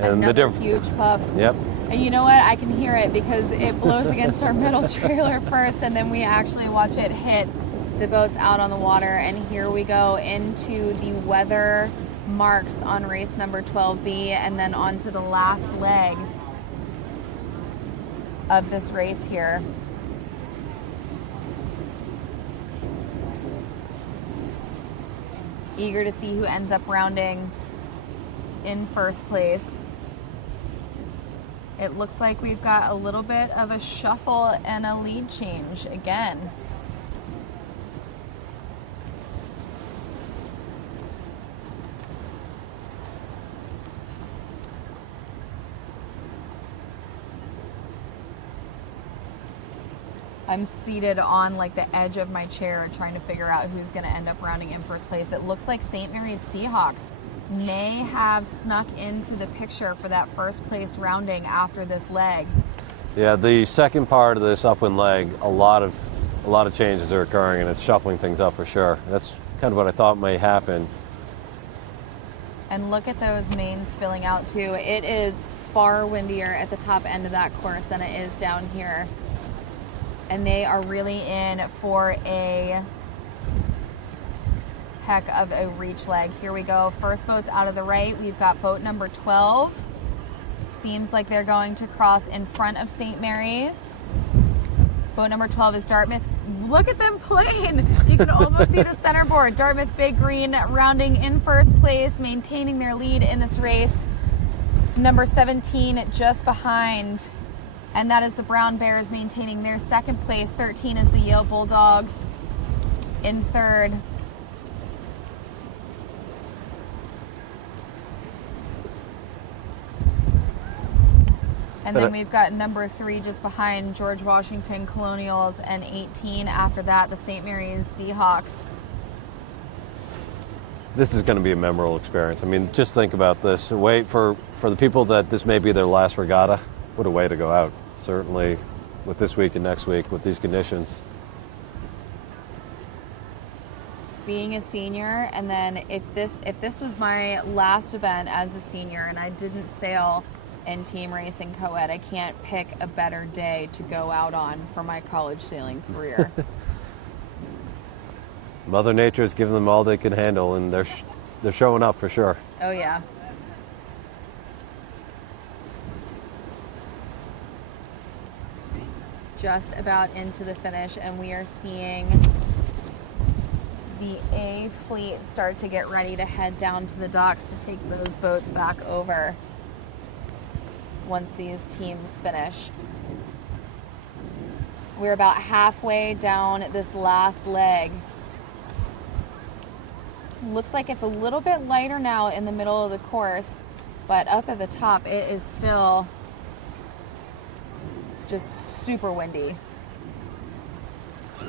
And another huge puff. Yep. And you know what? I can hear it because it blows against our middle trailer first, and then we actually watch it hit the boats out on the water. And here we go into the weather marks on race number 12B, and then onto the last leg of this race here. Eager to see who ends up rounding in first place. It looks like we've got a little bit of a shuffle and a lead change again. I'm seated on like the edge of my chair trying to figure out who's going to end up rounding in first place. It looks like St. Mary's Seahawks may have snuck into the picture for that first place rounding after this leg. Yeah, the second part of this upwind leg, a lot of changes are occurring, and it's shuffling things up for sure. That's kind of what I thought may happen. And look at those mains spilling out too. It is far windier at the top end of that course than it is down here. And they are really in for a heck of a reach leg. Here we go. First boat's out of the right. We've got boat number 12. Seems like they're going to cross in front of St. Mary's. Boat number 12 is Dartmouth. Look at them playing. You can almost see the centerboard. Dartmouth Big Green rounding in first place, maintaining their lead in this race. Number 17 just behind. And that is the Brown Bears maintaining their second place. 13 is the Yale Bulldogs in third. And then we've got number 3 just behind, George Washington Colonials, and 18 after that, the St. Mary's Seahawks. this is going to be a memorable experience. I mean, just think about this. Wait for the people that this may be their last regatta. What a way to go out. Certainly with this week and next week with these conditions. Being a senior, and then if this was my last event as a senior and I didn't sail in team racing co-ed, I can't pick a better day to go out on for my college sailing career. Mother Nature's giving them all they can handle, and they're showing up for sure. Oh yeah. Just about into the finish, and we are seeing the A fleet start to get ready to head down to the docks to take those boats back over once these teams finish. We're about halfway down this last leg. Looks like it's a little bit lighter now in the middle of the course, but up at the top it is still just super windy.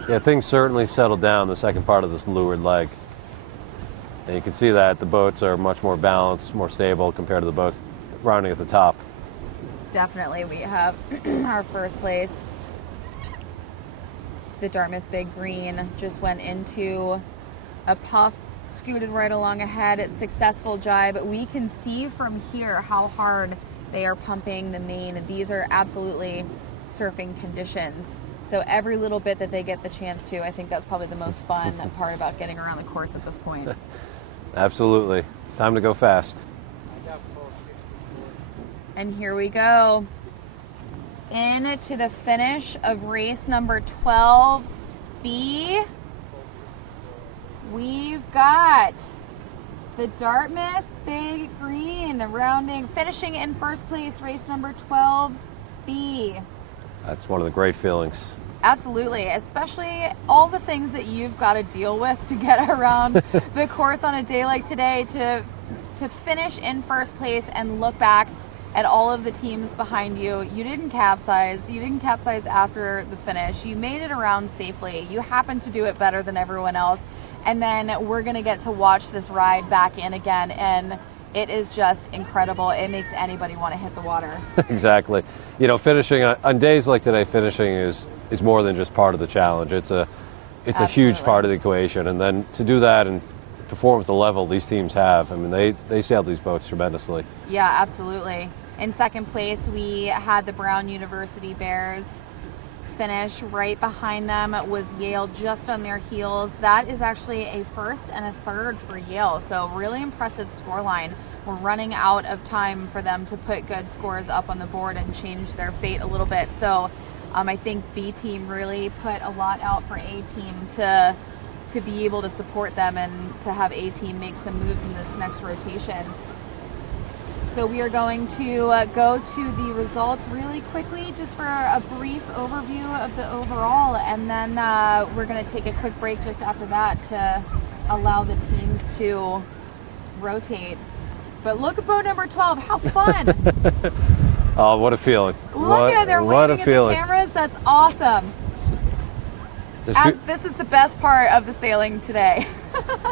Yeah, things certainly settled down the second part of this leeward leg. And you can see that the boats are much more balanced, more stable compared to the boats rounding at the top. Definitely, we have our first place. The Dartmouth Big Green just went into a puff, scooted right along ahead. It's successful jibe. We can see from here how hard they are pumping the main. These are absolutely surfing conditions. So every little bit that they get the chance to, I think that's probably the most fun part about getting around the course at this point. Absolutely. It's time to go fast. And here we go. Into the finish of race number 12B. We've got the Dartmouth Big Green finishing in first place, race number 12B. That's one of the great feelings. Absolutely, especially all the things that you've got to deal with to get around the course on a day like today, to finish in first place and look back at all of the teams behind you. You didn't capsize. You didn't capsize after the finish. You made it around safely. You happened to do it better than everyone else. And then we're going to get to watch this ride back in again, and it is just incredible. It makes anybody want to hit the water. Exactly. You know, finishing on days like today, finishing is more than just part of the challenge. It's a huge part of the equation. And then to do that and perform at the level these teams have, I mean, they sailed these boats tremendously. Yeah, absolutely. In second place, we had the Brown University Bears finish. Right behind them was Yale, just on their heels. That is actually a first and a third for Yale, so really impressive scoreline. We're running out of time for them to put good scores up on the board and change their fate a little bit. So I think B team really put a lot out for A team to be able to support them and to have A team make some moves in this next rotation. So we are going to go to the results really quickly, just for a brief overview of the overall, and then we're going to take a quick break just after that to allow the teams to rotate. But look at boat number 12, how fun! Oh, what a feeling. Look at it, they're waving at the cameras, that's awesome. This is the best part of the sailing today.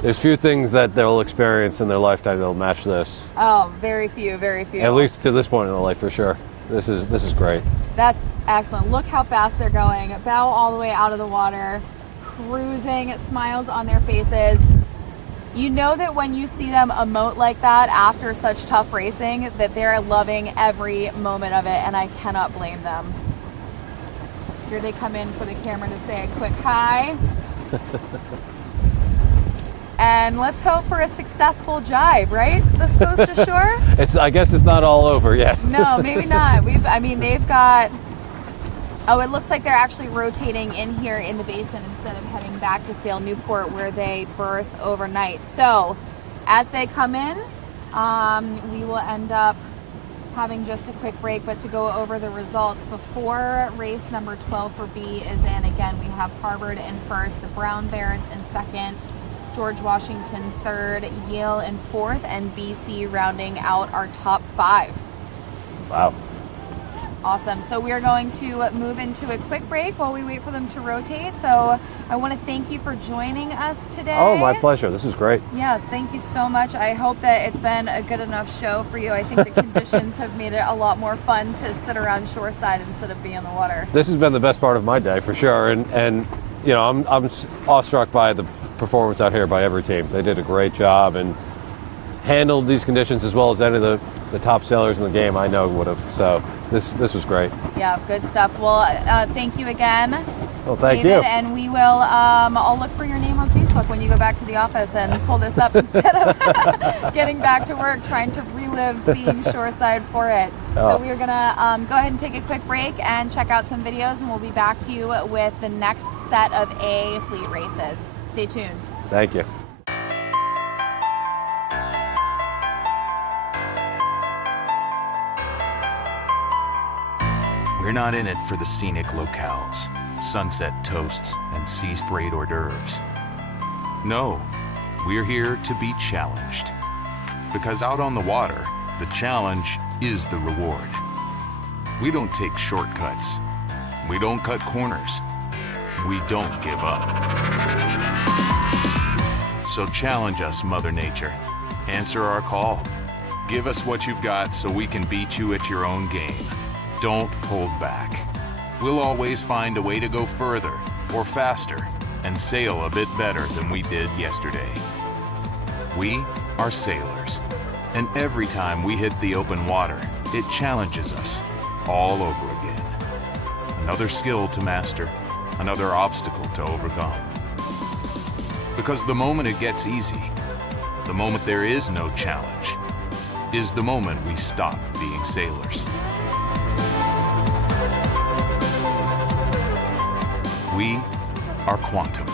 There's few things that they'll experience in their lifetime that'll match this. Oh, very few, very few. At least to this point in their life, for sure. This is great. That's excellent. Look how fast they're going. Bow all the way out of the water, cruising, smiles on their faces. You know that when you see them emote like that after such tough racing, that they're loving every moment of it, and I cannot blame them. Here they come in for the camera to say a quick hi. And let's hope for a successful jibe, right? This goes to shore? I guess it's not all over yet. No, maybe not. They've got, it looks like they're actually rotating in here in the basin instead of heading back to sail Newport, where they berth overnight. So as they come in, we will end up having just a quick break, but to go over the results before race number 12 for B is in. Again, we have Harvard in first, the Brown Bears in second, George Washington third, Yale in fourth, and BC rounding out our top five. Wow. Awesome. So we are going to move into a quick break while we wait for them to rotate. So I want to thank you for joining us today. Oh, my pleasure. This was great. Yes, thank you so much. I hope that it's been a good enough show for you. I think the conditions have made it a lot more fun to sit around shoreside instead of be in the water. This has been the best part of my day for sure. And you know, I'm awestruck by the performance out here by every team. They did a great job and handled these conditions as well as any of the top sailors in the game I know would have. So this was great. Yeah, good stuff. Well, thank you again. Well, thank David, you. And we will, I'll look for your name on Facebook when you go back to the office and pull this up instead of getting back to work, trying to relive being shoreside for it. So we're gonna go ahead and take a quick break and check out some videos, and we'll be back to you with the next set of A Fleet races. Stay tuned. Thank you. We're not in it for the scenic locales, sunset toasts, and sea-sprayed hors d'oeuvres. No, we're here to be challenged. Because out on the water, the challenge is the reward. We don't take shortcuts. We don't cut corners. We don't give up. So challenge us, Mother Nature. Answer our call. Give us what you've got so we can beat you at your own game. Don't hold back. We'll always find a way to go further or faster and sail a bit better than we did yesterday. We are sailors, and every time we hit the open water, it challenges us all over again. Another skill to master, another obstacle to overcome. Because the moment it gets easy, the moment there is no challenge, is the moment we stop being sailors. We are Quantum.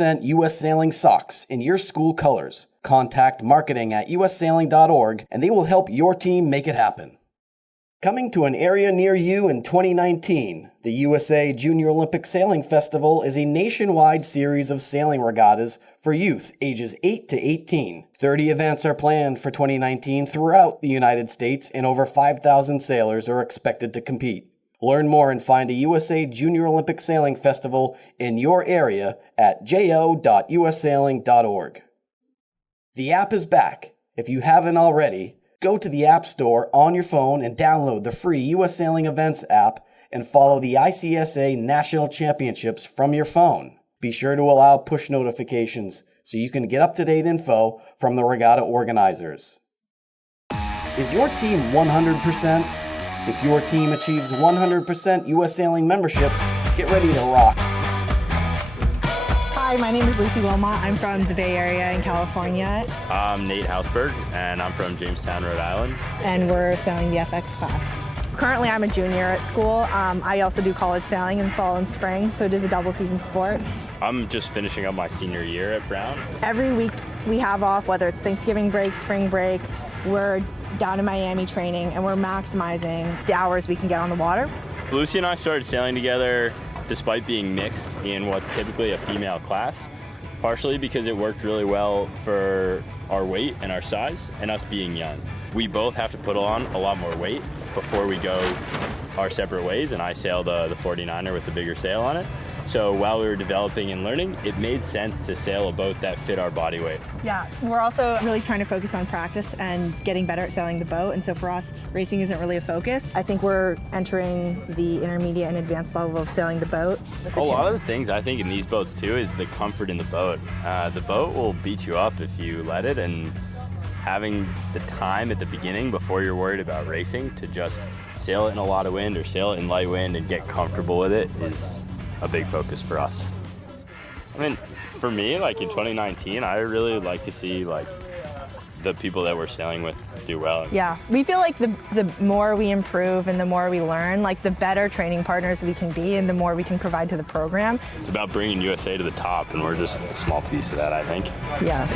U.S. Sailing socks in your school colors. Contact marketing at ussailing.org and they will help your team make it happen. Coming to an area near you in 2019, the USA Junior Olympic Sailing Festival is a nationwide series of sailing regattas for youth ages 8 to 18. 30 events are planned for 2019 throughout the United States, and over 5,000 sailors are expected to compete. Learn more and find a USA Junior Olympic Sailing Festival in your area at jo.ussailing.org. The app is back. If you haven't already, go to the App Store on your phone and download the free US Sailing Events app and follow the ICSA National Championships from your phone. Be sure to allow push notifications so you can get up-to-date info from the regatta organizers. Is your team 100%? If your team achieves 100% US Sailing membership, get ready to rock. Hi, my name is Lucy Wilmot. I'm from the Bay Area in California. I'm Nate Hausberg, and I'm from Jamestown, Rhode Island. And we're sailing the FX class. Currently, I'm a junior at school. I also do college sailing in fall and spring, so it is a double season sport. I'm just finishing up my senior year at Brown. Every week we have off, whether it's Thanksgiving break, spring break, we're down in Miami training, and we're maximizing the hours we can get on the water. Lucy and I started sailing together despite being mixed in what's typically a female class, partially because it worked really well for our weight and our size and us being young. We both have to put on a lot more weight before we go our separate ways, and I sail the 49er with the bigger sail on it. So while we were developing and learning, it made sense to sail a boat that fit our body weight. Yeah, we're also really trying to focus on practice and getting better at sailing the boat, and so for us, racing isn't really a focus. I think we're entering the intermediate and advanced level of sailing the boat. A lot of the things I think in these boats too is the comfort in the boat. The boat will beat you up if you let it, and having the time at the beginning before you're worried about racing to just sail it in a lot of wind or sail it in light wind and get comfortable with it is a big focus for us. I mean, for me, like in 2019, I really like to see like the people that we're sailing with do well. Yeah, we feel like the more we improve and the more we learn, like the better training partners we can be and the more we can provide to the program. It's about bringing USA to the top, and we're just a small piece of that, I think. Yeah.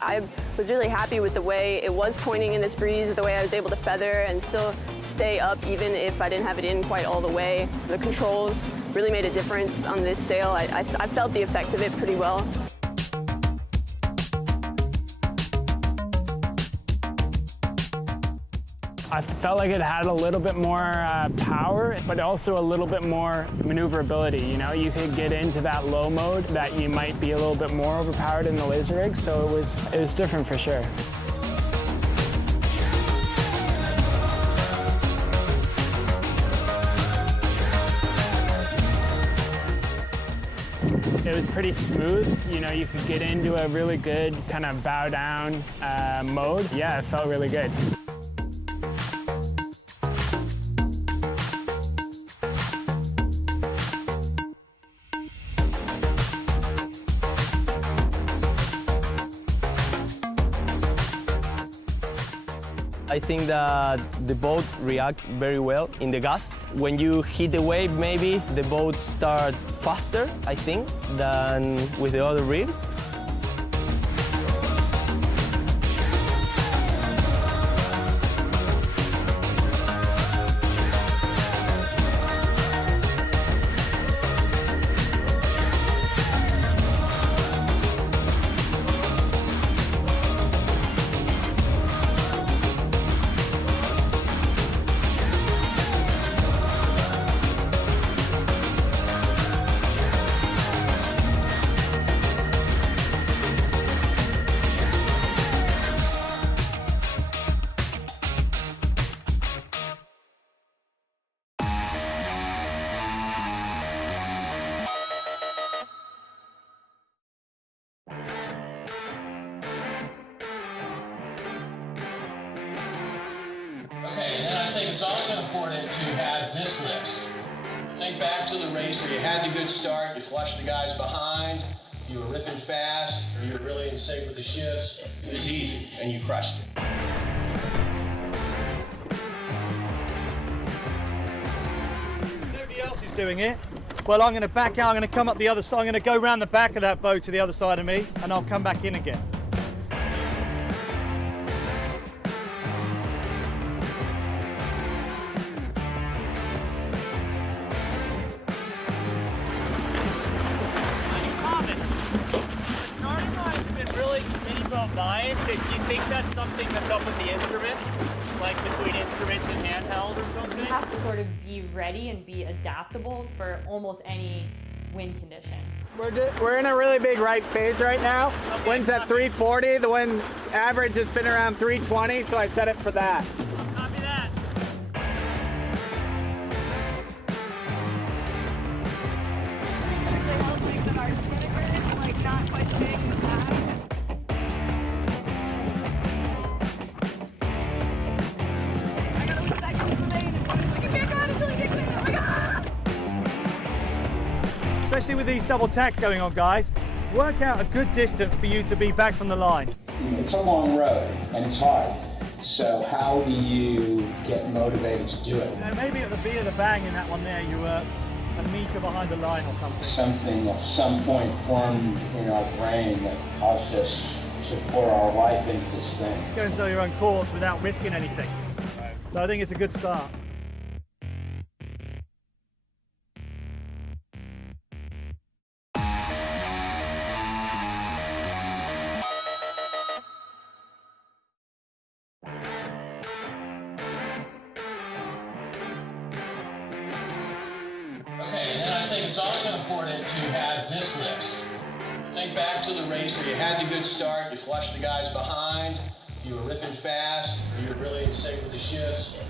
I was really happy with the way it was pointing in this breeze, the way I was able to feather and still stay up even if I didn't have it in quite all the way. The controls really made a difference on this sail. I felt the effect of it pretty well. I felt like it had a little bit more power, but also a little bit more maneuverability. You know, you could get into that low mode that you might be a little bit more overpowered in the laser rig, so it was different for sure. It was pretty smooth. You know, you could get into a really good kind of bow down mode. Yeah, it felt really good. I think that the boat reacts very well in the gust. When you hit the wave, maybe the boat starts faster, I think, than with the other rig. Okay, and then I think it's also important to have this list. Think back to the race where you had the good start, you flushed the guys behind, you were ripping fast, or you were really in sync with the shifts. It was easy, and you crushed it. Nobody else is doing it. Well, I'm going to back out, I'm going to come up the other side, I'm going to go around the back of that boat to the other side of me, and I'll come back in again. Bias, do you think that's something that's up with the instruments? Like between instruments and handheld or something? You have to sort of be ready and be adaptable for almost any wind condition. We're in a really big right phase right now. Okay, Wind's at 340. The wind average has been around 320, so I set it for that. Copy that. Especially with these double tacks going on, guys, work out a good distance for you to be back from the line. It's a long road and it's hard. So how do you get motivated to do it? Now, maybe at the beat of the bang in that one there, you were a meter behind the line or something. Something at some point formed in our brain that caused us to pour our life into this thing. Go and sell your own course without risking anything. So I think it's a good start. Okay, and then I think it's also important to have this list. Think back to the race where you had the good start, you flushed the guys behind, you were ripping fast, or you were really in sync with the shifts.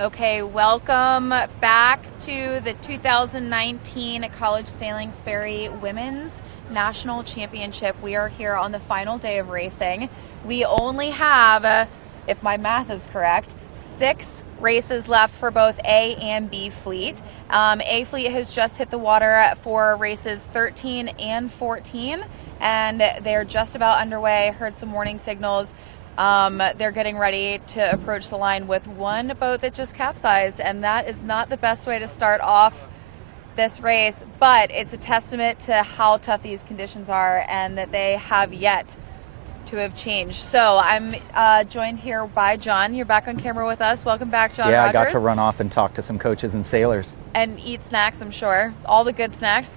Okay, welcome back to the 2019 College Sailing Sperry Women's National Championship. We are here on the final day of racing. We only have, if my math is correct, 6 races left for both A and B fleet. A fleet has just hit the water for races 13 and 14, and they're just about underway. Heard some warning signals. They're getting ready to approach the line with one boat that just capsized, and that is not the best way to start off this race, but it's a testament to how tough these conditions are and that they have yet to have changed. So I'm joined here by John. You're back on camera with us. Welcome back, John Yeah, Rogers. I got to run off and talk to some coaches and sailors. And eat snacks, I'm sure. All the good snacks.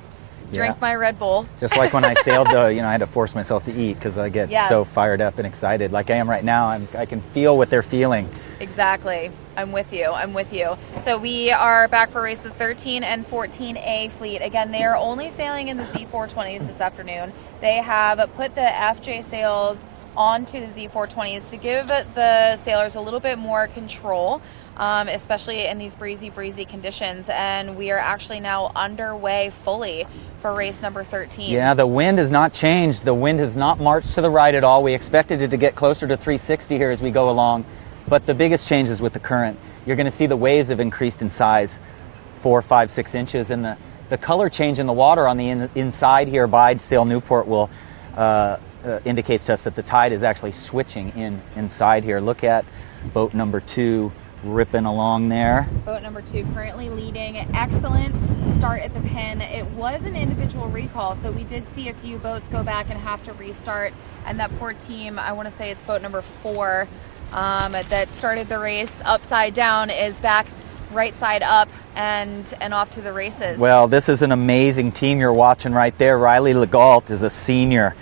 Drink my Red Bull. Just like when I sailed, I had to force myself to eat because I get so fired up and excited. Like I am right now, I can feel what they're feeling. Exactly. I'm with you. So we are back for races 13 and 14A fleet. Again, they are only sailing in the Z420s this afternoon. They have put the FJ sails onto the Z420s to give the sailors a little bit more control, especially in these breezy conditions. And we are actually now underway fully for race number 13. Yeah, the wind has not changed. The wind has not marched to the right at all. We expected it to get closer to 360 here as we go along. But the biggest change is with the current. You're going to see the waves have increased in size 4, 5, 6 inches. And the color change in the water on the inside here by Sail Newport will indicates to us that the tide is actually switching inside here. Look at boat number 2 ripping along there. Boat number 2 currently leading. Excellent start at the pin. It was an individual recall, so we did see a few boats go back and have to restart. And that poor team, I want to say it's boat number 4, that started the race upside down, is back right side up and off to the races. Well, this is an amazing team you're watching right there. Riley Legault is a senior,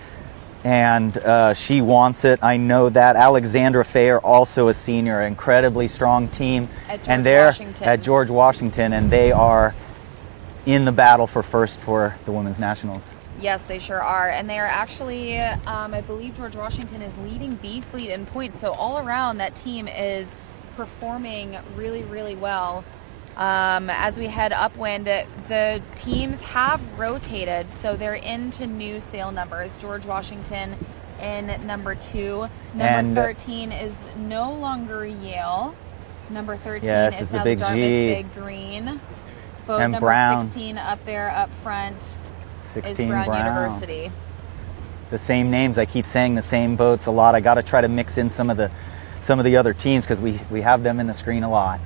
and she wants it. I know that. Alexandra Fayer, also a senior, incredibly strong team. At George Washington, and they are in the battle for first for the women's nationals. Yes, they sure are. And they are actually, I believe George Washington is leading B fleet in points. So all around, that team is performing really well. As we head upwind, the teams have rotated, so they're into new sail numbers. George Washington in number 2. Number 13 is no longer Yale. Number 13 is the now Big the Dartmouth G. Big Green. Boat And number Brown. 16 up there up front 16 is Brown Brown. University. The same names. I keep saying the same boats a lot. I got to try to mix in some of the other teams because we have them in the screen a lot.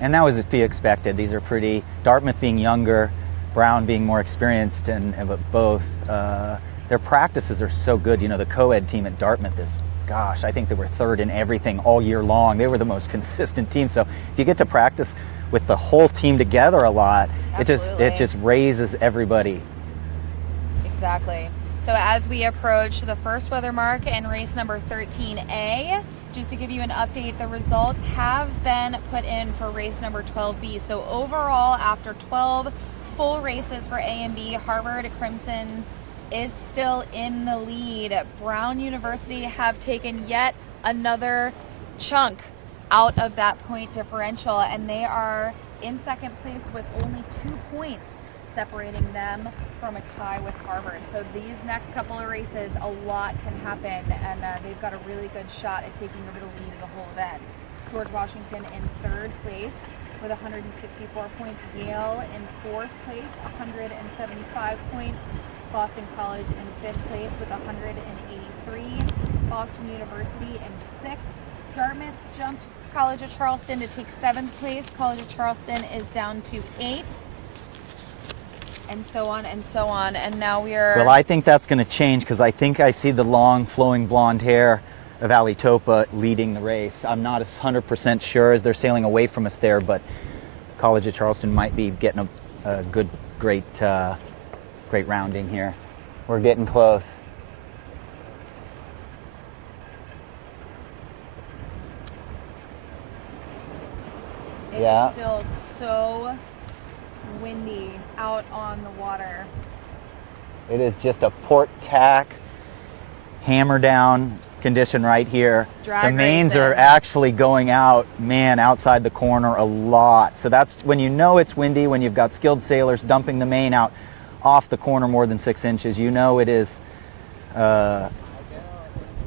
And that was to be expected. These are pretty, Dartmouth being younger, Brown being more experienced, but both, their practices are so good. The co-ed team at Dartmouth is, gosh, I think they were 3rd in everything all year long. They were the most consistent team. So if you get to practice with the whole team together a lot, it just raises everybody. Exactly. So as we approach the first weather mark in race number 13A, just to give you an update, the results have been put in for race number 12B. So overall, after 12 full races for A and B, Harvard Crimson is still in the lead. Brown University have taken yet another chunk out of that point differential, and they are in second place with only 2 points separating them from a tie with Harvard. So these next couple of races, a lot can happen, and they've got a really good shot at taking over the lead of the whole event. George Washington in 3rd place with 164 points. Yale in 4th place, 175 points. Boston College in 5th place with 183. Boston University in 6th. Dartmouth jumped College of Charleston to take 7th place. College of Charleston is down to 8th. And so on and so on. And now we are... Well, I think that's going to change because I think I see the long flowing blonde hair of Ali Topa leading the race. I'm not 100% sure as they're sailing away from us there, but College of Charleston might be getting a great rounding here. We're getting close. It is still so windy out on the water. It is just a port tack, hammer down condition right here. The mains are actually going out, outside the corner a lot. So that's when you know it's windy, when you've got skilled sailors dumping the main out off the corner more than 6 inches. You know it is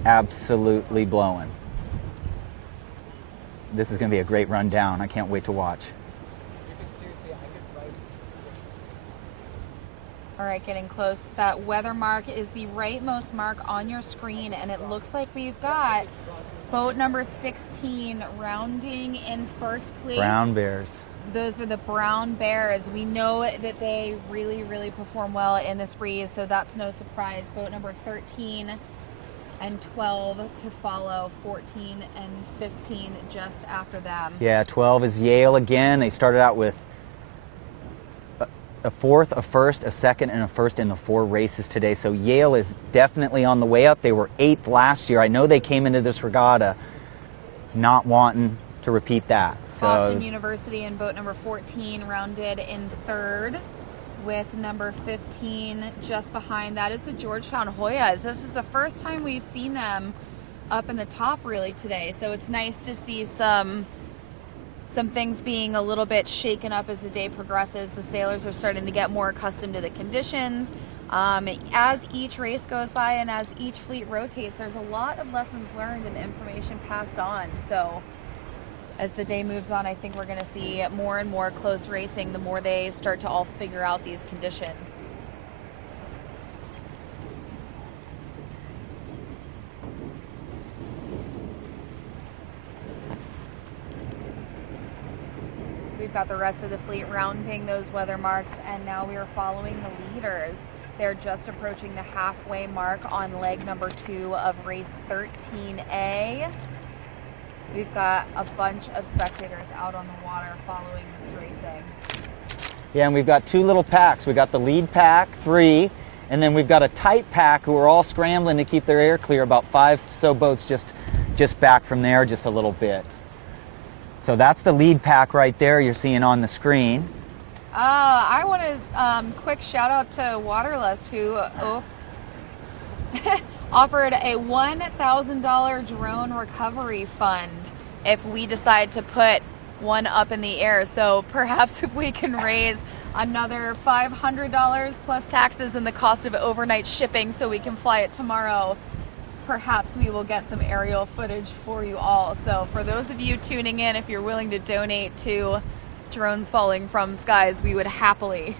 absolutely blowing. This is going to be a great run down. I can't wait to watch. All right, getting close. That weather mark is the rightmost mark on your screen, and it looks like we've got boat number 16 rounding in 1st place. Brown Bears. Those are the brown bears. We know that they really, really perform well in this breeze, so that's no surprise. Boat number 13 and 12 to follow, 14 and 15 just after them. Yeah, 12 is Yale again. They started out with a fourth, a first, a second, and a first in the 4 races today. So Yale is definitely on the way up. They were 8th last year. I know they came into this regatta not wanting to repeat that. So Boston University in boat number 14 rounded in 3rd, with number 15 just behind. That is the Georgetown Hoyas. This is the first time we've seen them up in the top really today. So it's nice to see some things being a little bit shaken up as the day progresses. The sailors are starting to get more accustomed to the conditions. As each race goes by and as each fleet rotates, there's a lot of lessons learned and information passed on. So as the day moves on, I think we're going to see more and more close racing the more they start to all figure out these conditions. We've got the rest of the fleet rounding those weather marks, and now we are following the leaders. They're just approaching the halfway mark on leg number 2 of race 13A. We've got a bunch of spectators out on the water following this racing. yeah, and we've got 2 little packs. We got the lead pack, 3, and then we've got a tight pack who are all scrambling to keep their air clear. About 5 so boats just back from there just a little bit. So that's the lead pack right there you're seeing on the screen. I want to quick shout out to Waterlust, who offered a $1,000 drone recovery fund if we decide to put one up in the air. So perhaps if we can raise another $500 plus taxes and the cost of overnight shipping so we can fly it tomorrow, perhaps we will get some aerial footage for you all. So for those of you tuning in, if you're willing to donate to drones falling from skies, we would happily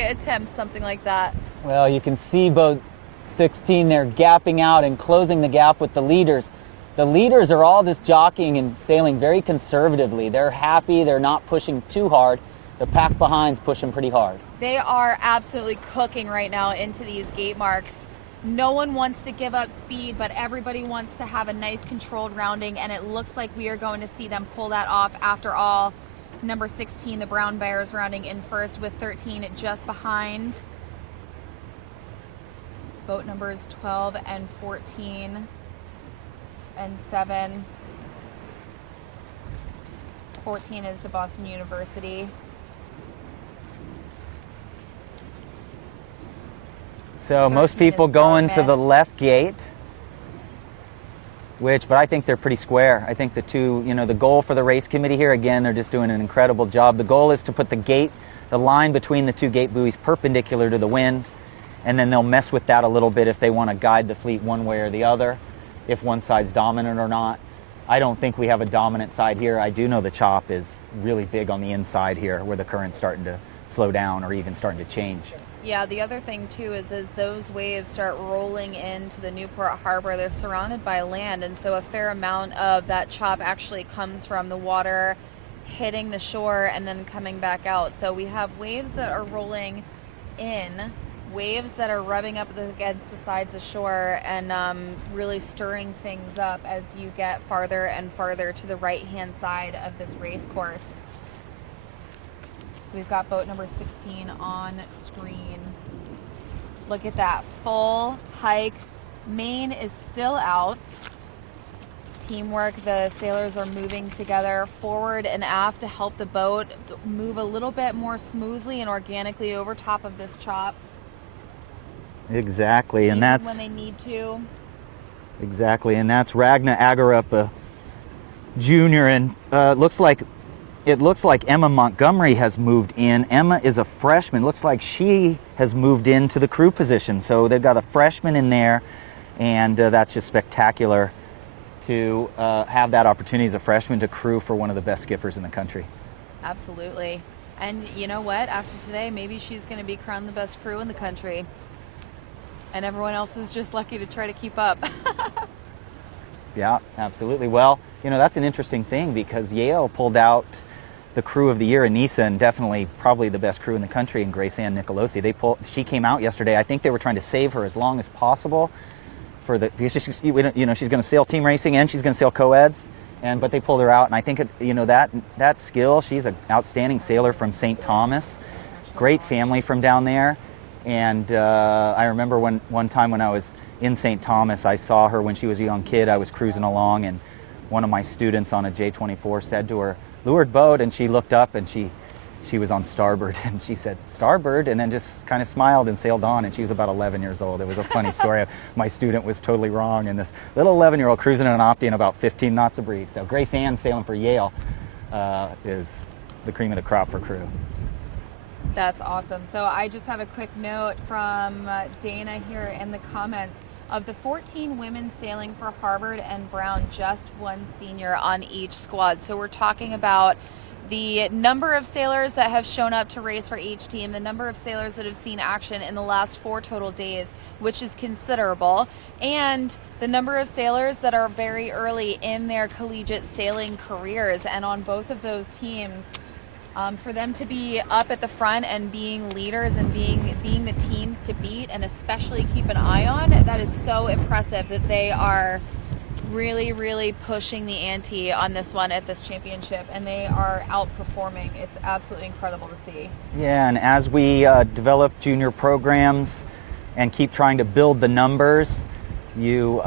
attempt something like that. Well, you can see boat 16 there gapping out and closing the gap with the leaders. The leaders are all just jockeying and sailing very conservatively. They're happy, they're not pushing too hard. The pack behind's pushing pretty hard. They are absolutely cooking right now into these gate marks. No one wants to give up speed, but everybody wants to have a nice controlled rounding, and it looks like we are going to see them pull that off after all. Number 16, the Brown Bears, rounding in first with 13 just behind. Boat numbers 12 and 14 and 7. 14 is the Boston University. So most people going to the left gate, but I think they're pretty square. I think the two, the goal for the race committee here, again, they're just doing an incredible job. The goal is to put the line between the 2 gate buoys perpendicular to the wind, and then they'll mess with that a little bit if they want to guide the fleet one way or the other, if one side's dominant or not. I don't think we have a dominant side here. I do know the chop is really big on the inside here, where the current's starting to slow down or even starting to change. Yeah, the other thing too is as those waves start rolling into the Newport Harbor, they're surrounded by land, and so a fair amount of that chop actually comes from the water hitting the shore and then coming back out. So we have waves that are rolling in, waves that are rubbing up against the sides of shore and really stirring things up as you get farther and farther to the right-hand side of this race course. We've got boat number 16 on screen. Look at that, full hike. Main is still out. Teamwork, the sailors are moving together forward and aft to help the boat move a little bit more smoothly and organically over top of this chop. Exactly, and that's when they need to. Exactly, and that's Ragnar Agarup, Jr., and it looks like Emma Montgomery has moved in. Emma is a freshman. Looks like she has moved into the crew position. So they've got a freshman in there, and that's just spectacular to have that opportunity as a freshman to crew for one of the best skippers in the country. Absolutely. And you know what? After today, maybe she's going to be crowned the best crew in the country. And everyone else is just lucky to try to keep up. Yeah, absolutely. Well, that's an interesting thing because Yale pulled out the crew of the year in NISA, and definitely probably the best crew in the country in Grace Ann Nicolosi. She came out yesterday. I think they were trying to save her as long as possible because she's going to sail team racing and she's going to sail co-eds. But they pulled her out, and I think that skill. She's an outstanding sailor from St. Thomas, great family from down there. And I remember one time when I was in St. Thomas, I saw her when she was a young kid. I was cruising along, and one of my students on a J24 said to her, "Leeward boat," and she looked up and she was on starboard, and she said, "Starboard," and then just kind of smiled and sailed on, and she was about 11 years old. It was a funny story. My student was totally wrong, and this little 11-year-old cruising in an Opti in about 15 knots of breeze. So Grace Ann sailing for Yale is the cream of the crop for crew. That's awesome. So I just have a quick note from Dana here in the comments. Of the 14 women sailing for Harvard and Brown, just one senior on each squad. So we're talking about the number of sailors that have shown up to race for each team, the number of sailors that have seen action in the last 4 total days, which is considerable, and the number of sailors that are very early in their collegiate sailing careers. And on both of those teams, for them to be up at the front and being leaders and being the teams to beat and especially keep an eye on, that is so impressive that they are really, really pushing the ante on this one at this championship, and they are outperforming. It's absolutely incredible to see. Yeah, and as we develop junior programs and keep trying to build the numbers, you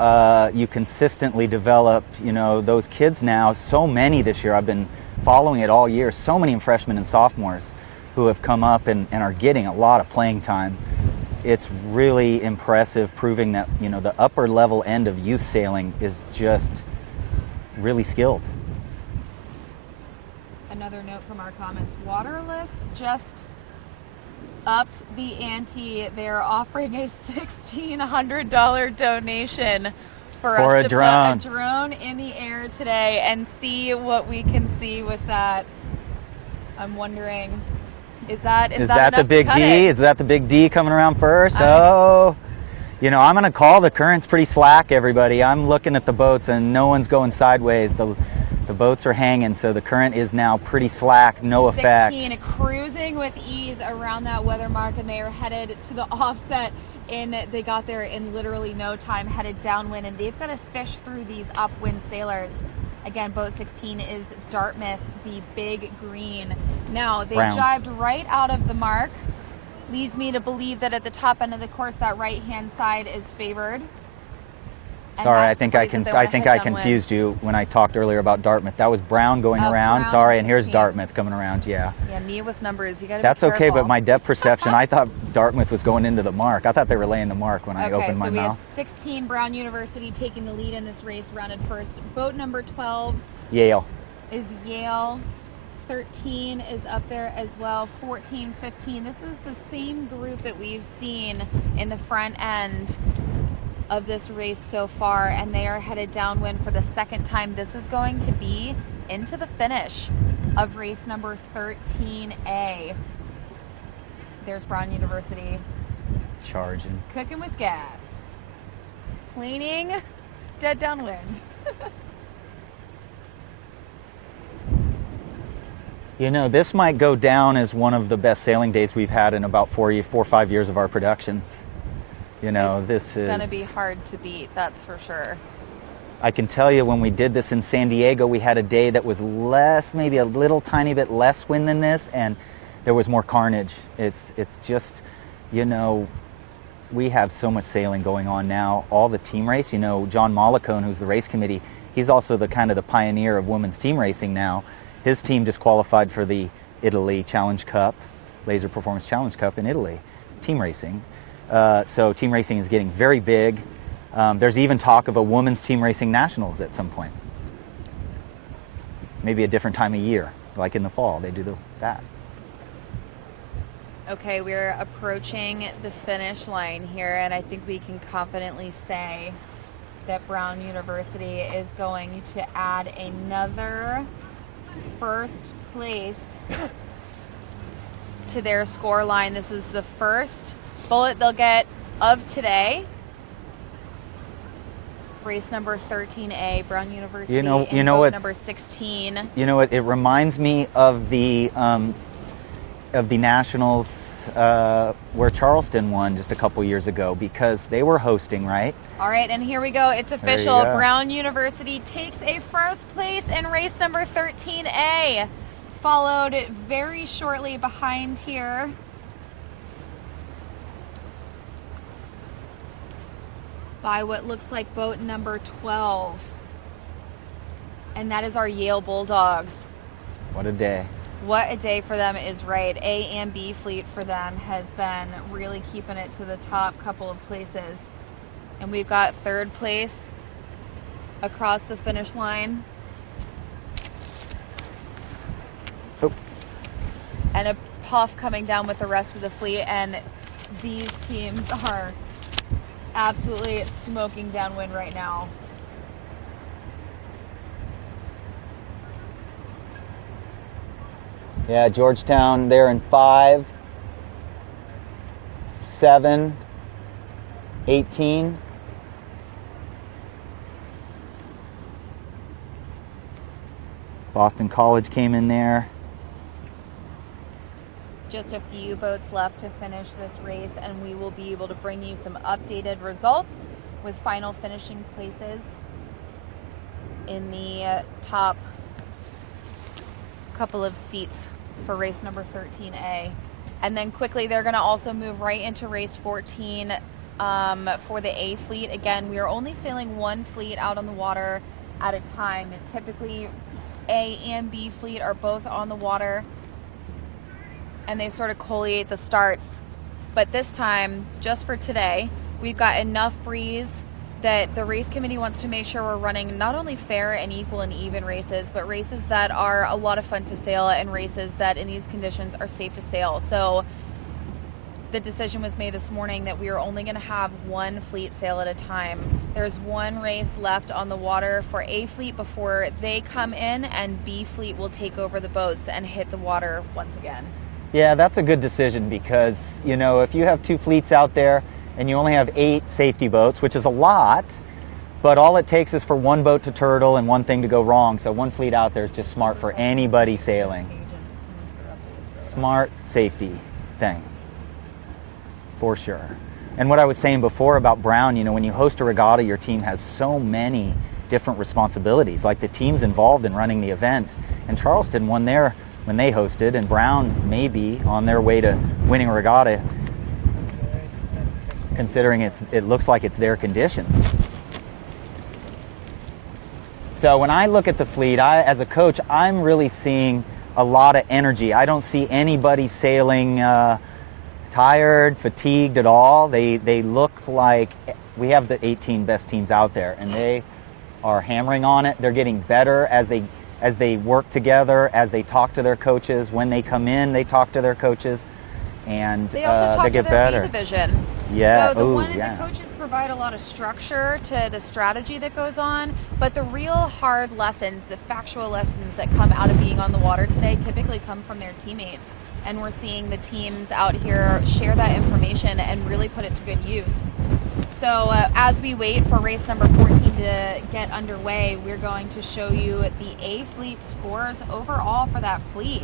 consistently develop, those kids now. So many this year. I've been following it all year. So many freshmen and sophomores who have come up and are getting a lot of playing time. It's really impressive, proving that the upper level end of youth sailing is just really skilled. Another note from our comments: Waterlist just upped the ante. They're offering a $1,600 donation for us to put a drone in the air today and see what we can see with that. I'm wondering, is that the big D? Is that the big D coming around first? I'm going to call the current's pretty slack, everybody. I'm looking at the boats and no one's going sideways. The boats are hanging, so the current is now pretty slack, no effect. 16 cruising with ease around that weather mark, and they are headed to the offset. They got there in literally no time, headed downwind, and they've got to fish through these upwind sailors. Again, boat 16 is Dartmouth, the big green. Now, they jibed right out of the mark. Leads me to believe that at the top end of the course, that right-hand side is favored. Sorry, I think I confused you when I talked earlier about Dartmouth. That was Brown going around. Brown, sorry, and here's Dartmouth coming around. Yeah. Yeah, me with numbers. You got to be That's careful. okay, but my depth perception, I thought Dartmouth was going into the mark. I thought they were laying the mark when I opened my mouth. We had 16 Brown University taking the lead in this race, rounded first. Boat number 12 Yale is Yale. 13 is up there as well. 14, 15. This is the same group that we've seen in the front end of this race so far, and they are headed downwind for the second time. This is going to be into the finish of race number 13A. There's Brown University charging, cooking with gas, cleaning, dead downwind. This might go down as one of the best sailing days we've had in about 4 or 5 years of our productions. This is going to be hard to beat, that's for sure. I can tell you, when we did this in San Diego, we had a day that was maybe a little tiny bit less wind than this, and there was more carnage. It's just, we have so much sailing going on now. All the team race, John Mollicone, who's the race committee, he's also the pioneer of women's team racing now. His team just qualified for the Italy Challenge Cup, Laser Performance Challenge Cup in Italy, team racing. So team racing is getting very big. There's even talk of a women's team racing nationals at some point. Maybe a different time of year, like in the fall, they do that. Okay, we're approaching the finish line here, and I think we can confidently say that Brown University is going to add another first place to their score line. This is the first bullet they'll get of today. race number 13A, Brown University, You know boat what's- number 16. You know what? It reminds me of the Nationals where Charleston won just a couple years ago because they were hosting, right? All right, and here we go. It's There you official. go. Brown University takes a first place in race number 13A, followed very shortly behind here by what looks like boat number 12. And that is our Yale Bulldogs. What a day. What a day for them is right. A and B fleet for them has been really keeping it to the top couple of places. And we've got third place across the finish line. Oh. And a puff coming down with the rest of the fleet. And these teams are absolutely smoking downwind right now. Yeah, Georgetown, they're in 5, 7, 18. Boston College came in there. Just a few boats left to finish this race, and we will be able to bring you some updated results with final finishing places in the top couple of seats for race number 13A. And then quickly they're going to also move right into race 14 for the A fleet. Again, we are only sailing one fleet out on the water at a time. And typically A and B fleet are both on the water and they sort of collate the starts. But this time, just for today, we've got enough breeze that the race committee wants to make sure we're running not only fair and equal and even races, but races that are a lot of fun to sail and races that in these conditions are safe to sail. So the decision was made this morning that we are only going to have one fleet sail at a time. There's one race left on the water for A fleet before they come in, and B fleet will take over the boats and hit the water once again. Yeah, that's a good decision because, you know, if you have two fleets out there and you only have 8 safety boats, which is a lot, but all it takes is for one boat to turtle and one thing to go wrong. So one fleet out there is just smart for anybody sailing. Smart safety thing, for sure. And what I was saying before about Brown, you know, when you host a regatta, your team has so many different responsibilities, like the teams involved in running the event. And Charleston won there when they hosted, and Brown may be on their way to winning a regatta, considering it looks like it's their conditions. So when I look at the fleet, as a coach, I'm really seeing a lot of energy. I don't see anybody sailing tired, fatigued at all. They look like we have the 18 best teams out there, and they are hammering on it. They're getting better as they work together, as they talk to their coaches. When they come in, they talk to their coaches, and They also talk they to get their better. B division. Yeah. So Ooh, the yeah. coaches provide a lot of structure to the strategy that goes on, but the real hard lessons, the factual lessons that come out of being on the water today typically come from their teammates. And we're seeing the teams out here share that information and really put it to good use. So as we wait for race number 14 to get underway, we're going to show you the A fleet scores overall for that fleet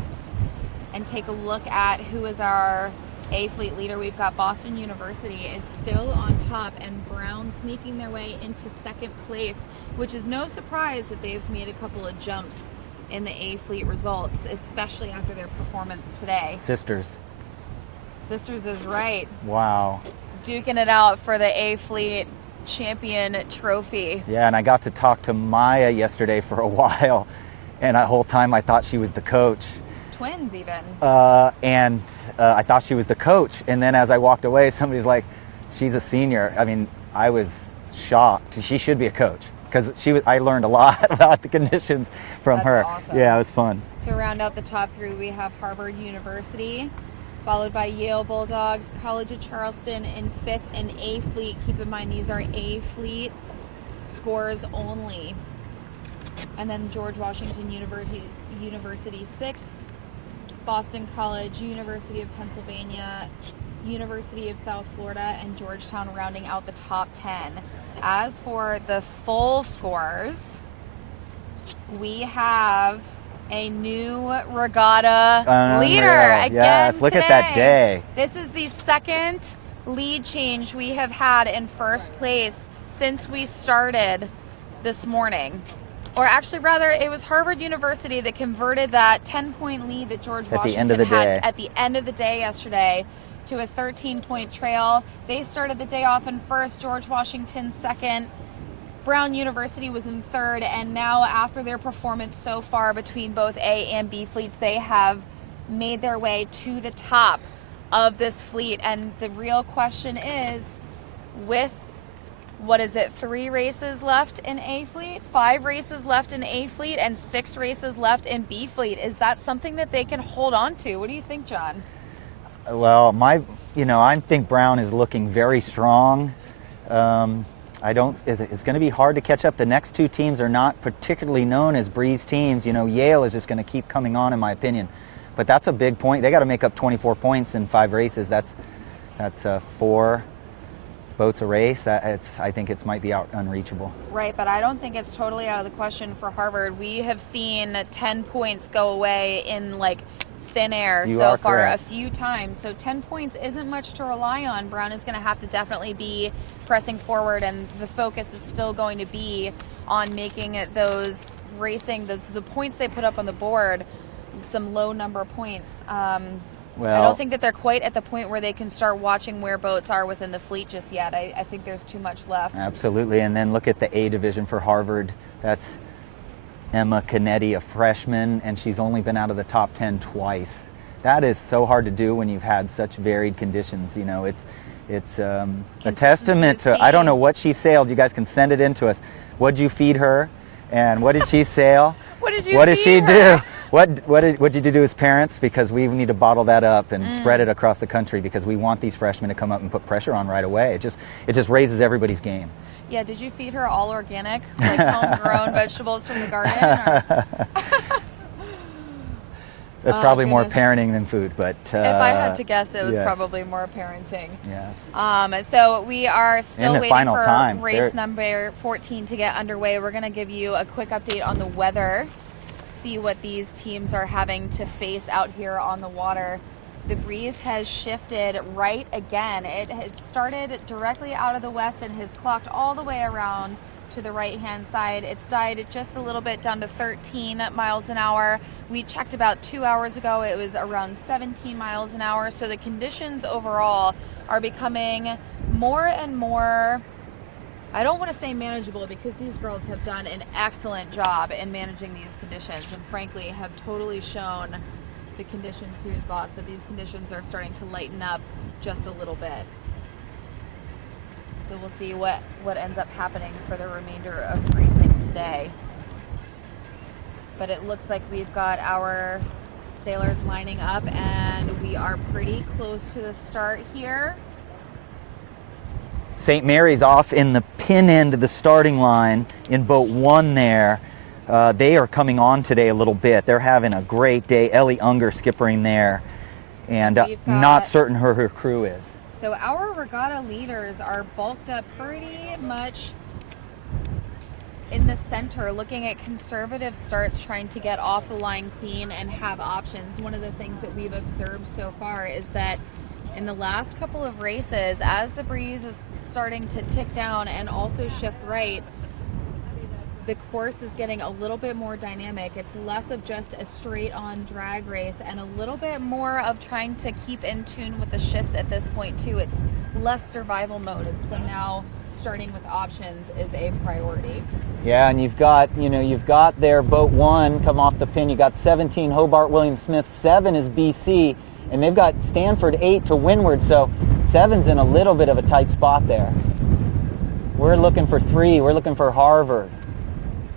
and take a look at who is our A fleet leader. We've got Boston University is still on top, and Brown sneaking their way into second place, which is no surprise that they've made a couple of jumps in the A fleet results, especially after their performance today. Sisters. Sisters is right. Wow. Duking it out for the A fleet champion trophy. Yeah, and I got to talk to Maya yesterday for a while, and the whole time I thought she was the coach. Twins even. And I thought she was the coach, and then as I walked away, somebody's like, she's a senior. I mean, I was shocked. She should be a coach, because I learned a lot about the conditions from That's her. awesome. Yeah, it was fun. To round out the top 3, we have Harvard University, followed by Yale Bulldogs, College of Charleston in 5th, and A fleet. Keep in mind, these are A fleet scores only. And then George Washington University 6th, Boston College, University of Pennsylvania, University of South Florida, and Georgetown rounding out the top 10. As for the full scores, we have a new regatta leader again yes, look today. at that day. This is the second lead change we have had in first place since we started this morning. Or actually, rather, it was Harvard University that converted that 10-point lead that George Washington had at the end of the day yesterday to a 13-point trail. They started the day off in first, George Washington second, Brown University was in third, and now after their performance so far between both A and B fleets, they have made their way to the top of this fleet. And the real question is, with 3 races left in A fleet, 5 races left in A fleet, and 6 races left in B fleet, is that something that they can hold on to? What do you think, John? Well, I think Brown is looking very strong. It's going to be hard to catch up. The next 2 teams are not particularly known as breeze teams. Yale is just going to keep coming on, in my opinion. But that's a big point. They got to make up 24 points in 5 races. That's 4 boats a race. I think it might be unreachable. Right, but I don't think it's totally out of the question for Harvard. We have seen 10 points go away in thin air so far a few times. So 10 points isn't much to rely on. Brown is going to have to definitely be pressing forward, and the focus is still going to be on making those the points they put up on the board, some low number points. I don't think that they're quite at the point where they can start watching where boats are within the fleet just yet. I think there's too much left. Absolutely. And then look at the A division for Harvard. That's Emma Canetti, a freshman, and she's only been out of the top 10 twice. That is so hard to do when you've had such varied conditions. It's a testament to, I don't know what she sailed. You guys can send it in to us. What did you feed her? And what did she sail? What did she do? What did you do as parents? Because we need to bottle that up and spread it across the country, because we want these freshmen to come up and put pressure on right away. It just raises everybody's game. Yeah, did you feed her all organic, homegrown vegetables from the garden? Or? That's probably more parenting than food, but if I had to guess, it was probably more parenting. Yes. So we are still waiting for race number 14 to get underway. We're going to give you a quick update on the weather, see what these teams are having to face out here on the water. The breeze has shifted right again. It has started directly out of the west and has clocked all the way around to the right-hand side. It's died just a little bit down to 13 miles an hour. We checked about 2 hours ago. It was around 17 miles an hour. So the conditions overall are becoming more and more, I don't want to say manageable, because these girls have done an excellent job in managing these conditions and frankly have totally shown the conditions who's boss, but these conditions are starting to lighten up just a little bit. So we'll see what ends up happening for the remainder of racing today. But it looks like we've got our sailors lining up and we are pretty close to the start here. St. Mary's off in the pin end of the starting line in boat 1 there. They are coming on today a little bit. They're having a great day. Ellie Unger skippering there, and not certain who her crew is. So our regatta leaders are bulked up pretty much in the center, looking at conservative starts, trying to get off the line clean and have options. One of the things that we've observed so far is that in the last couple of races, as the breeze is starting to tick down and also shift right, the course is getting a little bit more dynamic. It's less of just a straight on drag race and a little bit more of trying to keep in tune with the shifts at this point too. It's less survival mode, and so now starting with options is a priority. Yeah, and you've got their boat 1 come off the pin. You got 17 Hobart William Smith, 7 is BC, and they've got Stanford 8 to windward, so 7's in a little bit of a tight spot there. We're looking for 3. We're looking for Harvard.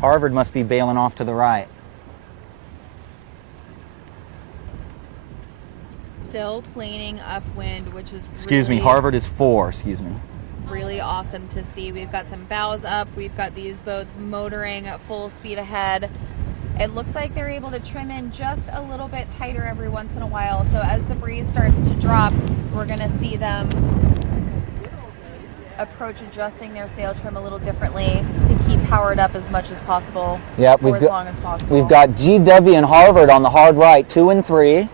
Harvard must be bailing off to the right. Still planing upwind, which is Excuse me, Harvard is 4, excuse me. Really awesome to see. We've got some bows up. We've got these boats motoring at full speed ahead. It looks like they're able to trim in just a little bit tighter every once in a while. So as the breeze starts to drop, we're going to see them approach adjusting their sail trim a little differently to keep powered up as much as possible, Yep, or as long as possible. We've got GW and Harvard on the hard right, 2 and 3.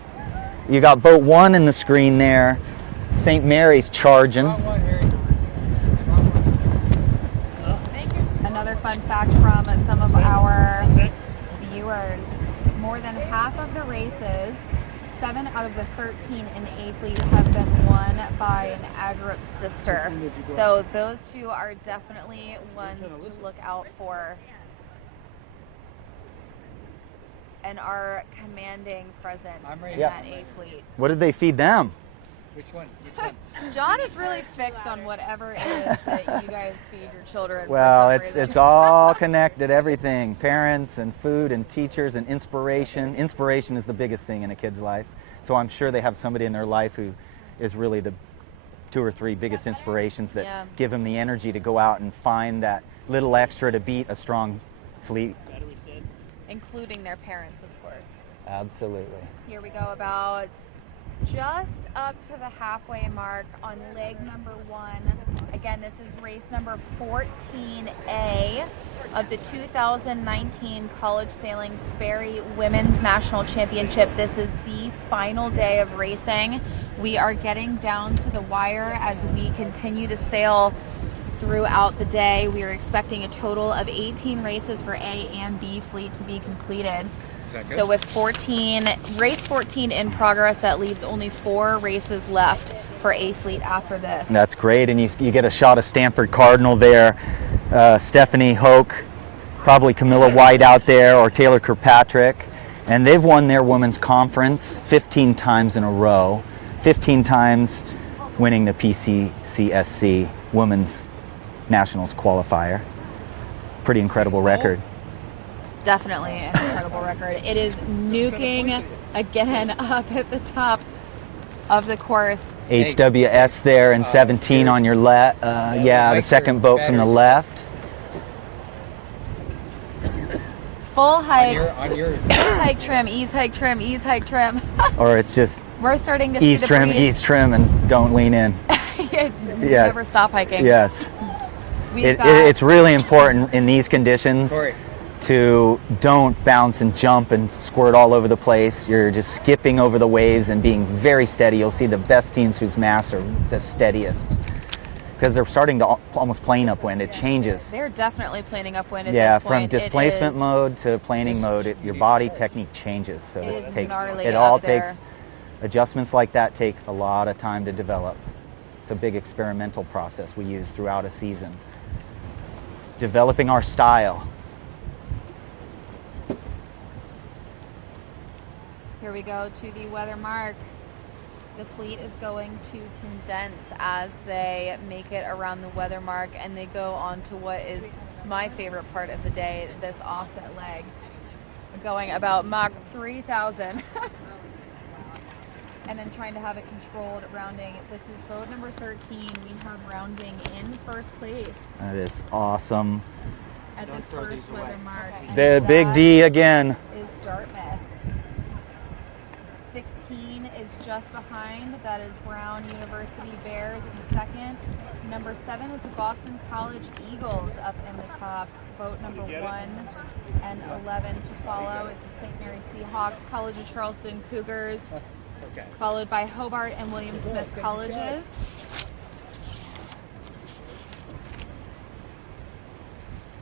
You got boat 1 in the screen there. St. Mary's charging. Another fun fact from some of our viewers, more than half of the races, 7 out of the 13 in A Fleet have been won by an Agrup sister. So those two are definitely ones to look out for and are commanding presence in that A Fleet. What did they feed them? Which one? John is really fixed on whatever it is that you guys feed your children. Well, for some reason. it's all connected, everything. Parents and food and teachers and inspiration. Inspiration is the biggest thing in a kid's life. So I'm sure they have somebody in their life who is really the 2 or 3 biggest inspirations that give them the energy to go out and find that little extra to beat a strong fleet. Including their parents, of course. Absolutely. Here we go, about just up to the halfway mark on leg number 1. Again, this is race number 14A of the 2019 College Sailing Sperry Women's National Championship. This is the final day of racing. We are getting down to the wire as we continue to sail throughout the day. We are expecting a total of 18 races for A and B Fleet to be completed. So with race 14 in progress, that leaves only 4 races left for A Fleet after this. That's great, and you get a shot of Stanford Cardinal there, Stephanie Hoke, probably Camilla White out there, or Taylor Kirkpatrick, and they've won their women's conference 15 times in a row, 15 times winning the PCCSC Women's Nationals qualifier. Pretty incredible record. Definitely an incredible record. It is nuking again up at the top of the course. HWS there and 17 on your left. The second boat from the left. Full hike, ease hike trim, ease hike trim, ease hike trim. Or it's just We're starting to see the breeze. ease trim, and don't lean in. Never stop hiking. Yes. It's really important in these conditions to don't bounce and jump and squirt all over the place. You're just skipping over the waves and being very steady. You'll see the best teams whose masts are the steadiest because they're starting to almost plane upwind. It changes. They're definitely planing upwind at Yeah, this point. from displacement mode to planing mode, your body technique changes. So it all takes adjustments like that take a lot of time to develop. It's a big experimental process we use throughout a season. Developing our style. Here we go to the weather mark. The fleet is going to condense as they make it around the weather mark, and they go on to what is my favorite part of the day, this offset leg. Going about Mach 3,000. And then trying to have it controlled rounding. This is boat number 13. We have rounding in first place. That is awesome. At this first weather mark. The big D again. Is Dartmouth. 16 is just behind. That is Brown University Bears in second. Number 7 is the Boston College Eagles up in the top. Boat number 1 and 11 to follow is the St. Mary Seahawks, College of Charleston Cougars. Followed by Hobart and William Smith colleges.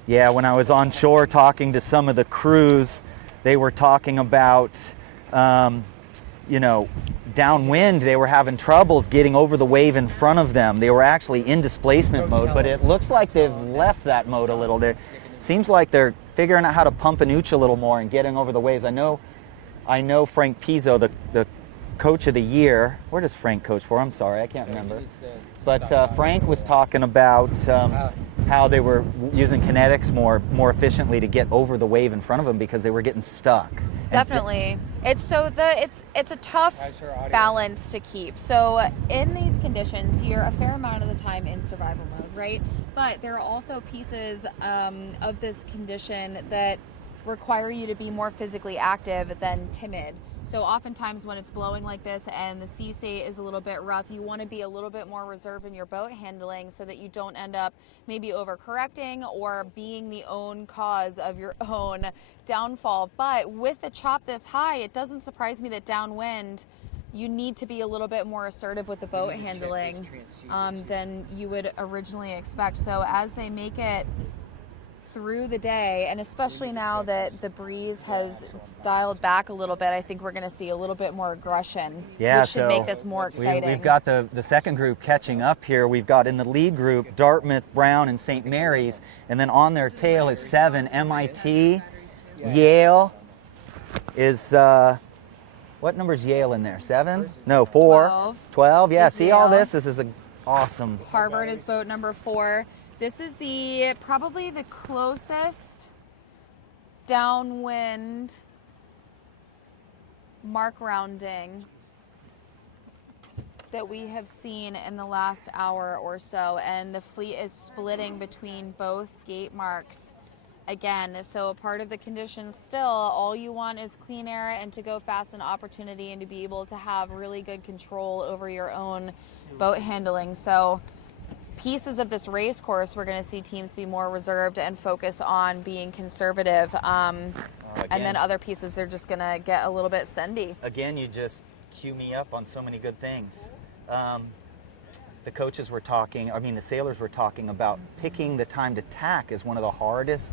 Yeah, when I was on shore talking to some of the crews, they were talking about, downwind, they were having troubles getting over the wave in front of them. They were actually in displacement mode, but it looks like they've left that mode a little. It seems like they're figuring out how to pump and ooch a little more and getting over the waves. I know Frank Pizzo, the coach of the year. Where does Frank coach for? I'm sorry, I can't remember. But Frank was talking about how they were using kinetics more efficiently to get over the wave in front of them because they were getting stuck. Definitely. It's a tough balance to keep. So in these conditions, you're a fair amount of the time in survival mode, right? But there are also pieces of this condition that require you to be more physically active than timid. So oftentimes when it's blowing like this and the sea state is a little bit rough, you want to be a little bit more reserved in your boat handling so that you don't end up maybe overcorrecting or being the own cause of your own downfall. But with the chop this high, it doesn't surprise me that downwind you need to be a little bit more assertive with the boat handling than you would originally expect. So as they make it through the day, and especially now that the breeze has dialed back a little bit, I think we're going to see a little bit more aggression, which should make this more exciting. We've got the second group catching up here. We've got in the lead group Dartmouth, Brown, and St. Mary's, and then on their tail is 7 MIT. Yale is, what number is Yale in there? 7? No, 4. 12, yeah, see all this? This is awesome. Harvard is boat number 4. This is probably the closest downwind mark rounding that we have seen in the last hour or so, and the fleet is splitting between both gate marks again. So a part of the conditions still, all you want is clean air and to go fast and opportunity and to be able to have really good control over your own boat handling. So pieces of this race course, we're going to see teams be more reserved and focus on being conservative. And then other pieces, they're just going to get a little bit sendy. Again, you just cue me up on so many good things. The coaches were talking, the sailors were talking about picking the time to tack is one of the hardest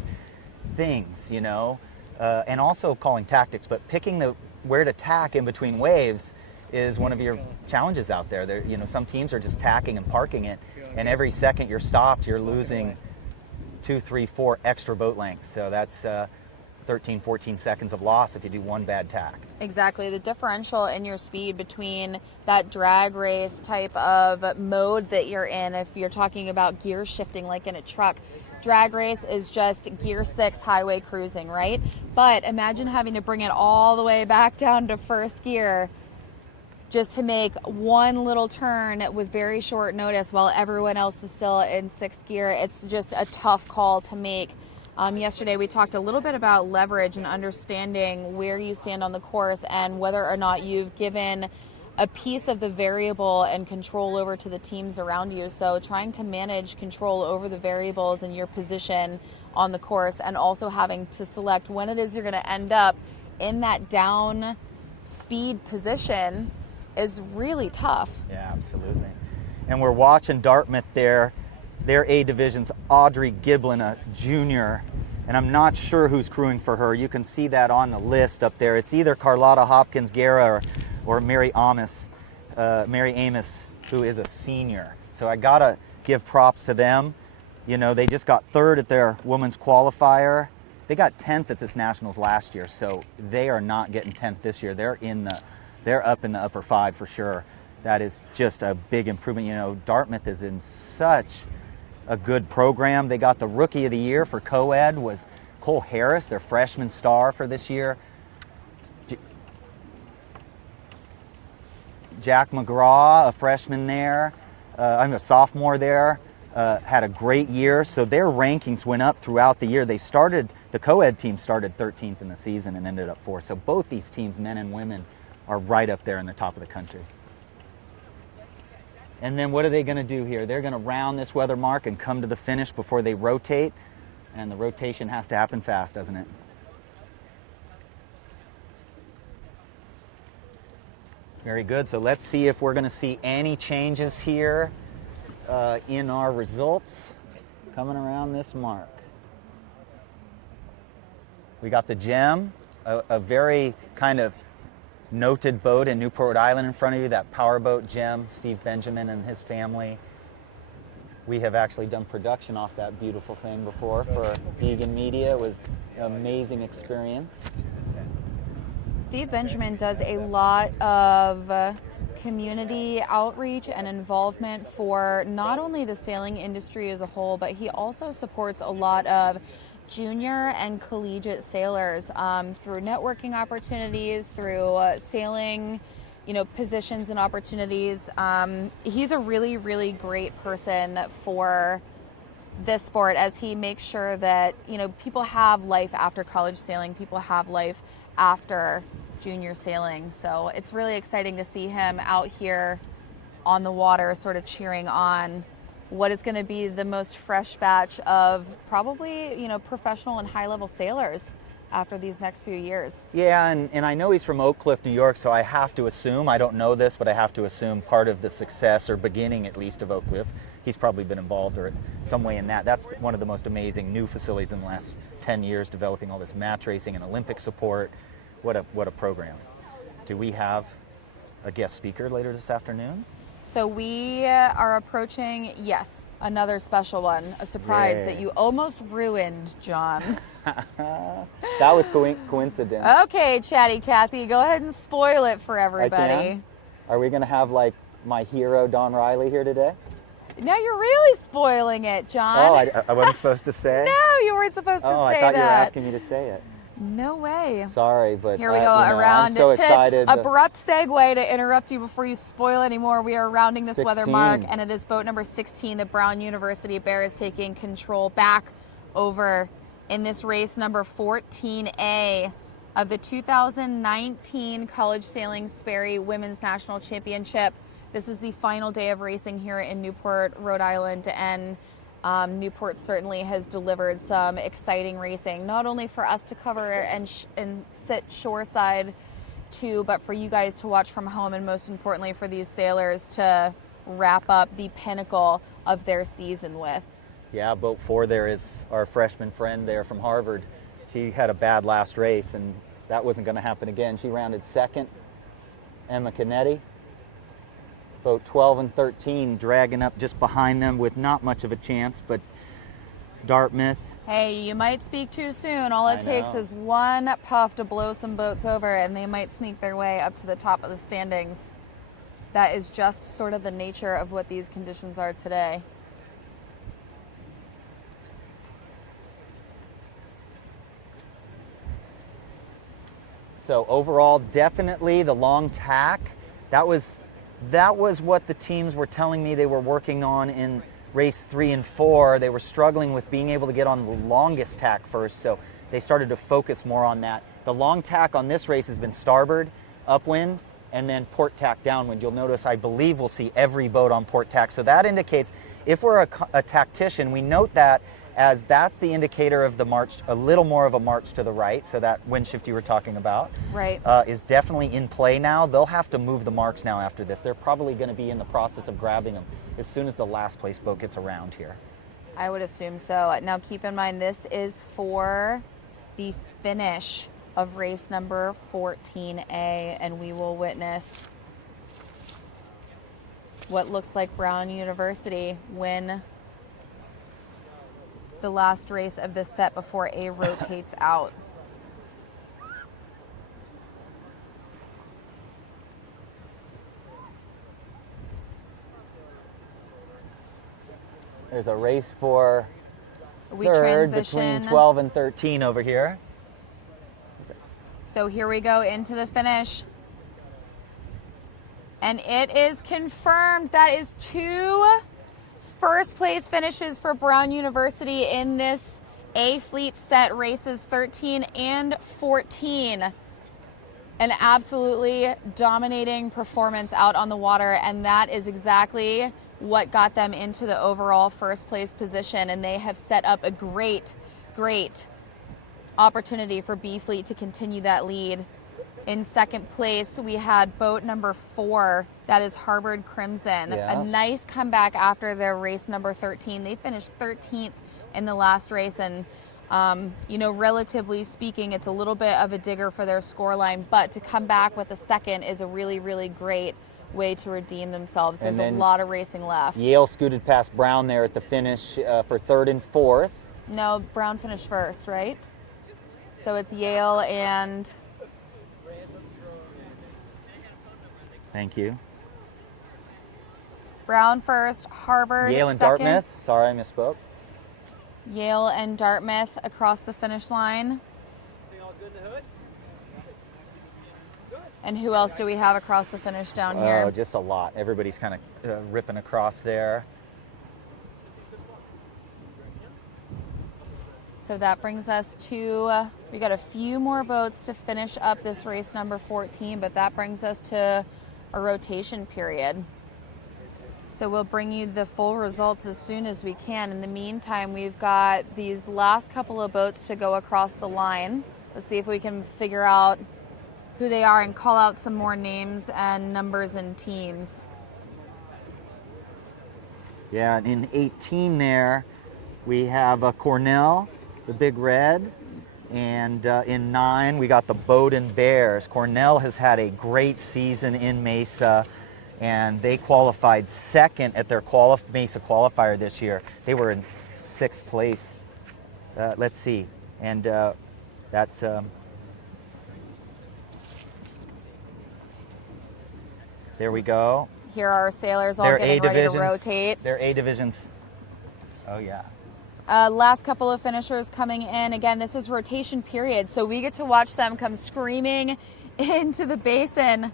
things, and also calling tactics, but picking where to tack in between waves is one of your challenges out there. Some teams are just tacking and parking it, and every second you're stopped, you're losing 2, 3, 4 extra boat lengths. So that's 13, 14 seconds of loss if you do one bad tack. Exactly. The differential in your speed between that drag race type of mode that you're in, if you're talking about gear shifting like in a truck, drag race is just gear 6 highway cruising, right? But imagine having to bring it all the way back down to first gear just to make one little turn with very short notice while everyone else is still in 6th gear. It's just a tough call to make. Yesterday we talked a little bit about leverage and understanding where you stand on the course and whether or not you've given a piece of the variable and control over to the teams around you. So trying to manage control over the variables and your position on the course, and also having to select when it is you're going to end up in that down speed position is really tough. Yeah, absolutely. And we're watching Dartmouth there. Their A division's Audrey Giblin, a junior, and I'm not sure who's crewing for her. You can see that on the list up there. It's either Carlotta Hopkins Guerra or Mary Amos, who is a senior. So I gotta give props to them. They just got 3rd at their women's qualifier. They got 10th at this nationals last year, so they are not getting 10th this year. They're up in the upper 5 for sure. That is just a big improvement. Dartmouth is in such a good program. They got the Rookie of the Year for co-ed was Cole Harris, their freshman star for this year. Jack McGraw, a freshman there, I'm a sophomore there, had a great year. So their rankings went up throughout the year. The co-ed team started 13th in the season and ended up 4th. So both these teams, men and women, are right up there in the top of the country. And then what are they going to do here? They're going to round this weather mark and come to the finish before they rotate. And the rotation has to happen fast, doesn't it? Very good. So let's see if we're going to see any changes here in our results coming around this mark. We got the Gem, a very kind of noted boat in Newport, Rhode Island in front of you, that powerboat Gem, Steve Benjamin and his family. We have actually done production off that beautiful thing before for Degan Media. It was an amazing experience. Steve Benjamin does a lot of community outreach and involvement for not only the sailing industry as a whole, but he also supports a lot of junior and collegiate sailors through networking opportunities, through sailing, positions and opportunities. He's a really, really great person for this sport, as he makes sure that, people have life after college sailing, people have life after junior sailing. So it's really exciting to see him out here on the water, sort of cheering on what is going to be the most fresh batch of probably, you know, professional and high-level sailors after these next few years. Yeah, and I know he's from Oak Cliff, New York, so I have to assume, I don't know this, but I have to assume part of the success, or beginning at least, of Oak Cliff, he's probably been involved or some way in that. That's one of the most amazing new facilities in the last 10 years, developing all this match racing and Olympic support. What a program. Do we have a guest speaker later this afternoon? So we are approaching, yes, another special one, a surprise that you almost ruined, John. That was coincidence. Okay, Chatty Cathy, go ahead and spoil it for everybody. I can? Are we going to have, like, my hero, Don Riley, here today? No, you're really spoiling it, John. Oh, I wasn't supposed to say? No, you weren't supposed to say that. Oh, I thought you were asking me to say it. No way. Sorry, but here we go around. I'm so excited. Abrupt segue to interrupt you before you spoil anymore. We are rounding this 16. weather mark, and it is boat number 16, the Brown University Bears, taking control back over in this race number 14A of the 2019 College Sailing Sperry Women's National Championship. This is the final day of racing here in Newport, Rhode Island, and Newport certainly has delivered some exciting racing, not only for us to cover and sit shoreside too, but for you guys to watch from home, and most importantly for these sailors to wrap up the pinnacle of their season with. Yeah, boat 4 there is our freshman friend there from Harvard. She had a bad last race, and that wasn't going to happen again. She rounded second. Emma Canetti. Boat 12 and 13 dragging up just behind them with not much of a chance, but Dartmouth. Hey, you might speak too soon. All it takes is one puff to blow some boats over, and they might sneak their way up to the top of the standings. That is just sort of the nature of what these conditions are today. So overall, definitely the long tack. That was what the teams were telling me they were working on in race 3 and 4. They were struggling with being able to get on the longest tack first, so they started to focus more on that. The long tack on this race has been starboard, upwind, and then port tack downwind. You'll notice, I believe we'll see every boat on port tack. So that indicates, if we're a tactician, we note that as that's the indicator of the march, a little more of a march to the right, so that wind shift you were talking about is definitely in play now. They'll have to move the marks now after this. They're probably going to be in the process of grabbing them as soon as the last place boat gets around here. I would assume so. Now keep in mind, this is for the finish of race number 14A, and we will witness what looks like Brown University win the last race of this set before A rotates out. There's a race for We third transition between 12 and 13 over here. So here we go into the finish. And it is confirmed that is 2 first place finishes for Brown University in this A Fleet set, races 13 and 14. An absolutely dominating performance out on the water, and that is exactly what got them into the overall first place position, and they have set up a great opportunity for B Fleet to continue that lead. In second place, we had boat number 4, that is Harvard Crimson. Yeah. A nice comeback after their race number 13. They finished 13th in the last race, and you know, relatively speaking, it's a little bit of a digger for their scoreline, but to come back with a second is a really great way to redeem themselves. There's a lot of racing left. Yale scooted past Brown there at the finish for 3rd and 4th. No, Brown finished first, right? So it's Yale and... Thank you. Brown first, Harvard Yale and second. Dartmouth. Sorry, I misspoke. Yale and Dartmouth across the finish line. And who else do we have across the finish down here? Oh, just a lot. Everybody's kind of ripping across there. So that brings us to, we got a few more boats to finish up this race number 14, but that brings us to a rotation period. So we'll bring you the full results as soon as we can. In the meantime, we've got these last couple of boats to go across the line. Let's see if we can figure out who they are and call out some more names and numbers and teams. Yeah, and in 18 there, we have Cornell, the Big Red, and in 9, we got the Bowdoin Bears. Cornell has had a great season in Mesa, and they qualified second at their Mesa qualifier this year. They were in 6th place. Let's see, and that's there we go. Here are our sailors all getting ready to rotate. They're A divisions. Oh yeah. Last couple of finishers coming in. Again, this is rotation period, so we get to watch them come screaming into the basin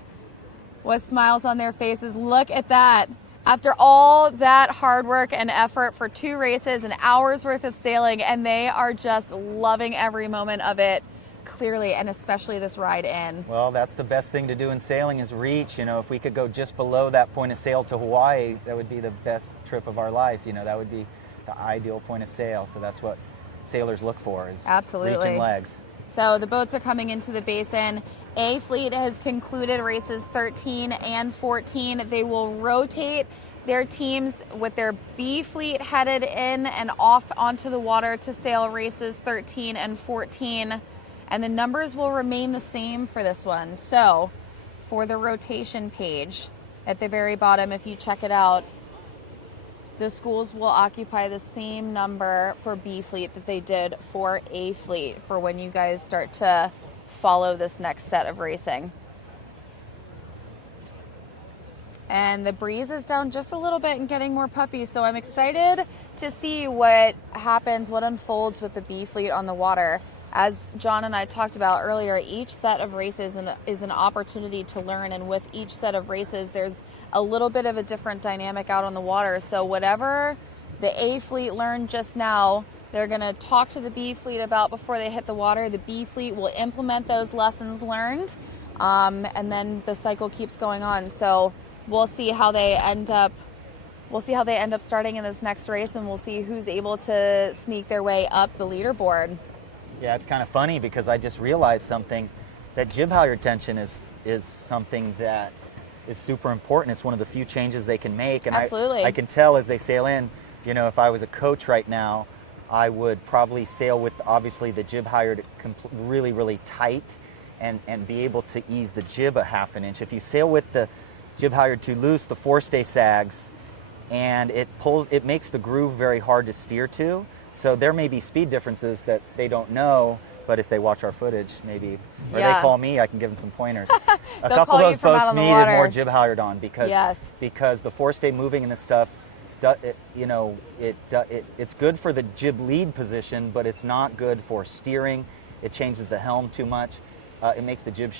with smiles on their faces. Look at that. After all that hard work and effort for 2 races, an hour's worth of sailing, and they are just loving every moment of it, clearly, and especially this ride in. Well, that's the best thing to do in sailing is reach. You know, if we could go just below that point of sail to Hawaii, that would be the best trip of our life. You know, that would be the ideal point of sail. So that's what sailors look for, is absolutely reaching legs. So the boats are coming into the basin. A fleet has concluded races 13 and 14. They will rotate their teams with their B fleet headed in and off onto the water to sail races 13 and 14. And the numbers will remain the same for this one. So for the rotation page at the very bottom, if you check it out, the schools will occupy the same number for B fleet that they did for A fleet for when you guys start to follow this next set of racing. And the breeze is down just a little bit and getting more puppy, so I'm excited to see what happens, what unfolds with the B fleet on the water. As John and I talked about earlier, each set of races is an opportunity to learn, and with each set of races, there's a little bit of a different dynamic out on the water. So whatever the A fleet learned just now, they're going to talk to the B fleet about before they hit the water. The B fleet will implement those lessons learned, and then the cycle keeps going on. So we'll see how they end up. We'll see how they end up starting in this next race, and we'll see who's able to sneak their way up the leaderboard. Yeah, it's kind of funny because I just realized something, that jib halyard tension is something that is super important. It's one of the few changes they can make. And absolutely. I can tell as they sail in, you know, if I was a coach right now, I would probably sail with obviously the jib halyard really, really tight and be able to ease the jib a half an inch. If you sail with the jib halyard too loose, the forestay sags and it makes the groove very hard to steer to. So there may be speed differences that they don't know, but if they watch our footage, maybe, or they call me, I can give them some pointers. A couple of those boats needed more jib halyard on because the forestay moving and this stuff, it's good for the jib lead position, but it's not good for steering. It changes the helm too much. It makes the jib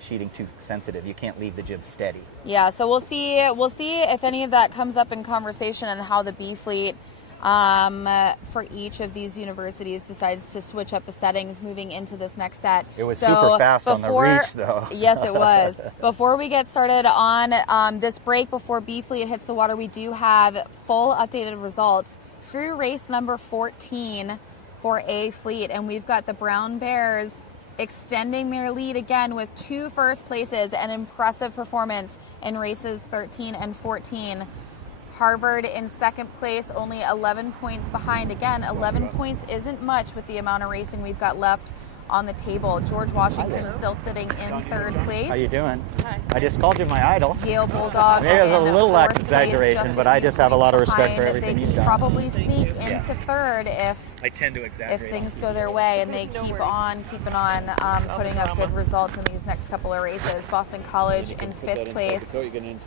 sheeting too sensitive. You can't leave the jib steady. Yeah, so we'll see if any of that comes up in conversation and how the B fleet for each of these universities decides to switch up the settings moving into this next set. It was super fast on the reach, though. Yes, it was. Before we get started on this break, before B fleet hits the water, we do have full updated results through race number 14 for A fleet, and we've got the Brown Bears extending their lead again with 2 first places, an impressive performance in races 13 and 14. Harvard in second place, only 11 points behind. Again, 11 points isn't much with the amount of racing we've got left on the table. George Washington still sitting in third place. How you doing? Hi. I just called you my idol. Yale Bulldogs There's a little lack of exaggeration, but I just have a lot of respect for everything you've done. Probably sneak into third if I tend to exaggerate. If things go their way and they keep on keeping on putting up good results in these next couple of races. Boston College in 5th place.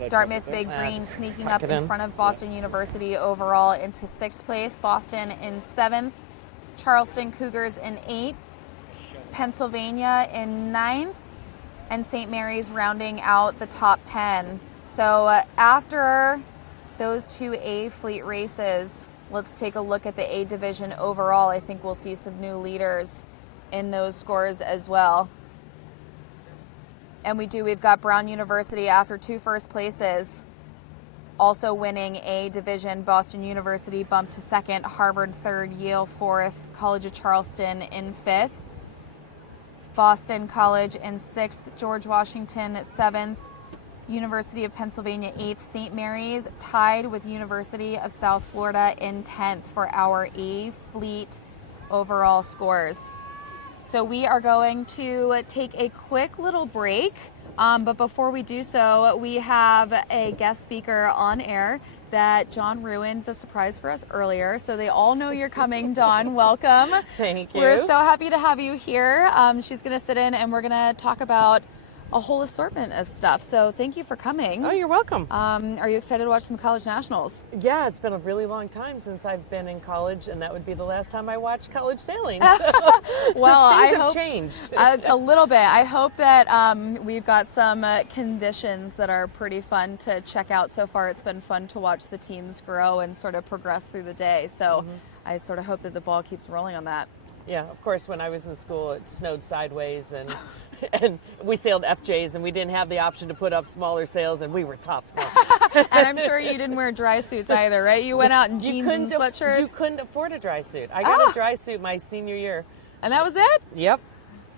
Dartmouth Big Green sneaking up in front of Boston University overall into 6th place. Boston in 7th. Charleston Cougars in 8th. Pennsylvania in 9th, and St. Mary's rounding out the top 10. So after those 2 A fleet races, let's take a look at the A division overall. I think we'll see some new leaders in those scores as well. And we've got Brown University after 2 first places, also winning A division. Boston University bumped to 2nd, Harvard 3rd, Yale 4th, College of Charleston in 5th, Boston College in 6th, George Washington 7th, University of Pennsylvania 8th, St. Mary's tied with University of South Florida in 10th for our A Fleet overall scores. So we are going to take a quick little break, but before we do so, we have a guest speaker on air that John ruined the surprise for us earlier. So they all know you're coming. Dawn, welcome. Thank you. We're so happy to have you here. She's going to sit in and we're going to talk about a whole assortment of stuff. So thank you for coming. Oh, you're welcome. Are you excited to watch some college nationals? Yeah, it's been a really long time since I've been in college, and that would be the last time I watched college sailing. Well, I Things have hope changed. a little bit. I hope that we've got some conditions that are pretty fun to check out. So far, it's been fun to watch the teams grow and sort of progress through the day. So I sort of hope that the ball keeps rolling on that. Yeah, of course, when I was in school, it snowed sideways, and and we sailed FJs, and we didn't have the option to put up smaller sails, and we were tough. And I'm sure you didn't wear dry suits either, right? You went out in jeans and sweatshirts. You couldn't afford a dry suit. I got a dry suit my senior year. And that was it? Yep.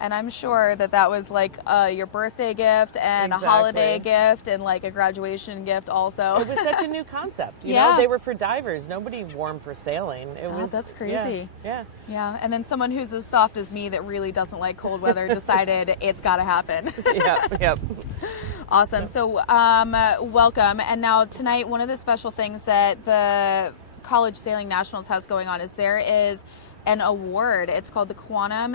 And I'm sure that was like your birthday gift and a holiday gift and like a graduation gift also. It was such a new concept. You Yeah. know, they were for divers. Nobody wore them for sailing. It was That's crazy. Yeah. Yeah. And then someone who's as soft as me that really doesn't like cold weather decided it's got to happen. Yep. Awesome. So welcome. And now tonight, one of the special things that the College Sailing Nationals has going on is there is an award. It's called the Quantum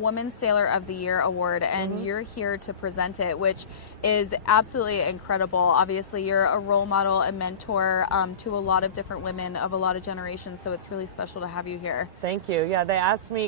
Woman Sailor of the Year Award, and you're here to present it, which is absolutely incredible. Obviously, you're a role model, a mentor to a lot of different women of a lot of generations, so it's really special to have you here. Thank you. Yeah,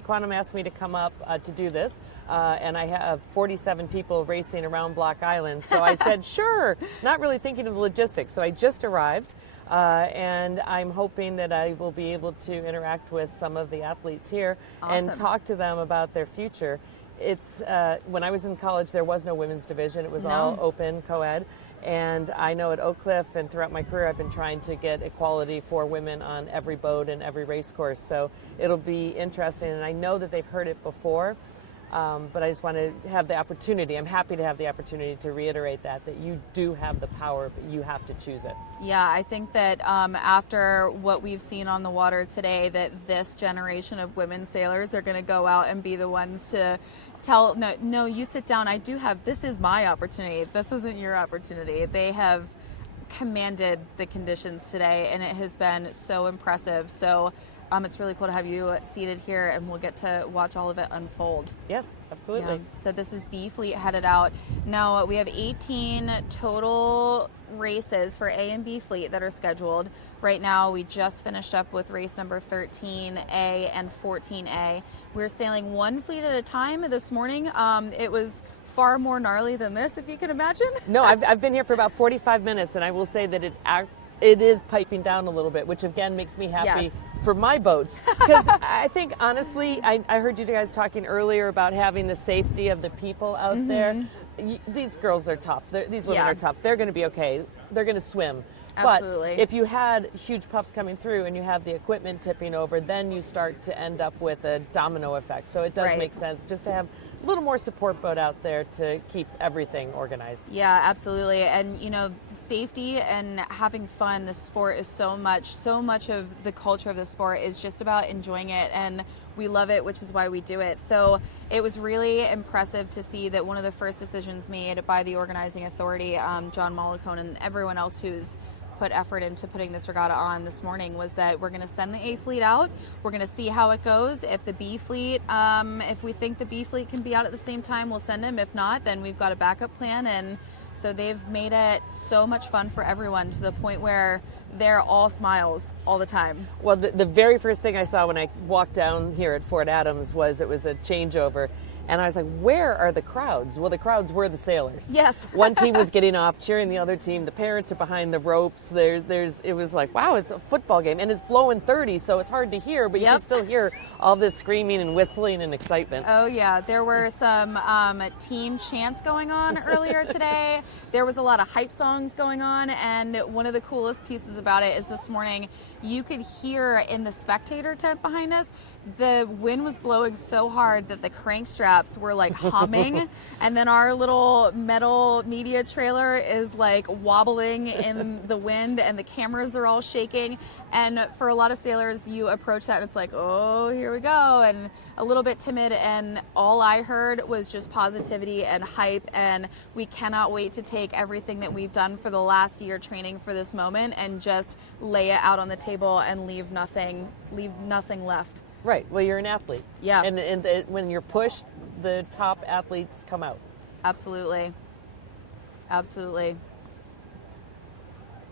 Quantum asked me to come up to do this, and I have 47 people racing around Block Island, so I said, sure, not really thinking of the logistics. So I just arrived. And I'm hoping that I will be able to interact with some of the athletes here and talk to them about their future. It's when I was in college, there was no women's division. It was all open, co-ed. And I know at Oak Cliff and throughout my career, I've been trying to get equality for women on every boat and every race course. So it'll be interesting. And I know that they've heard it before. But I just want to have the opportunity. I'm happy to have the opportunity to reiterate that you do have the power, but you have to choose it. Yeah, I think that after what we've seen on the water today, that this generation of women sailors are going to go out and be the ones to tell, no, you sit down. This is my opportunity. This isn't your opportunity. They have commanded the conditions today, and it has been so impressive. So it's really cool to have you seated here, and we'll get to watch all of it unfold. Yes, absolutely. Yeah. So this is B Fleet headed out. Now we have 18 total races for A and B Fleet that are scheduled. Right now we just finished up with race number 13A and 14A. We're sailing one fleet at a time this morning. It was far more gnarly than this, if you can imagine. No, I've been here for about 45 minutes, and I will say that it is piping down a little bit, which again makes me happy for my boats. Because I think, honestly, I heard you guys talking earlier about having the safety of the people out there. These girls are tough. These women are tough. They're going to be okay. They're going to swim. Absolutely. But if you had huge puffs coming through and you have the equipment tipping over, then you start to end up with a domino effect. So it does make sense just to have a little more support boat out there to keep everything organized. Yeah, absolutely. And safety and having fun, the sport is so much of the culture of the sport is just about enjoying it, and we love it, which is why we do it. So it was really impressive to see that one of the first decisions made by the organizing authority, John Mollicone, and everyone else who's put effort into putting this regatta on this morning, was that we're going to send the A Fleet out. We're going to see how it goes. If the B Fleet, if we think the B Fleet can be out at the same time, we'll send them. If not, then we've got a backup plan. And so they've made it so much fun for everyone, to the point where they're all smiles all the time. Well, the very first thing I saw when I walked down here at Fort Adams was it was a changeover. And I was like, where are the crowds? Well, the crowds were the sailors. Yes. One team was getting off, cheering the other team. The parents are behind the ropes. It was like, wow, it's a football game. And it's blowing 30, so it's hard to hear, but you can still hear all this screaming and whistling and excitement. Oh, yeah. There were some team chants going on earlier today. There was a lot of hype songs going on, and one of the coolest pieces about it is this morning you could hear in the spectator tent behind us, the wind was blowing so hard that the crank straps were like humming, and then our little metal media trailer is like wobbling in the wind, and the cameras are all shaking. And for a lot of sailors, you approach that and it's like, oh, here we go, and a little bit timid, and all I heard was just positivity and hype, and we cannot wait to take everything that we've done for the last year training for this moment and just lay it out on the table and leave nothing left. Right. Well, you're an athlete. Yeah. And when you're pushed, the top athletes come out. Absolutely. Absolutely.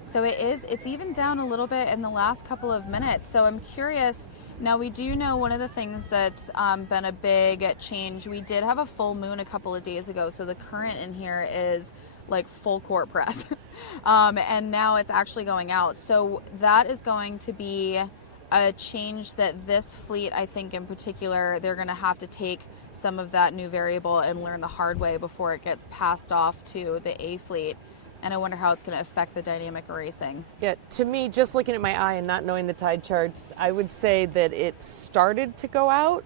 So it's even down a little bit in the last couple of minutes. So I'm curious, now we do know one of the things that's been a big change. We did have a full moon a couple of days ago, so the current in here is like full court press. And now it's actually going out. So that is going to be a change that this fleet, I think in particular, they're going to have to take some of that new variable and learn the hard way before it gets passed off to the A fleet. And I wonder how it's going to affect the dynamic of racing. Yeah, to me, just looking at my eye and not knowing the tide charts, I would say that it started to go out.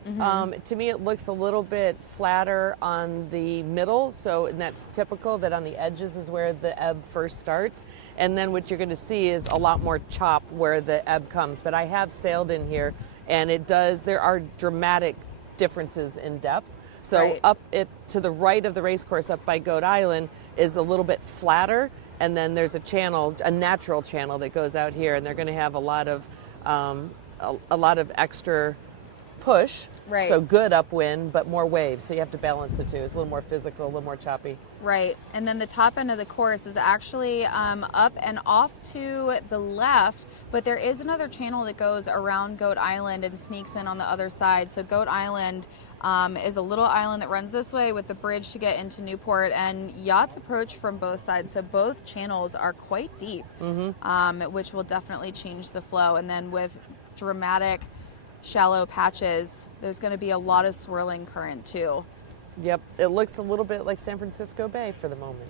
To me, it looks a little bit flatter on the middle, and that's typical that on the edges is where the ebb first starts. And then what you're going to see is a lot more chop where the ebb comes. But I have sailed in here, and there are dramatic differences in depth. So up to the right of the race course up by Goat Island is a little bit flatter, and then there's a natural channel that goes out here, and they're going to have a lot of extra push. Right. So good upwind, but more waves. So you have to balance the two. It's a little more physical, a little more choppy. Right. And then the top end of the course is actually up and off to the left, but there is another channel that goes around Goat Island and sneaks in on the other side. So Goat Island is a little island that runs this way with the bridge to get into Newport, and yachts approach from both sides. So both channels are quite deep, which will definitely change the flow. And then with dramatic shallow patches, there's going to be a lot of swirling current too. Yep, it looks a little bit like San Francisco Bay for the moment.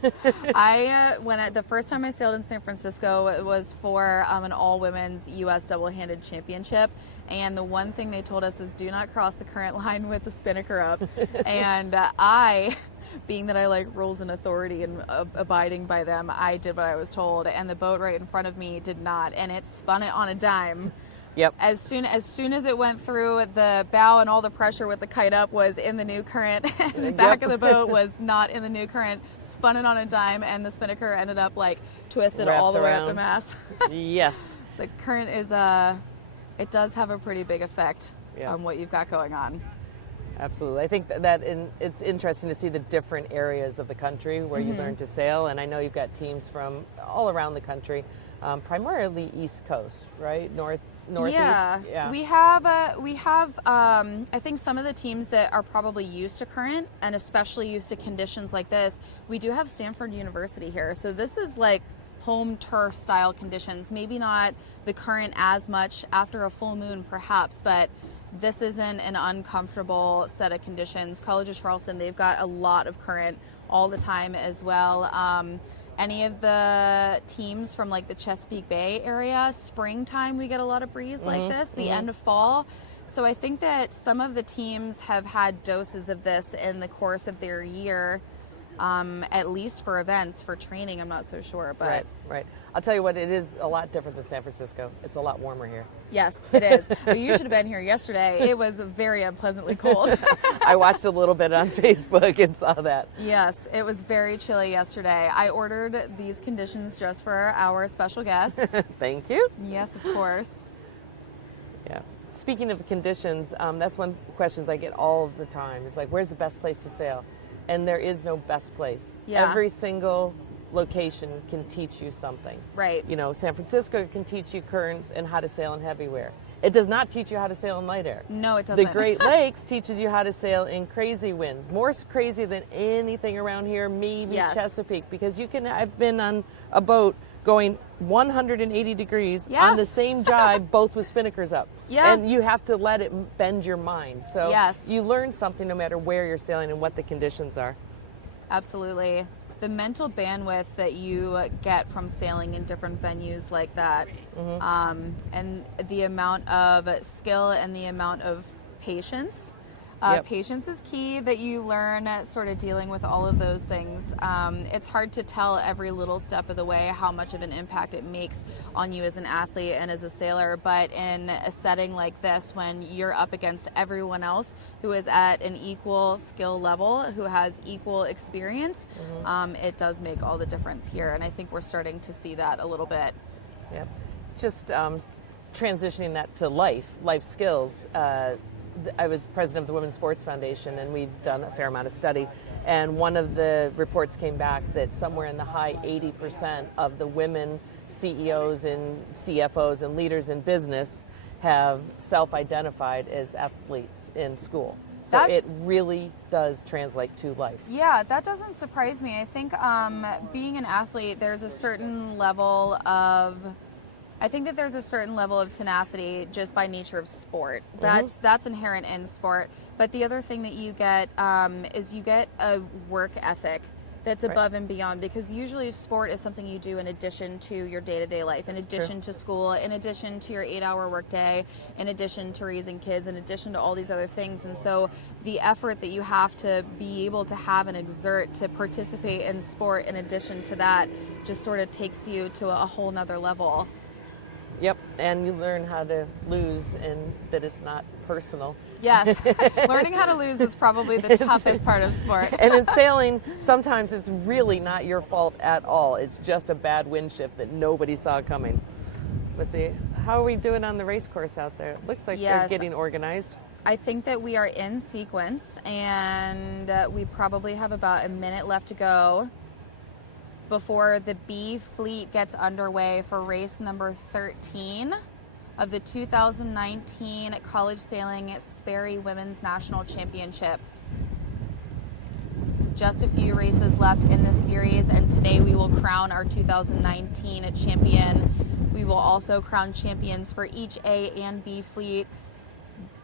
The first time I sailed in San Francisco, it was for an all-women's U.S. double-handed championship, and the one thing they told us is do not cross the current line with the spinnaker up. And being that I like rules and authority and abiding by them, I did what I was told, and the boat right in front of me did not, and it spun it on a dime. Yep. As soon as it went through, the bow and all the pressure with the kite up was in the new current, and the back of the boat was not in the new current, spun it on a dime, and the spinnaker ended up like twisted all the way up the mast. Yes. So current is it does have a pretty big effect on what you've got going on. Absolutely. I think it's interesting to see the different areas of the country where you learn to sail, and I know you've got teams from all around the country, primarily East Coast, right? Northeast. Yeah. We have I think some of the teams that are probably used to current and especially used to conditions like this. We do have Stanford University here, so this is like home turf style conditions. Maybe not the current as much after a full moon perhaps, but this isn't an uncomfortable set of conditions. College of Charleston, they've got a lot of current all the time as well. Any of the teams from like the Chesapeake Bay area, springtime we get a lot of breeze like this, the end of fall. So I think that some of the teams have had doses of this in the course of their year, at least for events. For training, I'm not so sure. But Right. I'll tell you what, it is a lot different than San Francisco. It's a lot warmer here. Yes, it is. You should have been here yesterday. It was very unpleasantly cold. I watched a little bit on Facebook and saw that. Yes, it was very chilly yesterday. I ordered these conditions just for our special guests. Thank you. Yes, of course. Yeah. Speaking of conditions, that's one of the questions I get all the time. Is like, where's the best place to sail? And there is no best place. Yeah. Every single location can teach you something. Right. You know, San Francisco can teach you currents and how to sail in heavy wear. It does not teach you how to sail in light air. No, it doesn't. The Great Lakes teaches you how to sail in crazy winds, more crazy than anything around here, maybe Yes. Chesapeake, because I've been on a boat going 180 degrees Yeah. on the same jibe, both with spinnakers up. Yeah. And you have to let it bend your mind. So Yes. you learn something no matter where you're sailing and what the conditions are. Absolutely. The mental bandwidth that you get from sailing in different venues like that, and the amount of skill and the amount of patience. Yep. Patience is key, that you learn sort of dealing with all of those things. It's hard to tell every little step of the way how much of an impact it makes on you as an athlete and as a sailor, but in a setting like this, when you're up against everyone else who is at an equal skill level, who has equal experience, it does make all the difference here, and I think we're starting to see that a little bit. Yep. Just transitioning that to life skills. I was president of the Women's Sports Foundation, and we've done a fair amount of study. And one of the reports came back that somewhere in the high 80% of the women CEOs and CFOs and leaders in business have self-identified as athletes in school. So it really does translate to life. Yeah, that doesn't surprise me. I think being an athlete, there's a certain level of tenacity just by nature of sport. That's inherent in sport. But the other thing that you get is you get a work ethic that's above and beyond, because usually sport is something you do in addition to your day-to-day life, in addition to school, in addition to your 8-hour workday, in addition to raising kids, in addition to all these other things. And so the effort that you have to be able to have and exert to participate in sport in addition to that just sort of takes you to a whole nother level. Yep, and you learn how to lose and that it's not personal. Yes, learning how to lose is probably the toughest part of sport. And in sailing, sometimes it's really not your fault at all. It's just a bad wind shift that nobody saw coming. Let's see, how are we doing on the race course out there? It looks like they're getting organized. I think that we are in sequence, and we probably have about a minute left to go before the B fleet gets underway for race number 13 of the 2019 College Sailing Sperry Women's National Championship. Just a few races left in this series, and today we will crown our 2019 champion. We will also crown champions for each A and B fleet.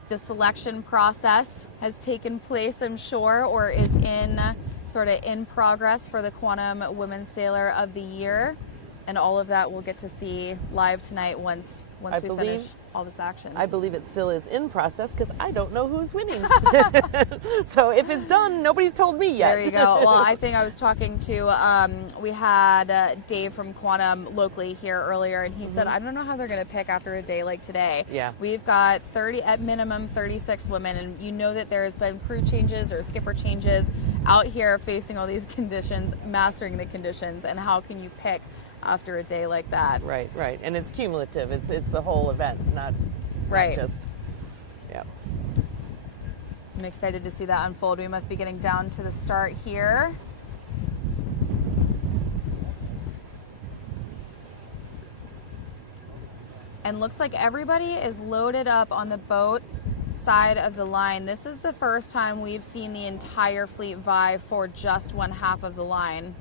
The selection process has taken place, I'm sure, or is in progress for the Quantum Women's Sailor of the Year, and all of that we'll get to see live tonight once we finish all this action. I believe it still is in process because I don't know who's winning. So if it's done, nobody's told me yet. There you go. Well, I think I was talking to, we had Dave from Quantum locally here earlier, and he said, I don't know how they're going to pick after a day like today. Yeah. We've got at minimum 36 women, and you know that there has been crew changes or skipper changes out here facing all these conditions, mastering the conditions, and how can you pick after a day like that? Right. And it's cumulative. It's the whole event, not just, yeah. I'm excited to see that unfold. We must be getting down to the start here. And looks like everybody is loaded up on the boat side of the line. This is the first time we've seen the entire fleet vie for just one half of the line.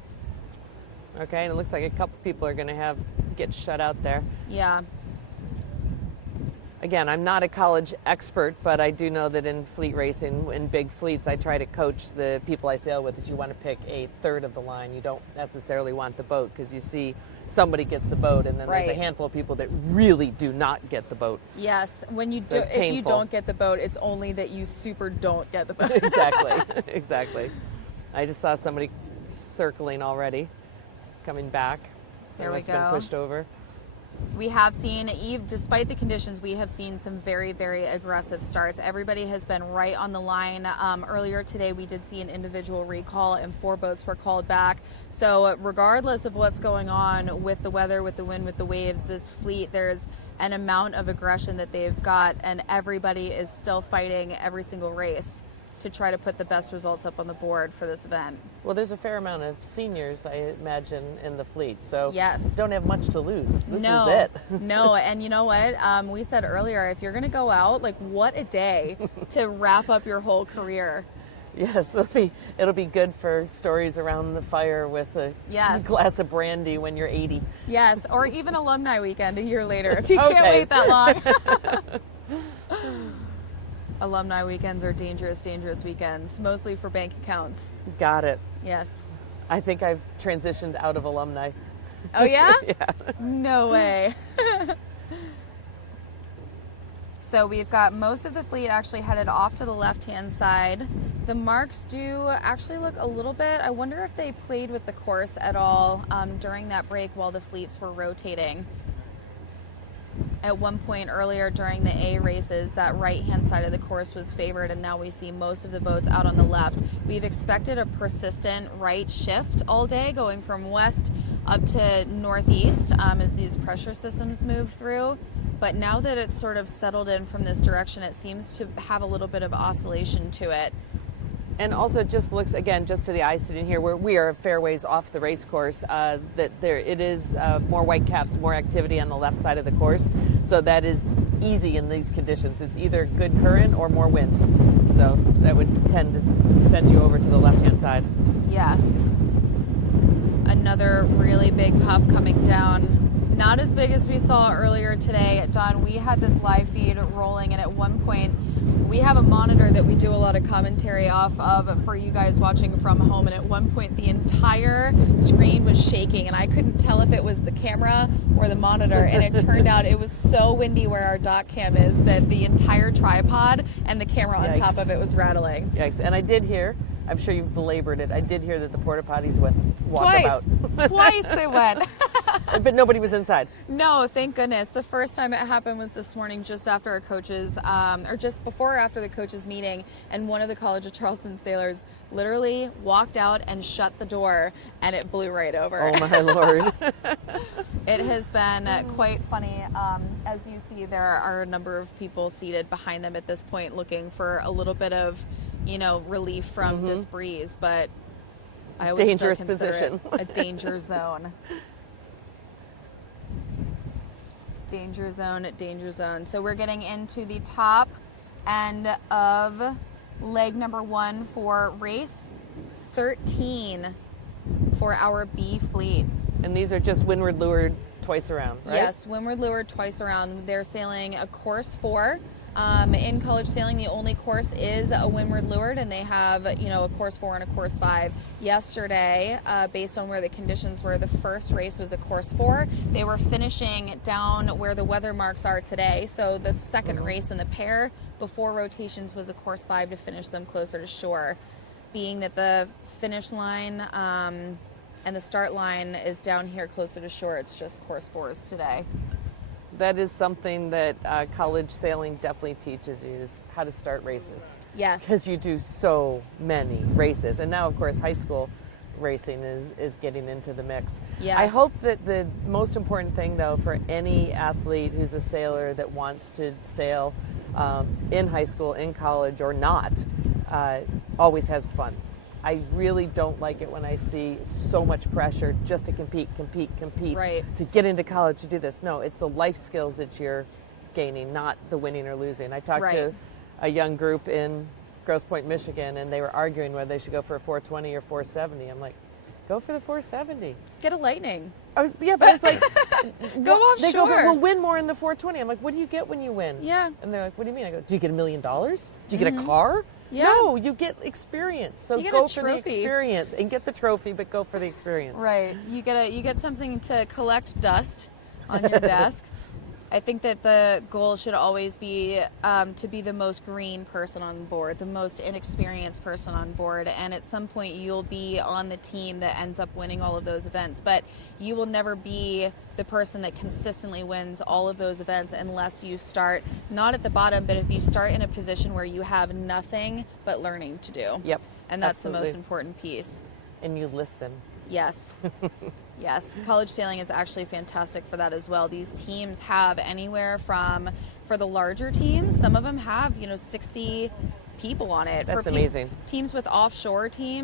Okay, and it looks like a couple people are going to get shut out there. Yeah. Again, I'm not a college expert, but I do know that in fleet racing, in big fleets, I try to coach the people I sail with that you want to pick a third of the line. You don't necessarily want the boat, because you see somebody gets the boat, and then there's a handful of people that really do not get the boat. Yes, if you don't get the boat, it's only that you super don't get the boat. Exactly. I just saw somebody circling already, coming back. There we go. Been pushed over. We have seen, despite the conditions, we have seen some very, very aggressive starts. Everybody has been right on the line. Earlier today, we did see an individual recall, and 4 boats were called back. So regardless of what's going on with the weather, with the wind, with the waves, this fleet, there's an amount of aggression that they've got, and everybody is still fighting every single race to try to put the best results up on the board for this event. Well, there's a fair amount of seniors, I imagine, in the fleet, so yes, don't have much to lose. This no, is it. No, and you know what? We said earlier, if you're going to go out, like, what a day to wrap up your whole career. Yes, it'll be good for stories around the fire with a glass of brandy when you're 80. Yes, or even alumni weekend a year later if you can't wait that long. Alumni weekends are dangerous, dangerous weekends, mostly for bank accounts. Got it. Yes. I think I've transitioned out of alumni. Oh, yeah? Yeah. No way. So we've got most of the fleet actually headed off to the left-hand side. The marks do actually look a little bit, I wonder if they played with the course at all during that break while the fleets were rotating. At one point earlier during the A races, that right-hand side of the course was favored, and now we see most of the boats out on the left. We've expected a persistent right shift all day, going from west up to northeast as these pressure systems move through. But now that it's sort of settled in from this direction, it seems to have a little bit of oscillation to it. And also it just looks, again, just to the eye sitting here, where we are a fair ways off the race course, that it is more white caps, more activity on the left side of the course. So that is easy in these conditions. It's either good current or more wind. So that would tend to send you over to the left-hand side. Yes. Another really big puff coming down. Not as big as we saw earlier today. Don, we had this live feed rolling, and at one point we have a monitor that we do a lot of commentary off of for you guys watching from home, and at one point the entire screen was shaking, and I couldn't tell if it was the camera or the monitor, and it turned out it was so windy where our dock cam is that the entire tripod and the camera on top of it was rattling. Yikes. And I did hear, I'm sure you've belabored it, I did hear that the porta potties went walkabout. Twice they went. But nobody was inside. No, thank goodness. The first time it happened was this morning, just after a coach's, or just before or after the coach's meeting, and one of the College of Charleston sailors literally walked out and shut the door, and it blew right over. Oh my Lord. It has been quite funny. As you see, there are a number of people seated behind them at this point looking for a little bit of, relief from this breeze, but I would dangerous still consider position. it a danger zone. Danger zone, danger zone. So we're getting into the top end of leg number 1 for race 13 for our B fleet. And these are just windward lured twice around, right? Yes, windward lured twice around. They're sailing a course 4. In college sailing, the only course is a windward lured, and they have, a course 4 and a course 5. Yesterday, based on where the conditions were, the first race was a course 4. They were finishing down where the weather marks are today. So the second race in the pair before rotations was a course 5 to finish them closer to shore. Being that the finish line and the start line is down here closer to shore, it's just course 4s today. That is something that college sailing definitely teaches you, is how to start races. Yes. Because you do so many races. And now, of course, high school racing is getting into the mix. Yes. I hope that the most important thing, though, for any athlete who's a sailor that wants to sail in high school, in college, or not, always has fun. I really don't like it when I see so much pressure just to compete, right, to get into college to do this. No, it's the life skills that you're gaining, not the winning or losing. I talked to a young group in Grosse Pointe, Michigan, and they were arguing whether they should go for a 420 or 470. I'm like, go for the 470. Get a Lightning. But it's like, go offshore. They go, but we'll win more in the 420. I'm like, what do you get when you win? Yeah. And they're like, what do you mean? I go, do you get $1 million? Do you get a car? Yeah. No, you get experience. So you get go a for the experience and get the trophy, but go for the experience. Right. You get something to collect dust on your desk. I think that the goal should always be to be the most green person on board, the most inexperienced person on board, and at some point you'll be on the team that ends up winning all of those events. But you will never be the person that consistently wins all of those events unless you start not at the bottom, but if you start in a position where you have nothing but learning to do. Yep. And that's absolutely. the most important piece. And you listen. Yes. Yes. College sailing is actually fantastic for that as well. These teams have anywhere from, for the larger teams, some of them have, 60 people on it. That's for amazing. Teams with offshore teams.